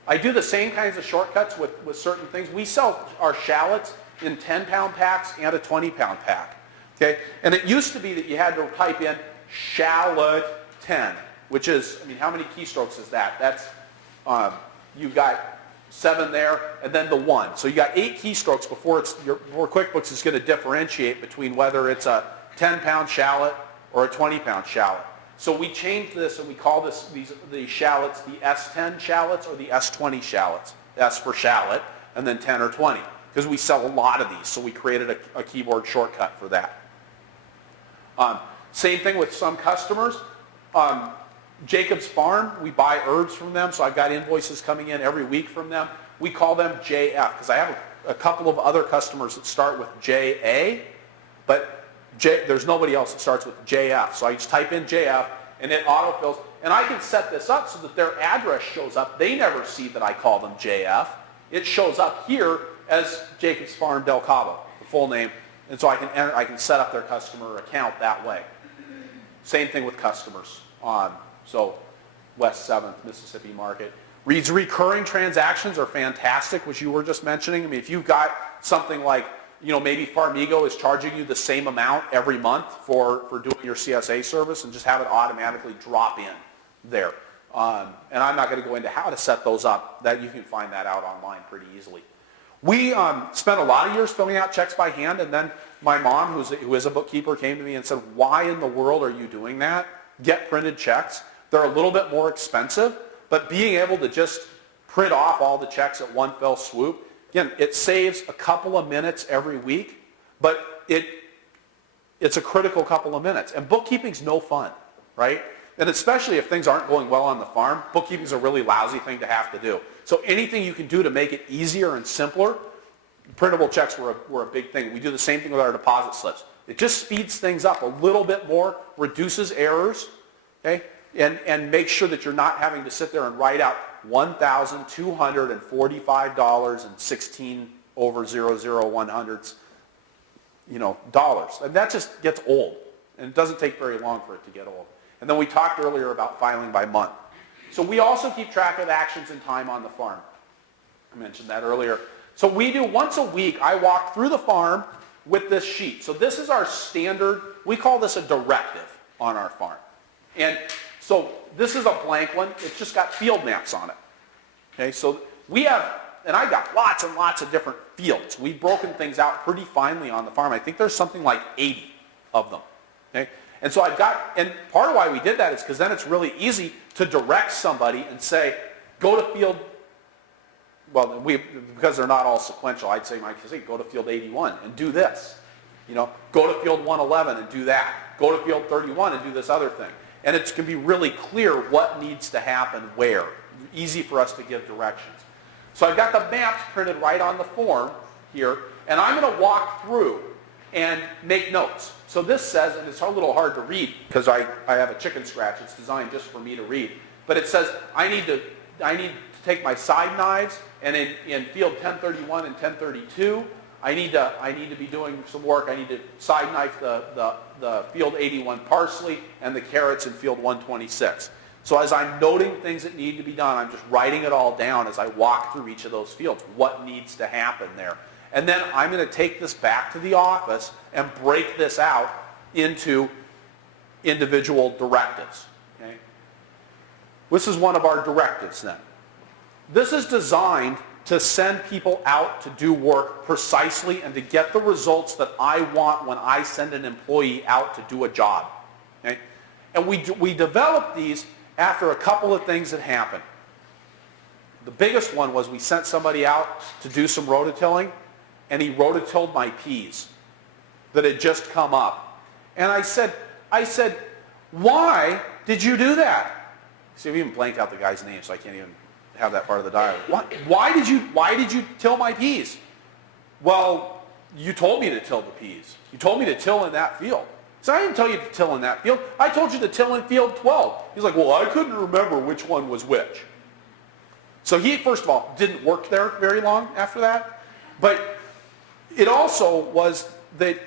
I do the same kinds of shortcuts with certain things. We sell our shallots in 10-pound packs and a 20-pound pack. Okay? And it used to be that you had to type in shallot 10, which is, I mean, how many keystrokes is that? That's, you've got 7 there, and then the 1. So you got 8 keystrokes before QuickBooks is going to differentiate between whether it's a 10-pound shallot or a 20-pound shallot. So we changed this and we call these shallots the S10 shallots or the S20 shallots. S for shallot, and then 10 or 20, because we sell a lot of these, so we created a keyboard shortcut for that. Same thing with some customers. Jacob's Farm, we buy herbs from them, so I've got invoices coming in every week from them. We call them JF, because I have a couple of other customers that start with JA, but there's nobody else that starts with JF. So I just type in JF, and it autofills. And I can set this up so that their address shows up. They never see that I call them JF. It shows up here as Jacob's Farm Del Cabo, the full name. And so I can set up their customer account that way. Same thing with customers. So West 7th, Mississippi Market. Reed's recurring transactions are fantastic, which you were just mentioning. I mean, if you've got something like, maybe Farmigo is charging you the same amount every month for doing your CSA service, and just have it automatically drop in there. And I'm not going to go into how to set those up. That you can find that out online pretty easily. We spent a lot of years filling out checks by hand, and then my mom, who is a bookkeeper, came to me and said, why in the world are you doing that? Get printed checks. They're a little bit more expensive, but being able to just print off all the checks at one fell swoop, again, it saves a couple of minutes every week, but it's a critical couple of minutes. And bookkeeping's no fun, right? And especially if things aren't going well on the farm, bookkeeping's a really lousy thing to have to do. So anything you can do to make it easier and simpler, printable checks were a big thing. We do the same thing with our deposit slips. It just speeds things up a little bit more, reduces errors, okay? And make sure that you're not having to sit there and write out $1,245.16 over 00100ths, dollars. And that just gets old. And it doesn't take very long for it to get old. And then we talked earlier about filing by month. So we also keep track of actions and time on the farm. I mentioned that earlier. So we do once a week, I walk through the farm with this sheet. So this is our standard, we call this a directive on our farm. And so this is a blank one. It's just got field maps on it. Okay, so we have, and I got lots and lots of different fields. We've broken things out pretty finely on the farm. I think there's something like 80 of them. Okay? And so and part of why we did that is because then it's really easy to direct somebody and say, go to field, well, because they're not all sequential, I'd say, go to field 81 and do this. Go to field 111 and do that. Go to field 31 and do this other thing. And it can be really clear what needs to happen where. Easy for us to give directions. So I've got the maps printed right on the form here, and I'm going to walk through and make notes. So this says, and it's a little hard to read because I have a chicken scratch. It's designed just for me to read. But it says I need to take my side knives, and in field 1031 and 1032, I need to be doing some work. I need to side knife the field 81 parsley and the carrots in field 126. So as I'm noting things that need to be done, I'm just writing it all down as I walk through each of those fields, what needs to happen there. And then I'm going to take this back to the office and break this out into individual directives. Okay? This is one of our directives then. This is designed to send people out to do work precisely and to get the results that I want when I send an employee out to do a job. Okay? And we developed these after a couple of things that happened. The biggest one was we sent somebody out to do some rototilling, and he rototilled my peas that had just come up. And I said, why did you do that? See, we even blanked out the guy's name, so I can't even have that part of the dialogue. Why did you till my peas? Well, you told me to till the peas. You told me to till in that field. So I didn't tell you to till in that field. I told you to till in field 12. He's like, well, I couldn't remember which one was which. So he, first of all, didn't work there very long after that. But it also was that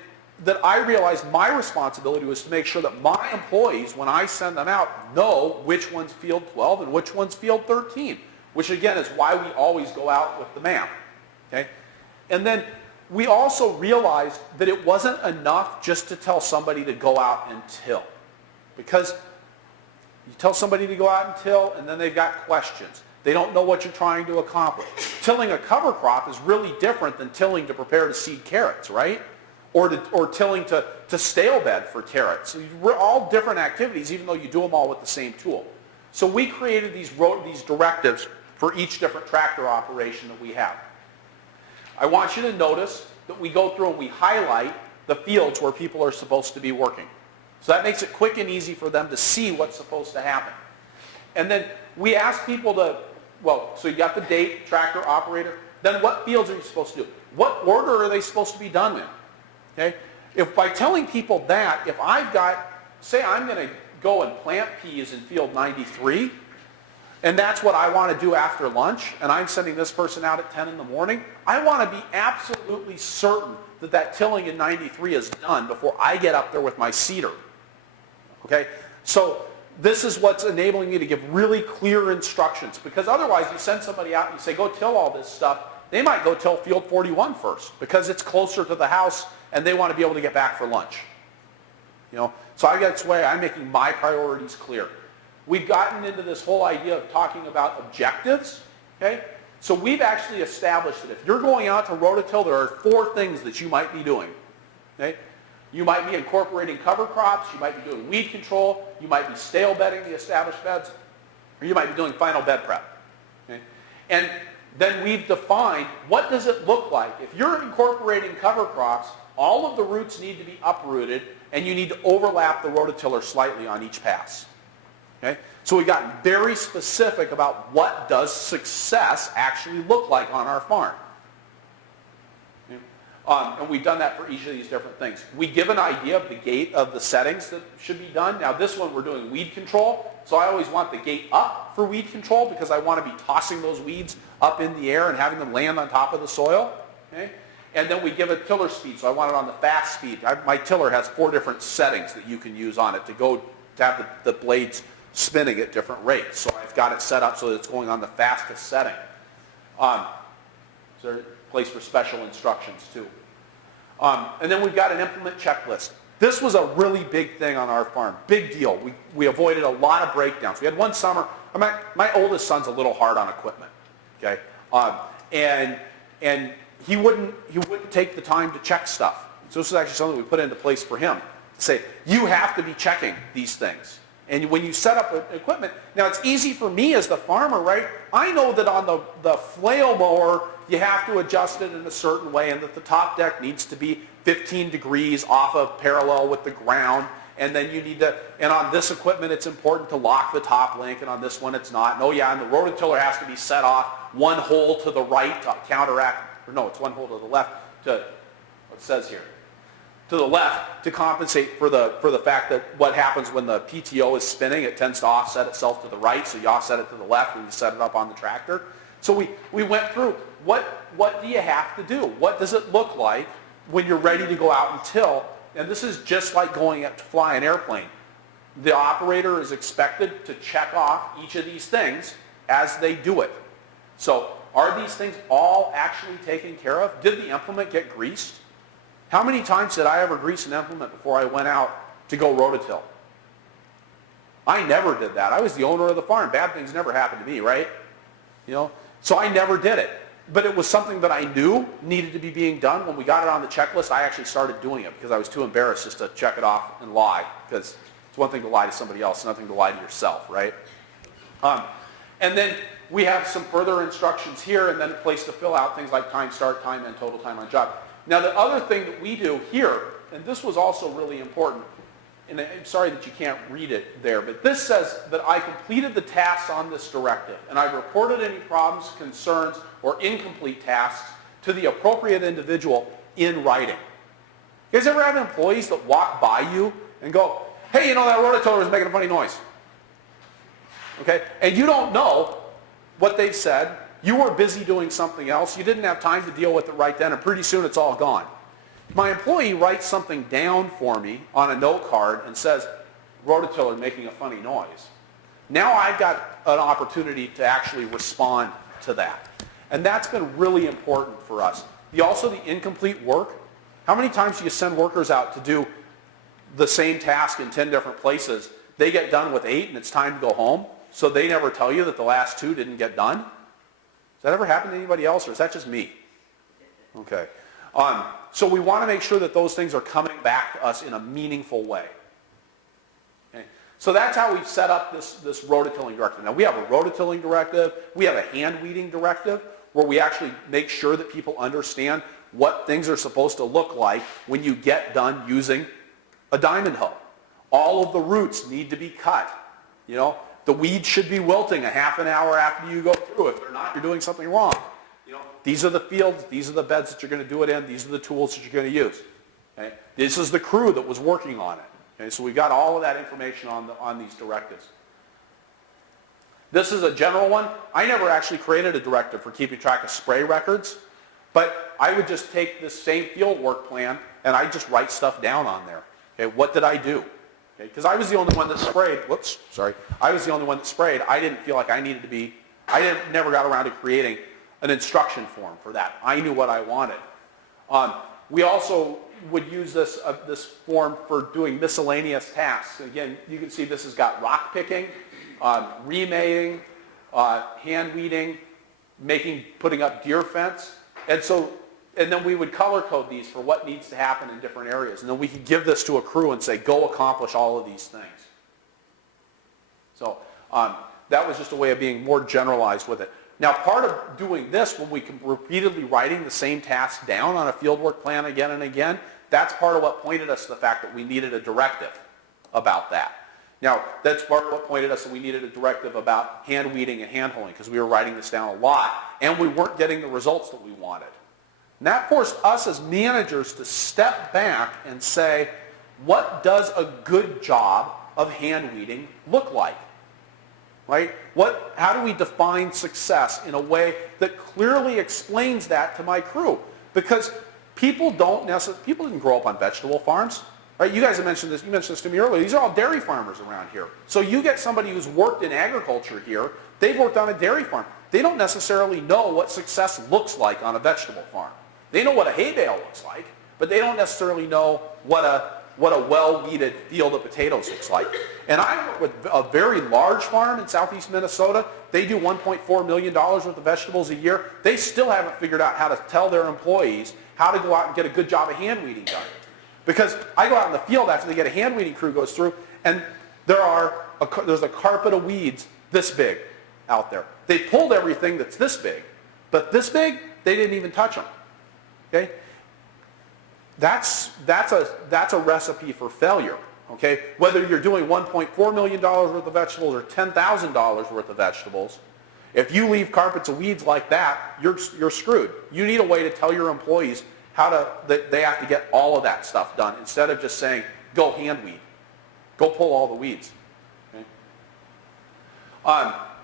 I realized my responsibility was to make sure that my employees, when I send them out, know which one's field 12 and which one's field 13, which again is why we always go out with the map. Okay? And then we also realized that it wasn't enough just to tell somebody to go out and till. Because you tell somebody to go out and till, and then they've got questions. They don't know what you're trying to accomplish. Tilling a cover crop is really different than tilling to prepare to seed carrots, right? Or tilling to stale bed for carrots. So we're all different activities, even though you do them all with the same tool. So we created these directives for each different tractor operation that we have. I want you to notice that we go through and we highlight the fields where people are supposed to be working. So that makes it quick and easy for them to see what's supposed to happen. And then we ask people to, well, so you got the date, tractor, operator, then what fields are you supposed to do? What order are they supposed to be done in? Okay? If by telling people that, if I've got, say I'm going to go and plant peas in field 93, and that's what I want to do after lunch, and I'm sending this person out at 10 in the morning, I want to be absolutely certain that that tilling in 93 is done before I get up there with my seeder. Okay? So this is what's enabling me to give really clear instructions, because otherwise you send somebody out and you say, go till all this stuff. They might go till field 41 first because it's closer to the house and they want to be able to get back for lunch. You know? So that's why I'm making my priorities clear. We've gotten into this whole idea of talking about objectives. Okay? So we've actually established that if you're going out to rototill, there are 4 things that you might be doing. Okay? You might be incorporating cover crops, you might be doing weed control, you might be stale bedding the established beds, or you might be doing final bed prep. Okay? And then we've defined what does it look like. If you're incorporating cover crops, all of the roots need to be uprooted and you need to overlap the rototiller slightly on each pass. Okay? So we've gotten very specific about what does success actually look like on our farm. And we've done that for each of these different things. We give an idea of the gate of the settings that should be done. Now this one we're doing weed control, so I always want the gate up for weed control because I want to be tossing those weeds up in the air and having them land on top of the soil. Okay? And then we give it tiller speed, so I want it on the fast speed. My tiller has 4 different settings that you can use on it to have the blades spinning at different rates. So I've got it set up so that it's going on the fastest setting. Is there a place for special instructions too? And then we've got an implement checklist. This was a really big thing on our farm. Big deal. We avoided a lot of breakdowns. We had one summer, my oldest son's a little hard on equipment. Okay? And he wouldn't take the time to check stuff. So this is actually something we put into place for him. To say, you have to be checking these things. And when you set up equipment, now it's easy for me as the farmer, right? I know that on the flail mower, you have to adjust it in a certain way and that the top deck needs to be 15 degrees off of parallel with the ground. And then you need to, and on this equipment it's important to lock the top link, and on this one it's not. And oh yeah, and the rototiller has to be set off 1 hole to the right to counteract, or no, it's 1 hole to the left to, what it says here, to the left to compensate for the fact that what happens when the PTO is spinning, it tends to offset itself to the right, so you offset it to the left when you set it up on the tractor. So we went through what do you have to do? What does it look like when you're ready to go out and till? And this is just like going out to fly an airplane. The operator is expected to check off each of these things as they do it. So are these things all actually taken care of? Did the implement get greased? How many times did I ever grease an implement before I went out to go rototill? I never did that. I was the owner of the farm. Bad things never happened to me, right? You know, so I never did it. But it was something that I knew needed to be being done. When we got it on the checklist, I actually started doing it because I was too embarrassed just to check it off and lie. Because it's one thing to lie to somebody else, another thing to lie to yourself, right? And then we have some further instructions here and then a place to fill out things like time start, time end, total time on job. Now the other thing that we do here, and this was also really important, and I'm sorry that you can't read it there, but this says that I completed the tasks on this directive, and I've reported any problems, concerns, or incomplete tasks to the appropriate individual in writing. You guys ever have employees that walk by you and go, hey, you know, that rototiller is making a funny noise? Okay? And you don't know what they've said. You were busy doing something else. You didn't have time to deal with it right then, and pretty soon it's all gone. My employee writes something down for me on a note card and says, rototiller making a funny noise. Now I've got an opportunity to actually respond to that. And that's been really important for us. Also the incomplete work. How many times do you send workers out to do the same task in 10 different places? They get done with 8 and it's time to go home, so they never tell you that the last 2 didn't get done? Does that ever happen to anybody else, or is that just me? Okay. So we want to make sure that those things are coming back to us in a meaningful way. Okay. So that's how we've set up this rototilling directive. Now we have a rototilling directive, we have a hand weeding directive, where we actually make sure that people understand what things are supposed to look like when you get done using a diamond hoe. All of the roots need to be cut. You know, the weeds should be wilting a half an hour after you go through. If they're not, you're doing something wrong. You know, these are the fields, these are the beds that you're going to do it in, these are the tools that you're going to use. Okay? This is the crew that was working on it. Okay? So we've got all of that information on these directives. This is a general one. I never actually created a directive for keeping track of spray records, but I would just take this same field work plan and I just write stuff down on there. Okay? What did I do? Because I was the only one that sprayed. Whoops, sorry. I was the only one that sprayed. I didn't feel like I needed to be, never got around to creating an instruction form for that. I knew what I wanted. We also would use this form for doing miscellaneous tasks. Again, you can see this has got rock picking, remaying, hand weeding, putting up deer fence. And then we would color code these for what needs to happen in different areas. And then we could give this to a crew and say, go accomplish all of these things. So that was just a way of being more generalized with it. Now, part of doing this, when we can repeatedly writing the same task down on a fieldwork plan again and again, that's part of what pointed us to the fact that we needed a directive about that. Now, that's part of what pointed us that we needed a directive about hand weeding and hand hoeing, because we were writing this down a lot, and we weren't getting the results that we wanted. And that forced us as managers to step back and say, what does a good job of hand weeding look like? Right? How do we define success in a way that clearly explains that to my crew? Because people didn't grow up on vegetable farms. Right? You guys have mentioned this, you mentioned this to me earlier. These are all dairy farmers around here. So you get somebody who's worked in agriculture here, they've worked on a dairy farm. They don't necessarily know what success looks like on a vegetable farm. They know what a hay bale looks like, but they don't necessarily know what a well-weeded field of potatoes looks like. And I work with a very large farm in southeast Minnesota. They do $1.4 million worth of vegetables a year. They still haven't figured out how to tell their employees how to go out and get a good job of hand weeding done. Because I go out in the field after they get a hand weeding crew goes through, and there's a carpet of weeds this big out there. They pulled everything that's this big, but this big, they didn't even touch them. Okay? That's a recipe for failure. Okay? Whether you're doing $1.4 million worth of vegetables or $10,000 worth of vegetables, if you leave carpets of weeds like that, you're screwed. You need a way to tell your employees that they have to get all of that stuff done instead of just saying, go hand weed. Go pull all the weeds. Okay?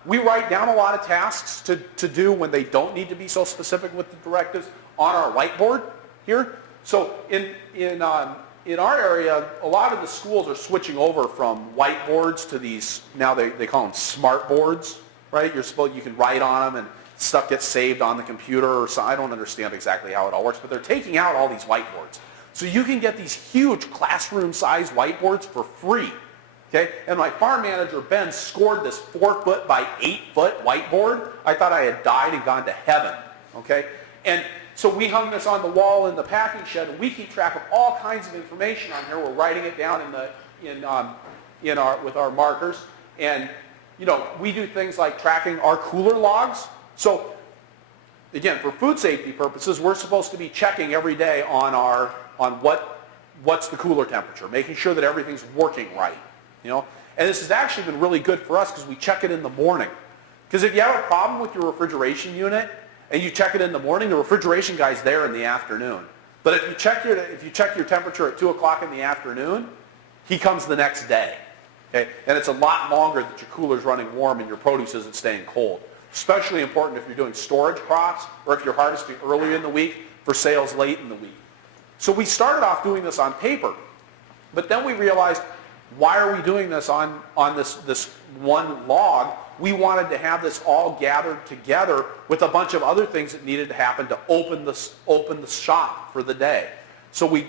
We write down a lot of tasks to do when they don't need to be so specific with the directives on our whiteboard here. So in our area, a lot of the schools are switching over from whiteboards to these, now they call them smart boards, right? You can write on them and stuff gets saved on the computer or so. I don't understand exactly how it all works, but they're taking out all these whiteboards. So you can get these huge classroom-sized whiteboards for free. Okay? And my farm manager, Ben, scored this 4-foot by 8-foot whiteboard. I thought I had died and gone to heaven. Okay? And so we hung this on the wall in the packing shed, and we keep track of all kinds of information on here. We're writing it down with our markers. And, you know, we do things like tracking our cooler logs. So, again, for food safety purposes, we're supposed to be checking every day on what's the cooler temperature, making sure that everything's working right. You know, and this has actually been really good for us because we check it in the morning. Because if you have a problem with your refrigeration unit and you check it in the morning, the refrigeration guy's there in the afternoon. But if you check your temperature at 2 o'clock in the afternoon, he comes the next day. Okay? And it's a lot longer that your cooler's running warm and your produce isn't staying cold. Especially important if you're doing storage crops or if you're harvesting early in the week for sales late in the week. So we started off doing this on paper, but then we realized, why are we doing this on this one log? We wanted to have this all gathered together with a bunch of other things that needed to happen to open the shop for the day. So we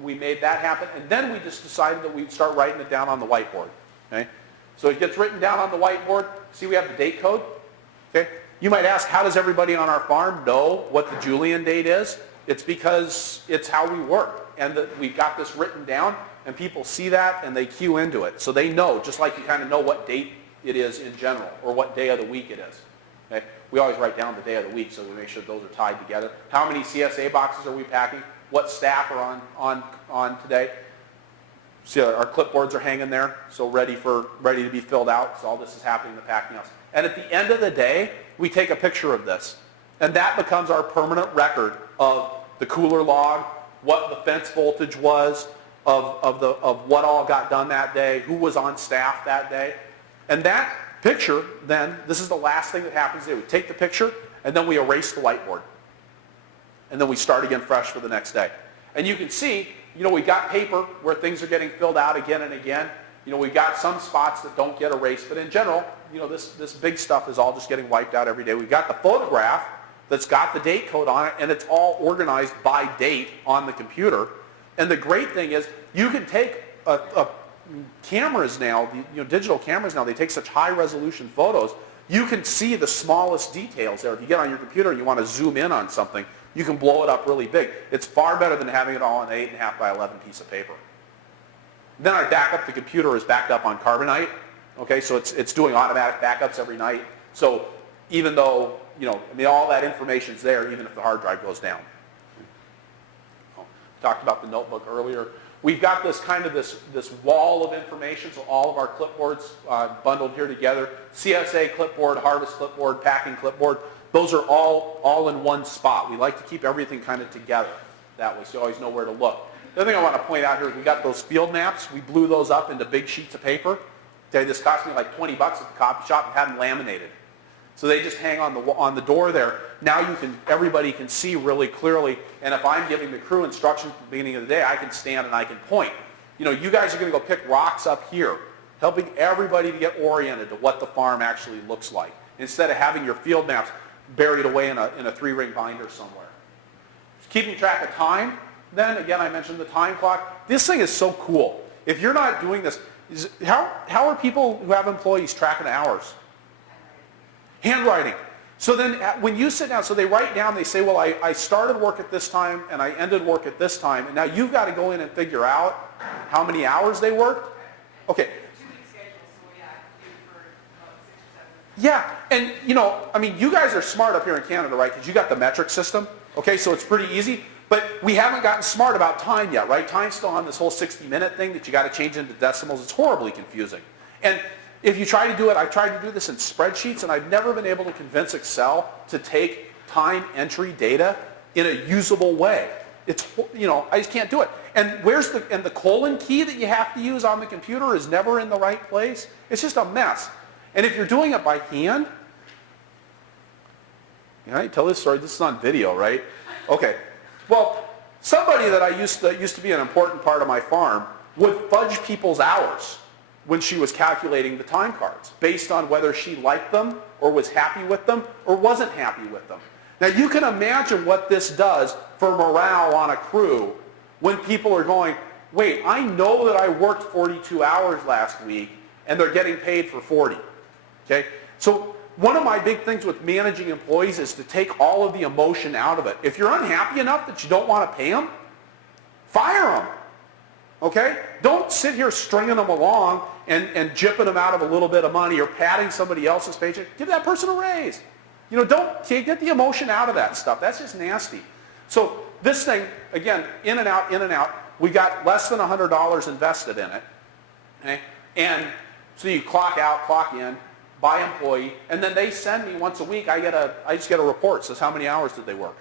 made that happen, and then we just decided that we'd start writing it down on the whiteboard. Okay? So it gets written down on the whiteboard. See, we have the date code. Okay? You might ask, how does everybody on our farm know what the Julian date is? It's because it's how we work, and we've got this written down, and people see that and they cue into it. So they know, just like you kind of know what date it is in general, or what day of the week it is. Okay? We always write down the day of the week so we make sure those are tied together. How many CSA boxes are we packing? What staff are on today? See, our clipboards are hanging there, so ready to be filled out. So all this is happening in the packing house. And at the end of the day, we take a picture of this. And that becomes our permanent record of the cooler log, what the fence voltage was, of what all got done that day, who was on staff that day. And that picture, then, this is the last thing that happens there. We take the picture, and then we erase the whiteboard. And then we start again fresh for the next day. And you can see, you know, we got paper where things are getting filled out again and again. You know, we got some spots that don't get erased, but in general, you know, this big stuff is all just getting wiped out every day. We've got the photograph that's got the date code on it, and it's all organized by date on the computer. And the great thing is, you can take cameras now, digital cameras now, they take such high resolution photos, you can see the smallest details there. If you get on your computer and you want to zoom in on something, you can blow it up really big. It's far better than having it all on an 8.5 by 11 piece of paper. Then our backup, the computer is backed up on Carbonite. Okay, so it's doing automatic backups every night. So even though, all that information's there, even if the hard drive goes down. Talked about the notebook earlier. We've got this wall of information, so all of our clipboards bundled here together. CSA clipboard, harvest clipboard, packing clipboard. Those are all in one spot. We like to keep everything kind of together that way, so you always know where to look. The other thing I want to point out here is we got those field maps. We blew those up into big sheets of paper. Okay, this cost me like 20 bucks at the coffee shop and had them laminated. So they just hang on the door there. Now everybody can see really clearly, and if I'm giving the crew instructions at the beginning of the day, I can stand and I can point. You guys are going to go pick rocks up here, helping everybody to get oriented to what the farm actually looks like, instead of having your field maps buried away in a 3-ring binder somewhere. Keeping track of time, then again I mentioned the time clock. This thing is so cool. If you're not doing this, how are people who have employees tracking hours? Handwriting. So then when you sit down, so they write down, they say, well, I started work at this time and I ended work at this time, and now you've got to go in and figure out how many hours they worked. Okay. 2-week schedule, so yeah, I can do for about 6 or 7. Yeah, and you guys are smart up here in Canada, right? Because you got the metric system. Okay, so it's pretty easy. But we haven't gotten smart about time yet, right? Time's still on this whole 60-minute thing that you got to change into decimals. It's horribly confusing. And if you try to do it, I've tried to do this in spreadsheets, and I've never been able to convince Excel to take time entry data in a usable way. It's, I just can't do it. And the colon key that you have to use on the computer is never in the right place. It's just a mess. And if you're doing it by hand, can I tell this story? This is on video, right? Okay. Well, somebody that I used to be an important part of my farm would fudge people's hours when she was calculating the time cards based on whether she liked them or was happy with them or wasn't happy with them. Now you can imagine what this does for morale on a crew when people are going, wait, I know that I worked 42 hours last week and they're getting paid for 40. Okay? So one of my big things with managing employees is to take all of the emotion out of it. If you're unhappy enough that you don't want to pay them, fire them. Okay? Don't sit here stringing them along and jipping them out of a little bit of money or padding somebody else's paycheck. Give that person a raise. You know, don't get the emotion out of that stuff. That's just nasty. So this thing, again, in and out, in and out. We got less than $100 invested in it. Okay? And so you clock out, clock in, by employee, and then they send me once a week, I just get a report, says how many hours did they work.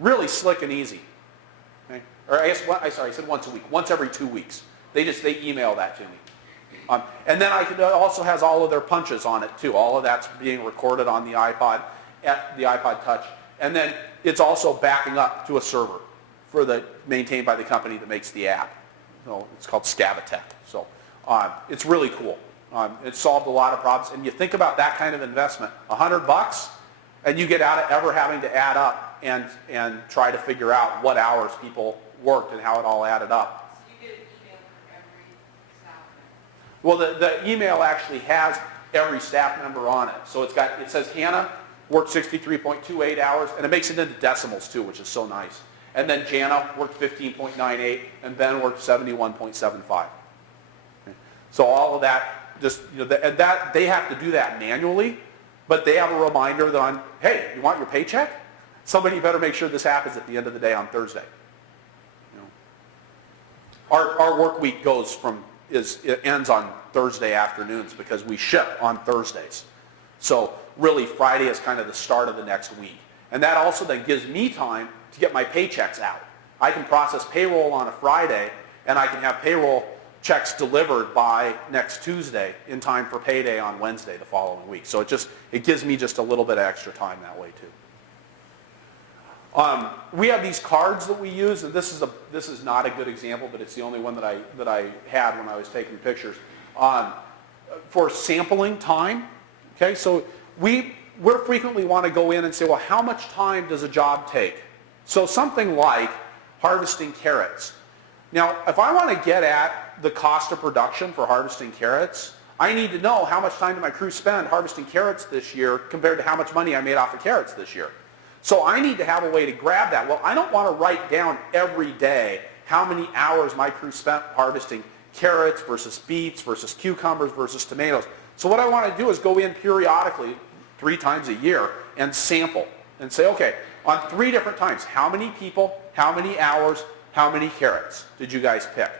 Really slick and easy. Okay? Or I said once a week, once every 2 weeks. They email that to me. And then it also has all of their punches on it too. All of that's being recorded on the iPod, at the iPod Touch. And then it's also backing up to a server maintained by the company that makes the app. So it's called Scavitech. So it's really cool. It solved a lot of problems. And you think about that kind of investment, $100, and you get out of ever having to add up and try to figure out what hours people worked and how it all added up. So you get an email from every staff member? Well, the email actually has every staff member on it. So it says Hannah worked 63.28 hours, and it makes it into decimals too, which is so nice. And then Jana worked 15.98, and Ben worked 71.75. Okay. So all of that, just, you know, and that they have to do that manually, but they have a reminder that hey, you want your paycheck? Somebody better make sure this happens at the end of the day on Thursday. You know. Our work week it ends on Thursday afternoons because we ship on Thursdays. So really Friday is kind of the start of the next week. And that also then gives me time to get my paychecks out. I can process payroll on a Friday, and I can have payroll checks delivered by next Tuesday in time for payday on Wednesday the following week. So it gives me just a little bit of extra time that way too. We have these cards that we use, and this is not a good example, but it's the only one that I had when I was taking pictures. For sampling time, okay, so we frequently want to go in and say, well, how much time does a job take? So something like harvesting carrots. Now, if I want to get at the cost of production for harvesting carrots, I need to know how much time did my crew spend harvesting carrots this year compared to how much money I made off of carrots this year. So I need to have a way to grab that. Well, I don't want to write down every day how many hours my crew spent harvesting carrots versus beets versus cucumbers versus tomatoes. So what I want to do is go in periodically 3 times a year and sample and say, okay, on 3 different times, how many people, how many hours, how many carrots did you guys pick?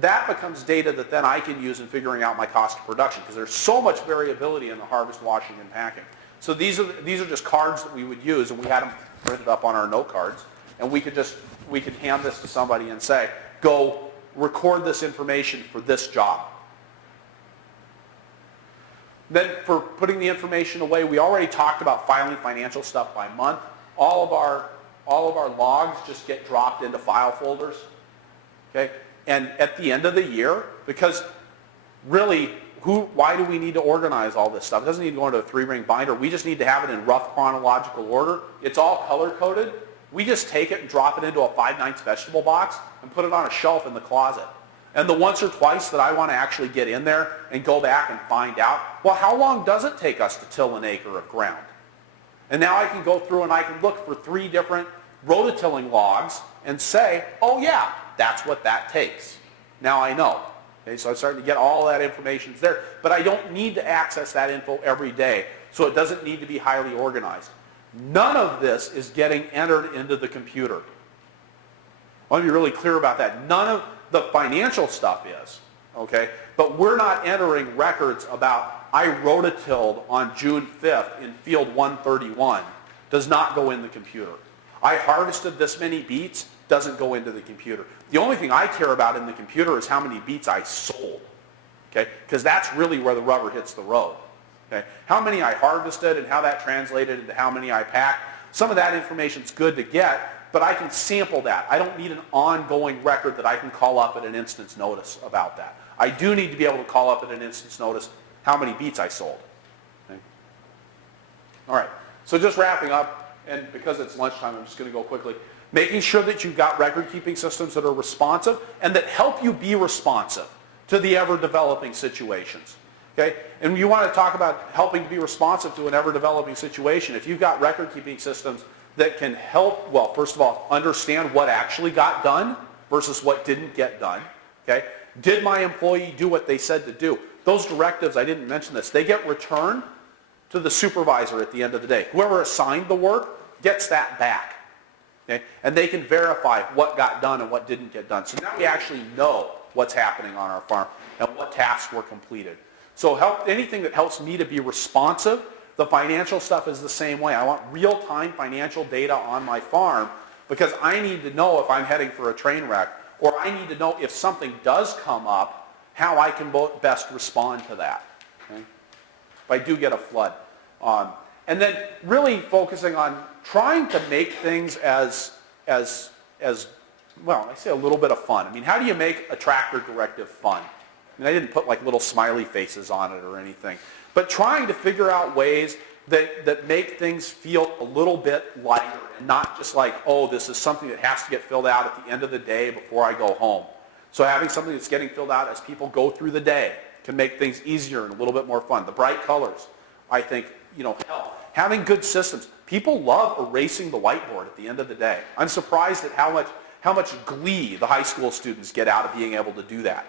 That becomes data that then I can use in figuring out my cost of production because there's so much variability in the harvest, washing, and packing. So these are just cards that we would use, and we had them printed up on our note cards, and we could hand this to somebody and say, go record this information for this job. Then for putting the information away, we already talked about filing financial stuff by month. All of our logs just get dropped into file folders. Okay? And at the end of the year, because really, why do we need to organize all this stuff? It doesn't need to go into a 3-ring binder. We just need to have it in rough chronological order. It's all color-coded. We just take it and drop it into a 5/9 vegetable box and put it on a shelf in the closet. And the once or twice that I want to actually get in there and go back and find out, well, how long does it take us to till an acre of ground? And now I can go through and I can look for 3 different rototilling logs and say, oh yeah, that's what that takes. Now I know. Okay, so I'm starting to get all that information there. But I don't need to access that info every day, so it doesn't need to be highly organized. None of this is getting entered into the computer. I want to be really clear about that. None of the financial stuff is, okay? But we're not entering records about I rototilled on June 5th in field 131. Does not go in the computer. I harvested this many beets, doesn't go into the computer. The only thing I care about in the computer is how many beets I sold, okay? Because that's really where the rubber hits the road. Okay? How many I harvested and how that translated into how many I packed. Some of that information is good to get, but I can sample that. I don't need an ongoing record that I can call up at an instant's notice about that. I do need to be able to call up at an instant's notice how many beets I sold. Okay? All right, so just wrapping up, and because it's lunchtime, I'm just going to go quickly. Making sure that you've got record-keeping systems that are responsive and that help you be responsive to the ever-developing situations. Okay? And you want to talk about helping to be responsive to an ever-developing situation. If you've got record-keeping systems that can help, well, first of all, understand what actually got done versus what didn't get done. Okay? Did my employee do what they said to do? Those directives, I didn't mention this, they get returned to the supervisor at the end of the day. Whoever assigned the work gets that back. Okay? And they can verify what got done and what didn't get done. So now we actually know what's happening on our farm and what tasks were completed. So anything that helps me to be responsive. The financial stuff is the same way. I want real-time financial data on my farm because I need to know if I'm heading for a train wreck, or I need to know if something does come up, how I can best respond to that. Okay? If I do get a flood. And then really focusing on trying to make things as well, I say a little bit of fun. I mean, how do you make a tractor directive fun? I mean, I didn't put like little smiley faces on it or anything. But trying to figure out ways that make things feel a little bit lighter and not just like, oh, this is something that has to get filled out at the end of the day before I go home. So having something that's getting filled out as people go through the day can make things easier and a little bit more fun. The bright colors, I think, help. Having good systems. People love erasing the whiteboard at the end of the day. I'm surprised at how much glee the high school students get out of being able to do that.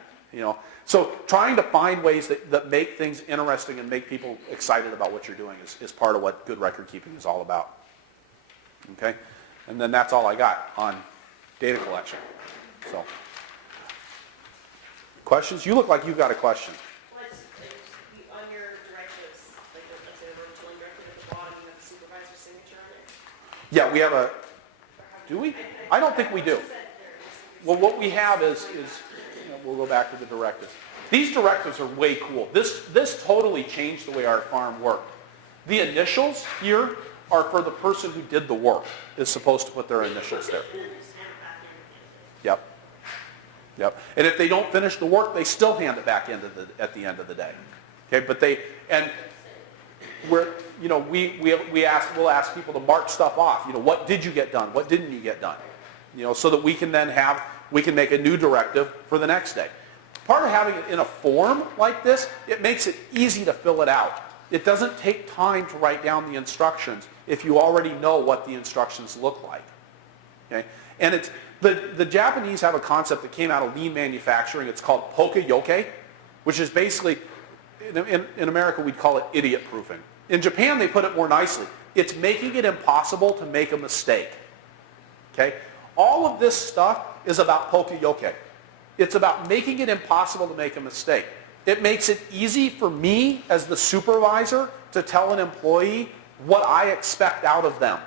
So trying to find ways that make things interesting and make people excited about what you're doing is part of what good record keeping is all about. Okay? And then that's all I got on data collection. So, questions? You look like you've got a question. Well, on your directives, like let's say the road tolling directive at the bottom, you have the supervisor's signature on it? Yeah, we have a, do we? I don't think we do. Well, what we have is we'll go back to the directives. These directives are way cool. This totally changed the way our farm worked. The initials here are for the person who did the work, is supposed to put their initials there. Yep. Yep. And if they don't finish the work, they still hand it back at the end of the day. Okay, but we'll ask people to mark stuff off. What did you get done? What didn't you get done? So that we can then make a new directive for the next day. Part of having it in a form like this, it makes it easy to fill it out. It doesn't take time to write down the instructions if you already know what the instructions look like. Okay? And the Japanese have a concept that came out of lean manufacturing. It's called poka-yoke, which is basically, in America we'd call it idiot proofing. In Japan they put it more nicely. It's making it impossible to make a mistake. Okay? All of this stuff is about poka-yoke. It's about making it impossible to make a mistake. It makes it easy for me as the supervisor to tell an employee what I expect out of them.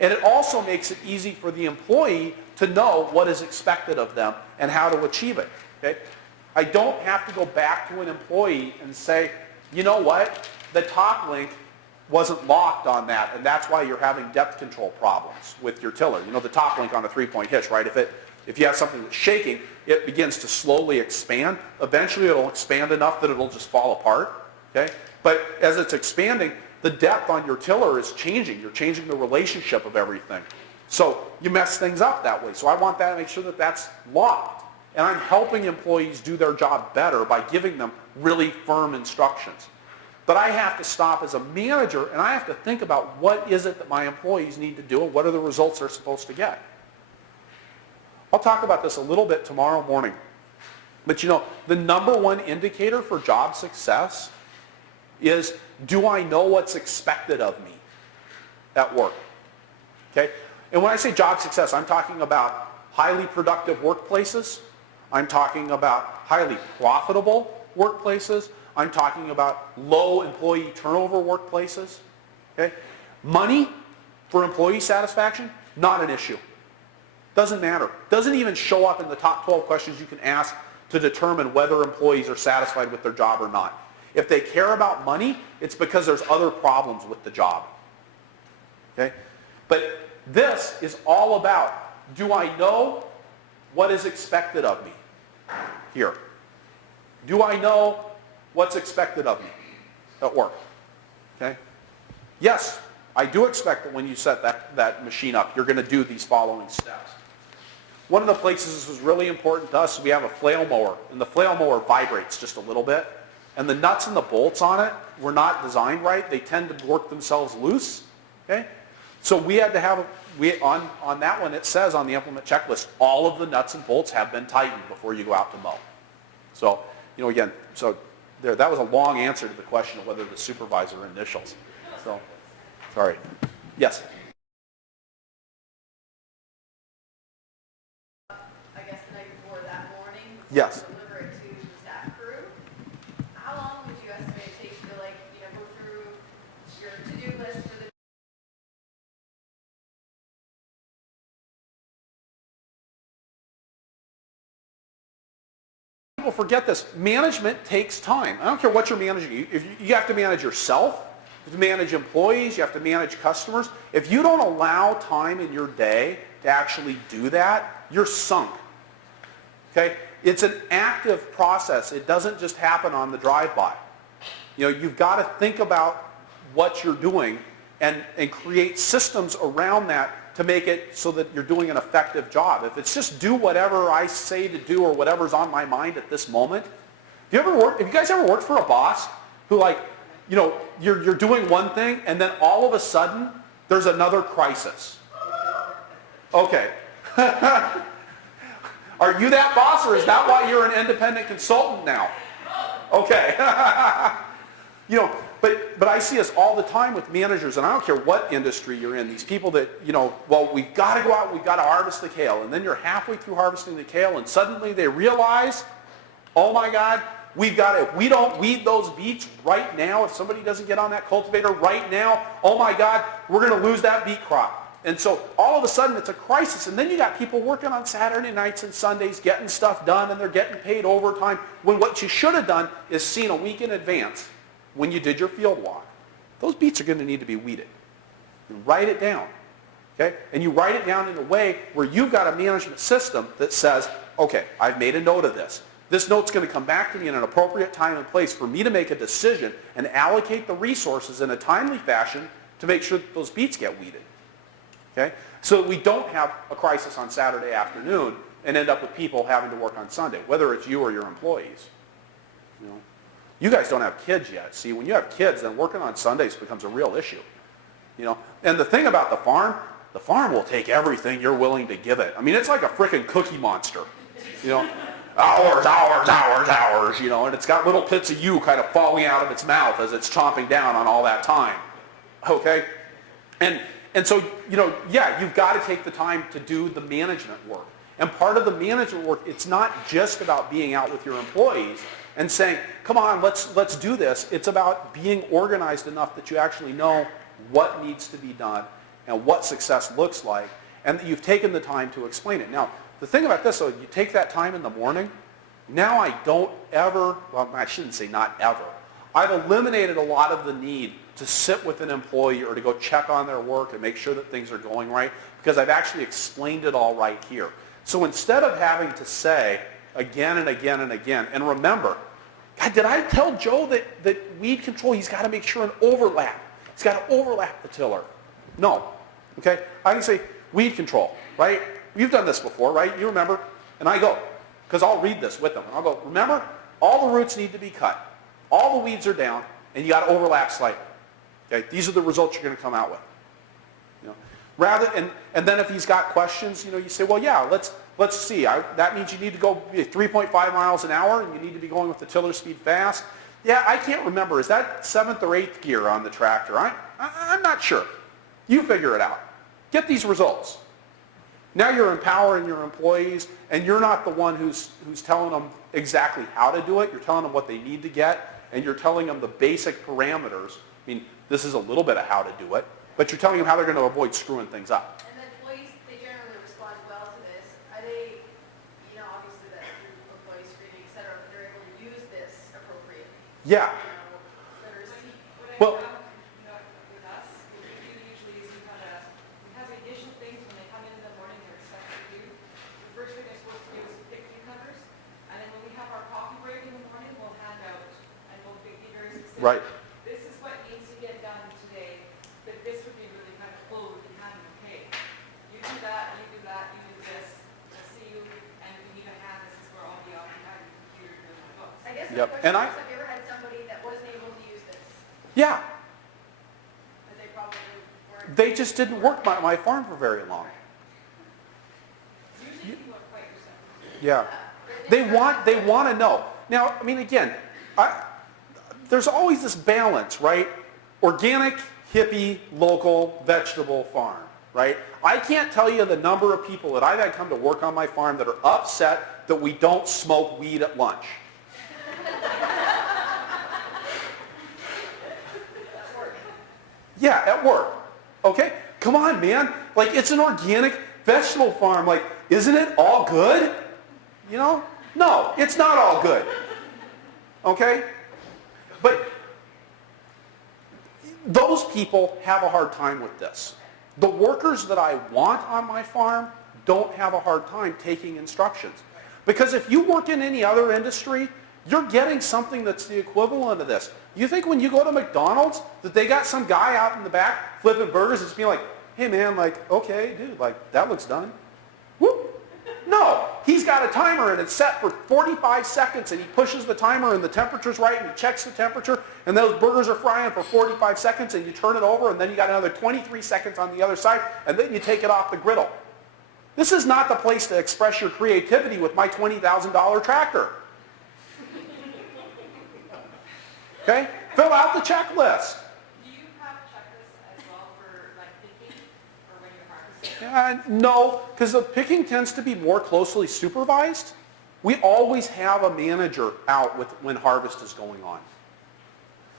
And it also makes it easy for the employee to know what is expected of them and how to achieve it. Okay? I don't have to go back to an employee and say, you know what, the top link wasn't locked on that, and that's why you're having depth control problems with your tiller. The top link on a 3-point hitch, right? If you have something that's shaking, it begins to slowly expand. Eventually it'll expand enough that it'll just fall apart. Okay? But as it's expanding, the depth on your tiller is changing. You're changing the relationship of everything. So you mess things up that way. So I want that to make sure that that's locked. And I'm helping employees do their job better by giving them really firm instructions. But I have to stop as a manager and I have to think about what is it that my employees need to do and what are the results they're supposed to get. I'll talk about this a little bit tomorrow morning. But the number one indicator for job success is, do I know what's expected of me at work? Okay? And when I say job success, I'm talking about highly productive workplaces. I'm talking about highly profitable workplaces. I'm talking about low employee turnover workplaces. Okay? Money for employee satisfaction, not an issue. Doesn't matter. Doesn't even show up in the top 12 questions you can ask to determine whether employees are satisfied with their job or not. If they care about money, it's because there's other problems with the job. Okay? But this is all about, do I know what is expected of me here? Do I know what's expected of me at work? Okay? Yes, I do expect that when you set that machine up, you're going to do these following steps. One of the places this was really important to us, we have a flail mower, and the flail mower vibrates just a little bit, and the nuts and the bolts on it were not designed right. They tend to work themselves loose. Okay? So we had to have, on that one it says on the implement checklist, all of the nuts and bolts have been tightened before you go out to mow. So, again, that was a long answer to the question of whether the supervisor initials. So, sorry. Yes? I guess the night before that morning. Yes. Deliver it to the staff crew. How long would you estimate it takes to go through your to-do list for the People forget this. Management takes time. I don't care what you're managing. You have to manage yourself. You have to manage employees. You have to manage customers. If you don't allow time in your day to actually do that, you're sunk. Okay? It's an active process. It doesn't just happen on the drive-by. You've got to think about what you're doing and create systems around that to make it so that you're doing an effective job. If it's just do whatever I say to do or whatever's on my mind at this moment. Have you guys ever worked for a boss who you're doing one thing and then all of a sudden there's another crisis? Okay. Are you that boss, or is that why you're an independent consultant now? Okay. But I see this all the time with managers, and I don't care what industry you're in, these people that, we've got to go out, we've got to harvest the kale, and then you're halfway through harvesting the kale, and suddenly they realize, oh my God, if we don't weed those beets right now, if somebody doesn't get on that cultivator right now, oh my God, we're going to lose that beet crop. And so all of a sudden it's a crisis, and then you got people working on Saturday nights and Sundays getting stuff done, and they're getting paid overtime, when what you should have done is seen a week in advance when you did your field walk. Those beets are going to need to be weeded. You write it down. Okay? And you write it down in a way where you've got a management system that says, okay, I've made a note of this. This note's going to come back to me in an appropriate time and place for me to make a decision and allocate the resources in a timely fashion to make sure that those beets get weeded. Okay? So that we don't have a crisis on Saturday afternoon and end up with people having to work on Sunday, whether it's you or your employees. You guys don't have kids yet. See, when you have kids, then working on Sundays becomes a real issue. And the thing about the farm will take everything you're willing to give it. I mean, it's like a freaking cookie monster. Hours, and it's got little bits of you kind of falling out of its mouth as it's chomping down on all that time. Okay? And so, yeah, you've got to take the time to do the management work. And part of the management work, it's not just about being out with your employees and saying, come on, let's do this. It's about being organized enough that you actually know what needs to be done and what success looks like, and that you've taken the time to explain it. Now, the thing about this, though, you take that time in the morning, now I don't ever, well, I shouldn't say not ever, I've eliminated a lot of the need to sit with an employee or to go check on their work and make sure that things are going right, because I've actually explained it all right here. So instead of having to say again and again and again, and remember, God, did I tell Joe that weed control, he's got to make sure an overlap. He's got to overlap the tiller. No. Okay? I can say weed control, right? You've done this before, right? You remember? And I go, because I'll read this with them. And I'll go, remember, all the roots need to be cut. All the weeds are down, and you got to overlap slightly. Okay? These are the results you're going to come out with. And then if he's got questions, you say, well, yeah, let's see. That means you need to go 3.5 miles an hour, and you need to be going with the tiller speed fast. Yeah, I can't remember. Is that 7th or 8th gear on the tractor? I'm not sure. You figure it out. Get these results. Now you're empowering your employees, and you're not the one who's telling them exactly how to do it. You're telling them what they need to get, and you're telling them the basic parameters. I mean, this is a little bit of how to do it, but you're telling them how they're going to avoid screwing things up. And the employees, they generally respond well to this. Are they, obviously that's through employee screening, et cetera, but they're able to use this appropriately? Yeah. Well- With us, what we do usually is we have initial things when they come in the morning, they're expected to do. The first thing they're supposed to do is pick cucumbers, and then when we have our coffee break in the morning, we'll hand out, and we'll be very specific. Right. This is what needs to get done today, that this would be really kind of full, we can hand them, okay, you do that, you do that, you do this, we'll see you, and if you need a hand, this is where I'll be on behind the computer doing my books. I guess Yep, the and question I- is, have you ever had somebody that wasn't able to use this? Yeah, That they probably weren't. they just didn't work my farm for very long. Usually people are quite receptive. Yeah. They want to know. Now, I mean, again, there's always this balance, right? Organic, hippie, local, vegetable farm, right? I can't tell you the number of people that I've had come to work on my farm that are upset that we don't smoke weed at lunch. Yeah, at work. Okay? Come on, man. Like, it's an organic vegetable farm. Like, isn't it all good? You know? No, it's not all good. Okay? But those people have a hard time with this. The workers that I want on my farm don't have a hard time taking instructions. Because if you work in any other industry, you're getting something that's the equivalent of this. You think when you go to McDonald's that they got some guy out in the back flipping burgers that's being like, hey man, like, okay, dude, like, that looks done. Whoop. No, he's got a timer and it's set for 45 seconds and he pushes the timer and the temperature's right and he checks the temperature and those burgers are frying for 45 seconds and you turn it over and then you got another 23 seconds on the other side and then you take it off the griddle. This is not the place to express your creativity with my $20,000 tractor. Okay? Fill out the checklist. Do you have checklists as well for like picking or when you're harvesting? No, because the picking tends to be more closely supervised. We always have a manager out when harvest is going on.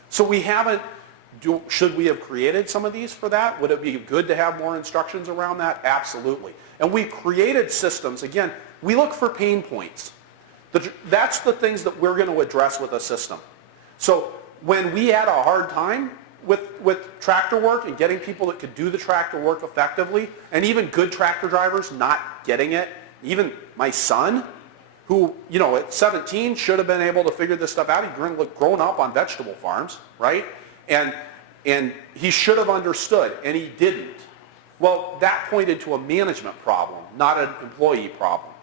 So we haven't, should we have created some of these for that? Would it be good to have more instructions around that? Absolutely. And we've created systems. Again, we look for pain points. That's the things that we're going to address with a system. So when we had a hard time with tractor work and getting people that could do the tractor work effectively, and even good tractor drivers not getting it, even my son, who, you know, at 17 should have been able to figure this stuff out. He'd grown up on vegetable farms, right? And he should have understood, and he didn't. Well, that pointed to a management problem, not an employee problem,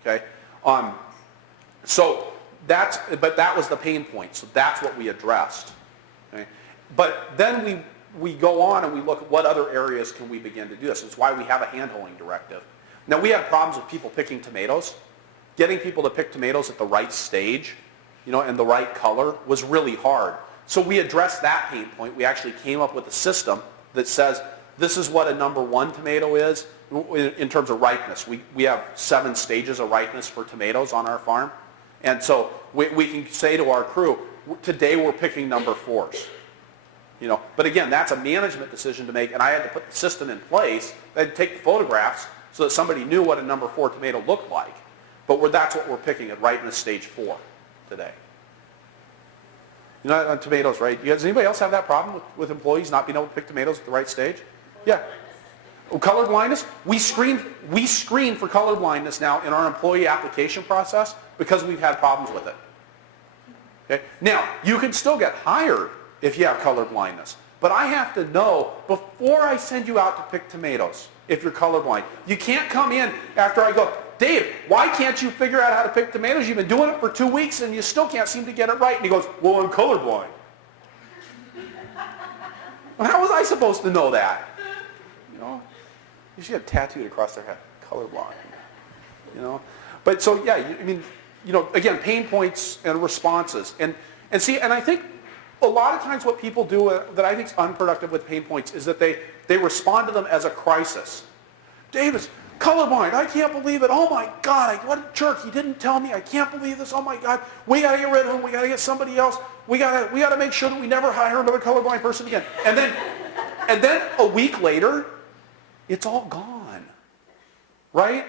okay? But that was the pain point, so that's what we addressed. Okay? But then we go on and we look at what other areas can we begin to do this. It's why we have a hand-holding directive. Now, we had problems with people picking tomatoes. Getting people to pick tomatoes at the right stage, you know, and the right color was really hard. So we addressed that pain point. We actually came up with a system that says this is what a number 1 tomato is in terms of ripeness. We have 7 stages of ripeness for tomatoes on our farm. And so we can say to our crew, today we're picking number 4s. You know, but again, that's a management decision to make, and I had to put the system in place. They'd take the photographs so that somebody knew what a number 4 tomato looked like. But that's what we're picking at ripeness stage 4 today. You know, on tomatoes, right? Does anybody else have that problem with employees not being able to pick tomatoes at the right stage? Yeah. Oh, color blindness? We screen for color blindness now in our employee application process because we've had problems with it. Okay? Now, you can still get hired if you have color blindness. But I have to know before I send you out to pick tomatoes if you're colorblind. You can't come in after I go, Dave, why can't you figure out how to pick tomatoes? You've been doing it for 2 weeks and you still can't seem to get it right. And he goes, well, I'm colorblind. Well, how was I supposed to know that? You know, you should have tattooed across their head, colorblind. You know, but so yeah, I mean, you know, again, pain points and responses, and see, and I think a lot of times what people do that I think is unproductive with pain points is that they respond to them as a crisis. Davis, colorblind, I can't believe it. Oh my God, what a jerk! He didn't tell me. I can't believe this. Oh my God, we got to get rid of him. We got to get somebody else. We got to make sure that we never hire another colorblind person again. And then a week later, it's all gone, right?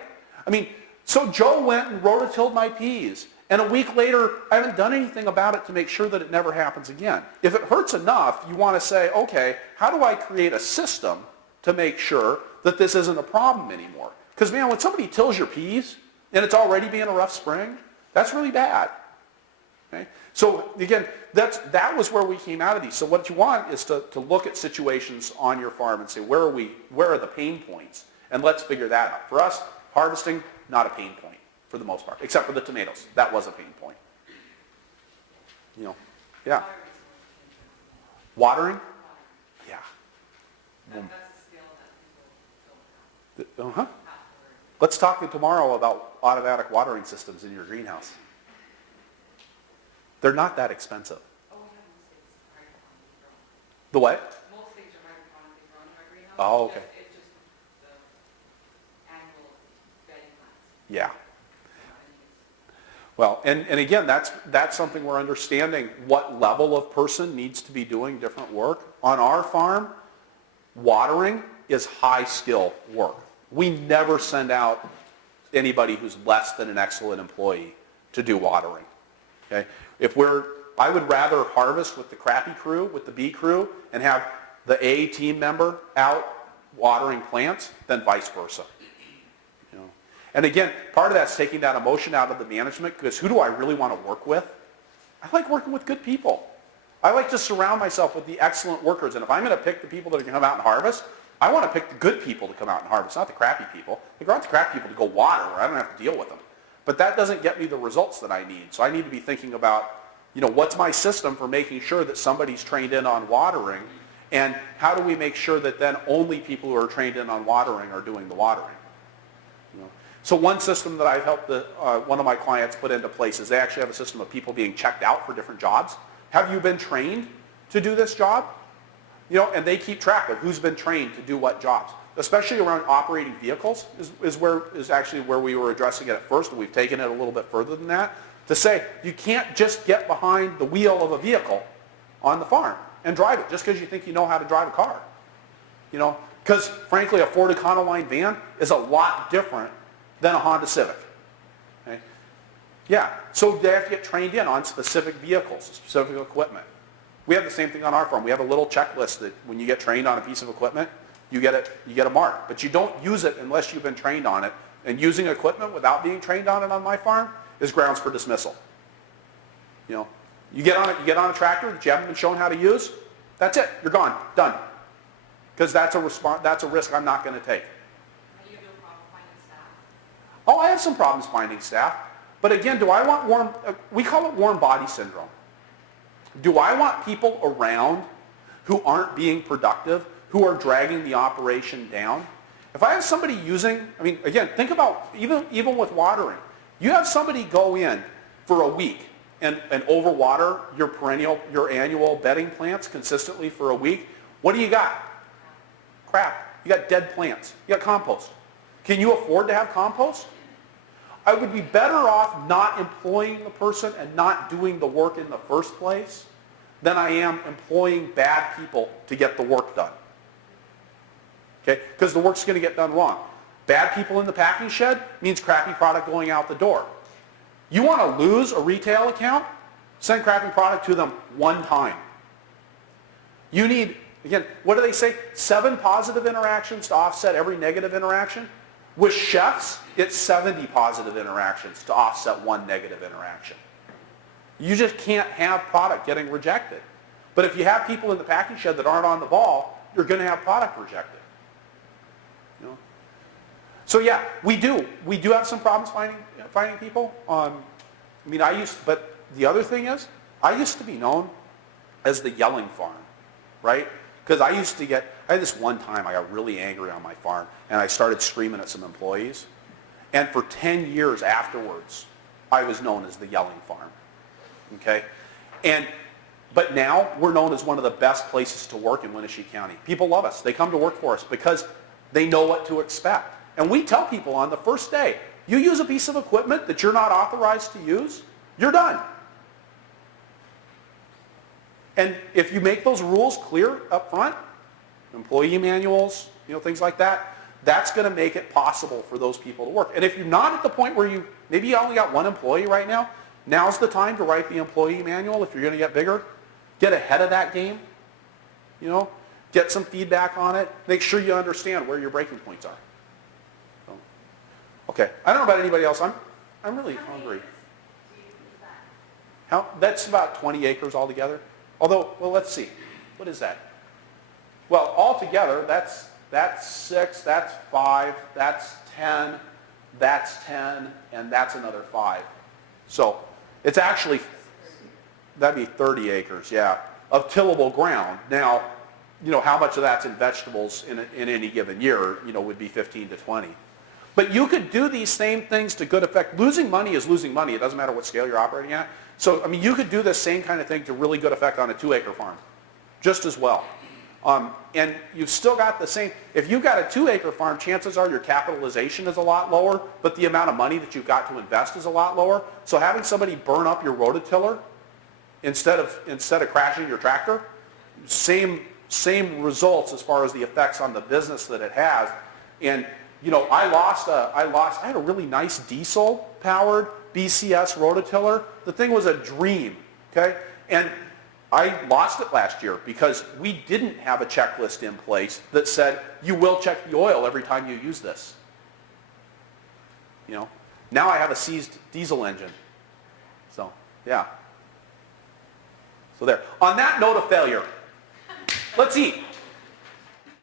I mean, so Joe went and rototilled my peas, And a week later, I haven't done anything about it to make sure that it never happens again. If it hurts enough, you want to say, okay, how do I create a system to make sure that this isn't a problem anymore? Because, man, when somebody tills your peas and it's already being a rough spring, that's really bad. Okay? So, again, that was where we came out of these. So what you want is to look at situations on your farm and say, where are the pain points? And let's figure that out. For us, harvesting, not a pain point for the most part, except for the tomatoes. That was a pain point. You know, yeah. Watering? Yeah. That's a skill that people don't Uh-huh. have to learn. Let's talk tomorrow about automatic watering systems in your greenhouse. They're not that expensive. Oh, we have most things hydroponically grown. The what? Most things are hydroponically grown in our greenhouse. Oh, okay. It's just the annual bedding plants. Yeah. Well, and again, that's something we're understanding what level of person needs to be doing different work. On our farm, watering is high skill work. We never send out anybody who's less than an excellent employee to do watering. Okay? I would rather harvest with the crappy crew, with the B crew, and have the A team member out watering plants than vice versa. You know? And again, part of that's taking that emotion out of the management, because who do I really want to work with? I like working with good people. I like to surround myself with the excellent workers, and if I'm going to pick the people that are going to come out and harvest, I want to pick the good people to come out and harvest, not the crappy people. I want the crappy people to go water where I don't have to deal with them. But that doesn't get me the results that I need. So I need to be thinking about, you know, what's my system for making sure that somebody's trained in on watering, and how do we make sure that then only people who are trained in on watering are doing the watering? You know? So one system that I've helped one of my clients put into place is they actually have a system of people being checked out for different jobs. Have you been trained to do this job? You know, and they keep track of who's been trained to do what jobs, especially around operating vehicles is actually where we were addressing it at first, and we've taken it a little bit further than that, to say you can't just get behind the wheel of a vehicle on the farm and drive it just because you think you know how to drive a car. You know, because frankly, a Ford Econoline van is a lot different than a Honda Civic. Okay? Yeah, so they have to get trained in on specific vehicles, specific equipment. We have the same thing on our farm. We have a little checklist that when you get trained on a piece of equipment, you get a mark. But you don't use it unless you've been trained on it. And using equipment without being trained on it on my farm is grounds for dismissal. You know, you get on a tractor that you haven't been shown how to use, that's it. You're gone. Done. Because that's a risk I'm not going to take. How do you have no problem finding staff? Oh, I have some problems finding staff. But again, do I want we call it warm body syndrome. Do I want people around who aren't being productive, who are dragging the operation down? If I have somebody again, think about, even with watering, you have somebody go in for a week and overwater your annual bedding plants consistently for a week. What do you got? Crap. You got dead plants. You got compost. Can you afford to have compost? I would be better off not employing the person and not doing the work in the first place than I am employing bad people to get the work done. Okay? Because the work's going to get done wrong. Bad people in the packing shed means crappy product going out the door. You want to lose a retail account? Send crappy product to them one time. You need, again, what do they say? 7 positive interactions to offset every negative interaction? With chefs, it's 70 positive interactions to offset 1 negative interaction. You just can't have product getting rejected. But if you have people in the packing shed that aren't on the ball, you're going to have product rejected. You know? So yeah, we do have some problems finding people. But the other thing is, I used to be known as the yelling farm, right? Because I had this one time I got really angry on my farm and I started screaming at some employees. And for 10 years afterwards, I was known as the yelling farm. Okay? But now we're known as one of the best places to work in Winnebago County. People love us. They come to work for us because they know what to expect. And we tell people on the first day, you use a piece of equipment that you're not authorized to use, you're done. And if you make those rules clear up front, employee manuals, things like that, that's going to make it possible for those people to work. And if you're not at the point where maybe you only got 1 employee right now, now's the time to write the employee manual if you're going to get bigger. Get ahead of that game, you know, get some feedback on it. Make sure you understand where your breaking points are. So, okay, I don't know about anybody else. I'm really How many hungry. acres do you use that? That's about 20 acres altogether. Although, well, let's see. What is that? Well, altogether, that's 6, that's 5, that's 10, and that's another 5. So it's actually, that'd be 30 acres, yeah, of tillable ground. Now, you know, how much of that's in vegetables in any given year, you know, would be 15 to 20. But you could do these same things to good effect. Losing money is losing money. It doesn't matter what scale you're operating at. So, I mean, you could do this same kind of thing to really good effect on a 2-acre farm, just as well. And you've still got the same, if you've got a 2-acre farm, chances are your capitalization is a lot lower, but the amount of money that you've got to invest is a lot lower. So having somebody burn up your rototiller instead of crashing your tractor, same results as far as the effects on the business that it has. And you know, I had a really nice diesel-powered BCS rototiller. The thing was a dream, okay? And I lost it last year because we didn't have a checklist in place that said, you will check the oil every time you use this. You know, now I have a seized diesel engine. So, yeah. So there. On that note of failure, let's eat.